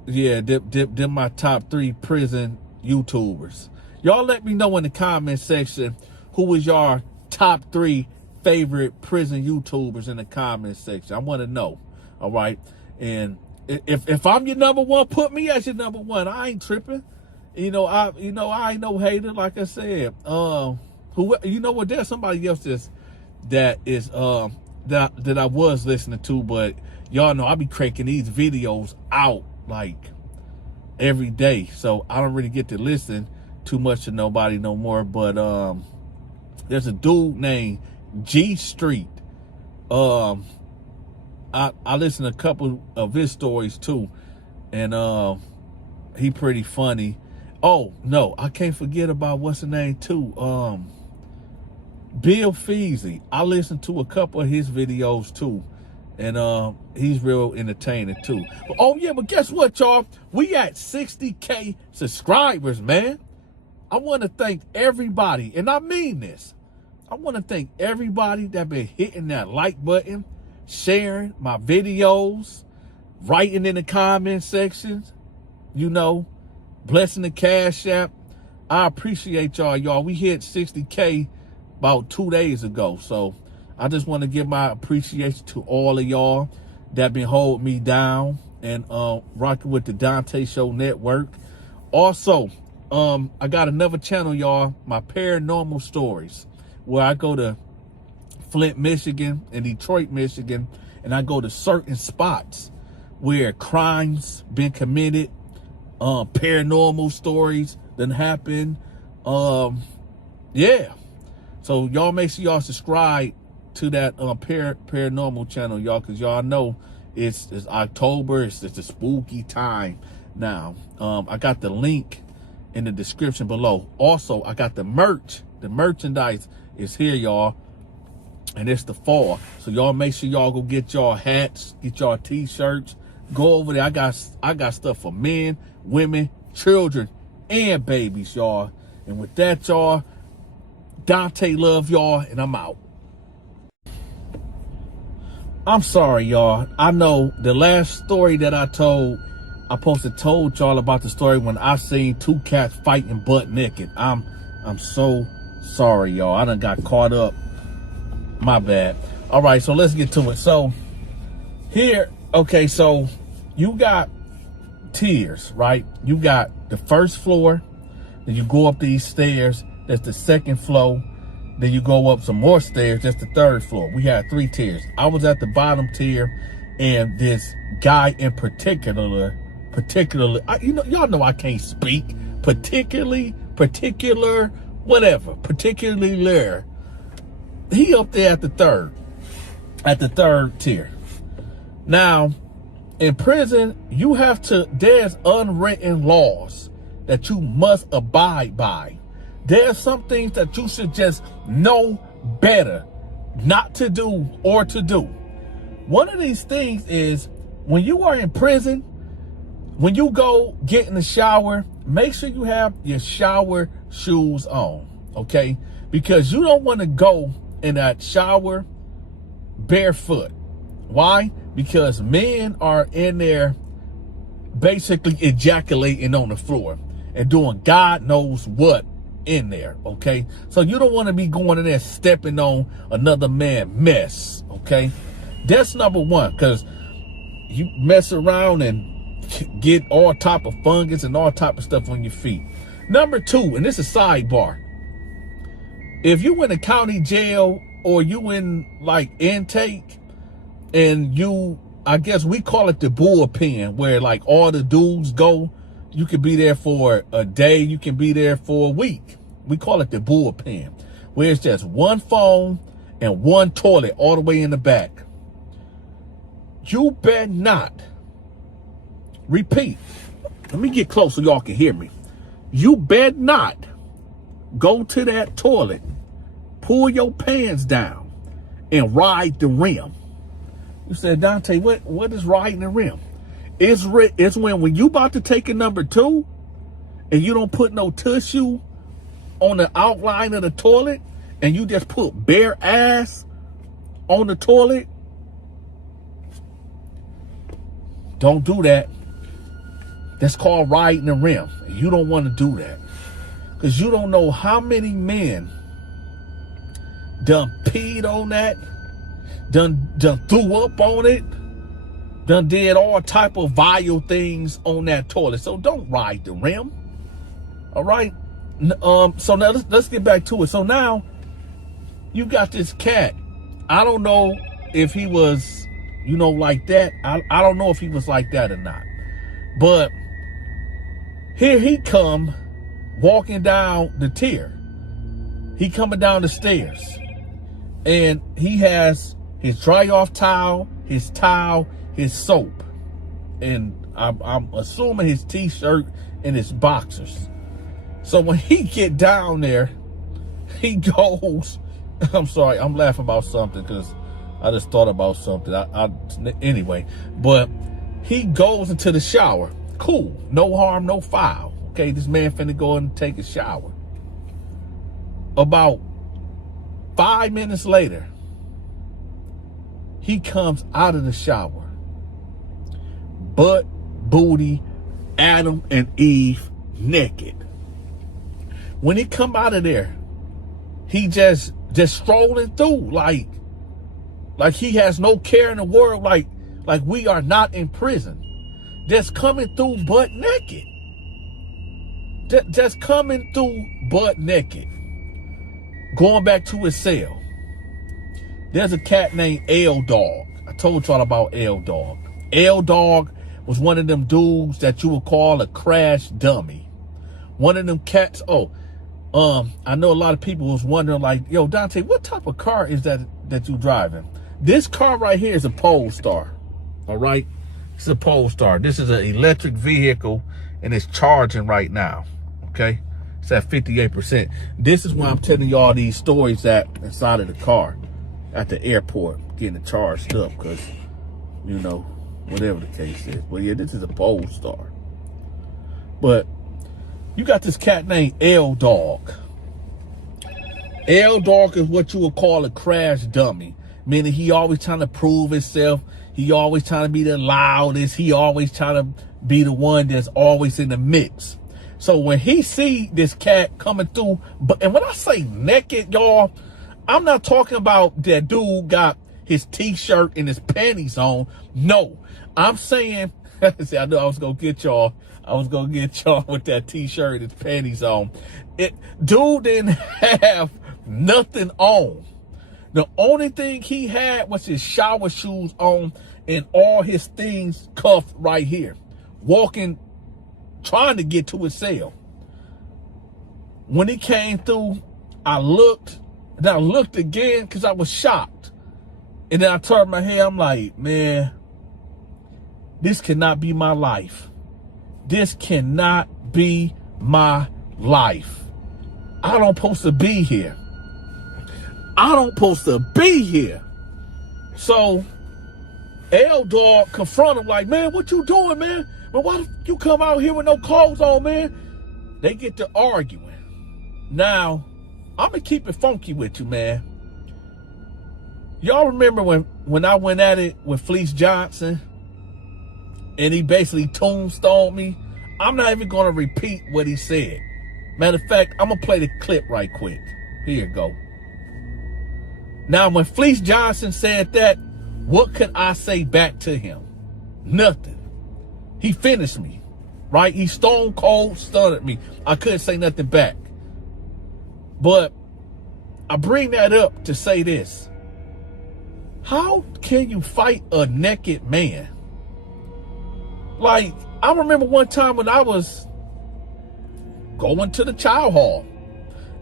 Yeah, them my top 3 prison YouTubers. Y'all let me know in the comment section who is your top 3 favorite prison YouTubers in the comment section. I want to know. All right, and if I'm your number 1, put me as your number 1. I ain't tripping. I ain't no hater, like I said. You know what? There's somebody else that I was listening to, but y'all know I be cranking these videos out like every day, so I don't really get to listen too much to nobody no more. But there's a dude named G Street. I listened to a couple of his stories too, and he pretty funny. Oh no, I can't forget about what's the name too. Bill Feasy. I listened to a couple of his videos too, and he's real entertaining too. But, oh yeah, but guess what, y'all? We at 60K subscribers, man. I want to thank everybody, and I mean this. I want to thank everybody that been hitting that like button, sharing my videos, writing in the comment sections, blessing the Cashapp. I appreciate y'all. We hit 60K about 2 days ago. So I just want to give my appreciation to all of y'all that been holding me down and rocking with the Donta Show Network. Also, I got another channel, y'all, my paranormal stories, where I go to Flint, Michigan and Detroit, Michigan, and I go to certain spots where crimes been committed, paranormal stories that happen. Yeah. So y'all make sure y'all subscribe to that paranormal channel, y'all, because y'all know it's October. It's a spooky time now. I got the link in the description below. Also, I got the merch. The merchandise is here, y'all, and it's the fall. So y'all make sure y'all go get y'all hats, get y'all t-shirts. Go over there. I got stuff for men, women, children, and babies, y'all. And with that, y'all, Dante love y'all, and I'm out. I'm sorry, y'all. I know the last story that I told, I told y'all about the story when I seen 2 cats fighting butt naked. I'm so sorry, y'all. I done got caught up. My bad. All right, so let's get to it. So here, okay, so you got tiers, right? You got the first floor, then you go up these stairs, that's the second floor, then you go up some more stairs, that's the third floor. We had 3 tiers. I was at the bottom tier, and this guy in particular, y'all know I can't speak, particularly, he up there at the third tier. Now, in prison, you have to, there's unwritten laws that you must abide by. There's some things that you should just know better not to do or to do. One of these things is when you are in prison, when you go get in the shower, make sure you have your shower shoes on, okay? Because you don't want to go in that shower barefoot. Why? Because men are in there basically ejaculating on the floor and doing God knows what in there, okay? So you don't want to be going in there stepping on another man's mess, okay? That's number one, because you mess around and get all type of fungus and all type of stuff on your feet. Number two, and this is a sidebar, if you in a county jail or you in like intake and you, I guess we call it the bullpen, where like all the dudes go, you could be there for a day, you can be there for a week. We call it the bullpen, where it's just one phone and one toilet all the way in the back. You better not, repeat, let me get close so y'all can hear me. You better not go to that toilet, pull your pants down, and ride the rim. You said, Dante, what is riding the rim? It's when you about to take a number 2 and you don't put no tissue on the outline of the toilet and you just put bare ass on the toilet. Don't do that. That's called riding the rim. You don't want to do that, because you don't know how many men done peed on that, done threw up on it, done did all type of vile things on that toilet. So don't ride the rim. All right. So now let's get back to it. So now you got this cat. I don't know if he was, like that. I don't know if he was like that or not. But here he come walking down the tier. He coming down the stairs. And he has his dry off towel, his soap. And I'm assuming his t-shirt and his boxers. So when he get down there, he goes, I'm sorry, I'm laughing about something because I just thought about something. Anyway, but he goes into the shower. Cool, no harm, no foul. Okay, this man finna go and take a shower. About 5 minutes later, he comes out of the shower. Butt, booty, Adam and Eve naked. When he come out of there, he just strolling through like he has no care in the world, like we are not in prison. Just coming through butt naked. Just coming through butt naked. Going back to his cell. There's a cat named L-Dog. I told y'all about L-Dog. L-Dog was one of them dudes that you would call a crash dummy. One of them cats. I know a lot of people was wondering, like, yo, Dante, what type of car is that you driving? This car right here is a Polestar. All right, it's a Polestar. This is an electric vehicle, and it's charging right now. Okay, it's at 58%. This is why I'm telling y'all these stories that inside of the car at the airport getting it charged up, because whatever the case is. But yeah, this is a Polestar. But you got this cat named L-Dog. L-Dog is what you would call a crash dummy, meaning he always trying to prove himself. He always trying to be the loudest. He always trying to be the one that's always in the mix. So when he see this cat coming through, and when I say naked, y'all, I'm not talking about that dude got his t-shirt and his panties on. No, I'm saying See, I knew I was gonna get y'all. I was gonna get y'all with that t-shirt and panties on. Dude didn't have nothing on. The only thing he had was his shower shoes on and all his things cuffed right here. Walking, trying to get to his cell. When he came through, I looked, then I looked again because I was shocked. And then I turned my head, I'm like, man, this cannot be my life. This cannot be my life. I don't supposed to be here. I don't supposed to be here. So L-Dog confront him like, man, what you doing, man? But why you come out here with no clothes on, man? They get to arguing. Now, I'm going to keep it funky with you, man. Y'all remember when I went at it with Fleece Johnson and he basically tombstoned me? I'm not even going to repeat what he said. Matter of fact, I'm going to play the clip right quick. Here you go. Now, when Fleece Johnson said that, what could I say back to him? Nothing. He finished me, right? He stone cold stunned me. I couldn't say nothing back. But I bring that up to say this. How can you fight a naked man? Like, I remember one time when I was going to the child hall.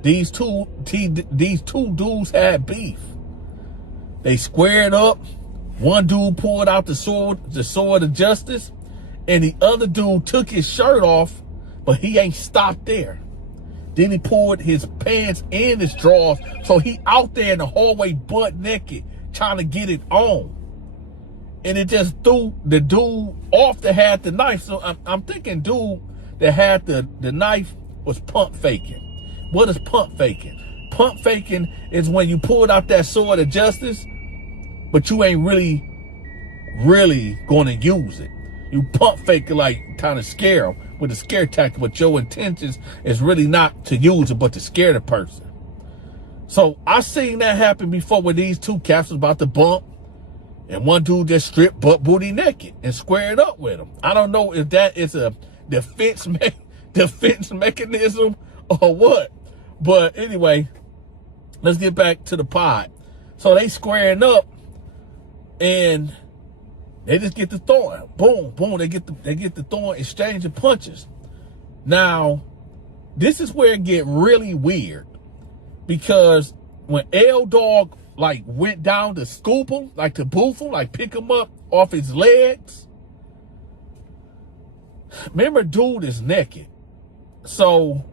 These two dudes had beef. They squared up. One dude pulled out the sword of justice, and the other dude took his shirt off, but he ain't stopped there. Then he pulled his pants and his drawers, so he out there in the hallway butt naked, trying to get it on. And it just threw the dude off that had the knife. So I'm thinking dude that had the knife was pump faking. What is pump faking? Pump faking is when you pulled out that sword of justice, but you ain't really going to use it. You pump fake it, like kind of scare them with a scare tactic, but your intentions is really not to use it, but to scare the person. So I seen that happen before with these two cats was about to bump, and one dude just stripped butt booty naked and squared up with him. I don't know if that is a defense mechanism or what. But anyway, let's get back to the pod. So they squaring up, and they just get the throwing. Boom, boom. They get the throwing, exchanging punches. Now, this is where it get really weird, because when L-Dog like went down to scoop him, like to boof him, like pick him up off his legs. Remember, dude is naked. So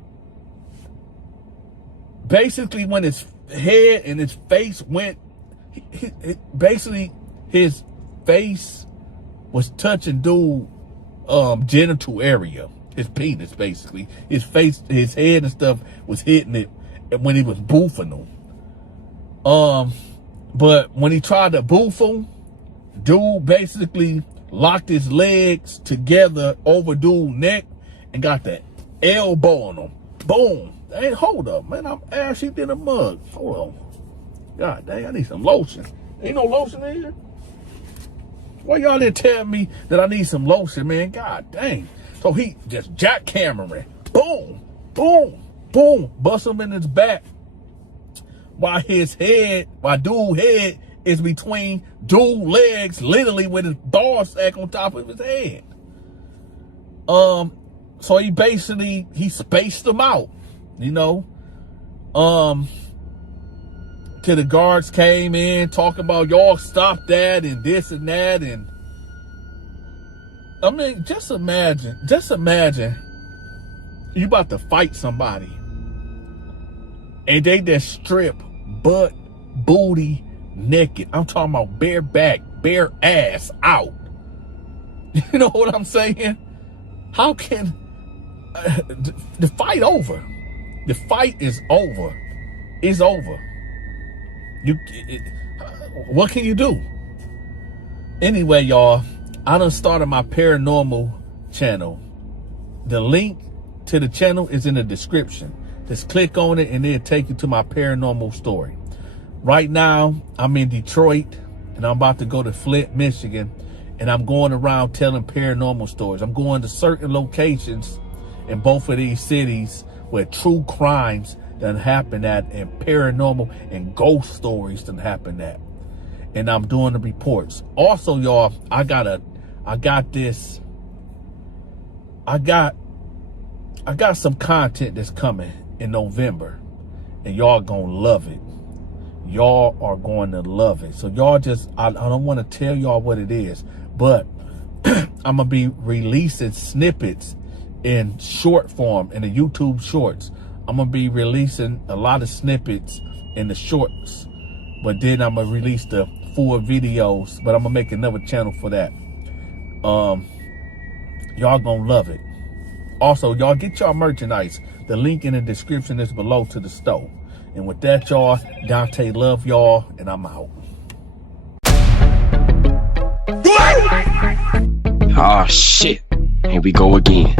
basically, when his head and his face went, basically his face was touching dude genital area, his penis basically. His face, his head and stuff was hitting it when he was boofing him. But when he tried to boof him, dude basically locked his legs together over dude's neck and got the elbow on him. Boom. Hey, hold up, man. I'm ashy in a mug. Hold on. God dang, I need some lotion. Ain't no lotion in here? Why y'all didn't tell me that I need some lotion, man? God dang. So he just jackhammering. Boom, boom, boom. Bust him in his back. While dude's head is between dude's legs, literally with his ball sack on top of his head. So he basically, he spaced them out, you know. Till the guards came in talking about y'all stop that and this and that. And I mean, just imagine you about to fight somebody and they just strip butt, booty, naked. I'm talking about bare back, bare ass out. You know what I'm saying? How can the fight over? The fight is over. It's over. What can you do? Anyway, y'all, I done started my paranormal channel. The link to the channel is in the description. Just click on it and it'll take you to my paranormal story. Right now, I'm in Detroit and I'm about to go to Flint, Michigan and I'm going around telling paranormal stories. I'm going to certain locations in both of these cities where true crimes done happen at, and paranormal and ghost stories done happen at. And I'm doing the reports. Also, y'all, I got some content that's coming in November, and y'all gonna love it. Y'all are going to love it. So y'all just, I don't want to tell y'all what it is, but I'm gonna be releasing snippets in short form in the YouTube shorts. I'm gonna be releasing a lot of snippets in the shorts, but then I'm gonna release the full videos, but I'm gonna make another channel for that. Y'all gonna love it. Also, y'all get y'all merchandise. The link in the description is below to the store. And with that, y'all, Dante love y'all, and I'm out. Oh shit, here we go again.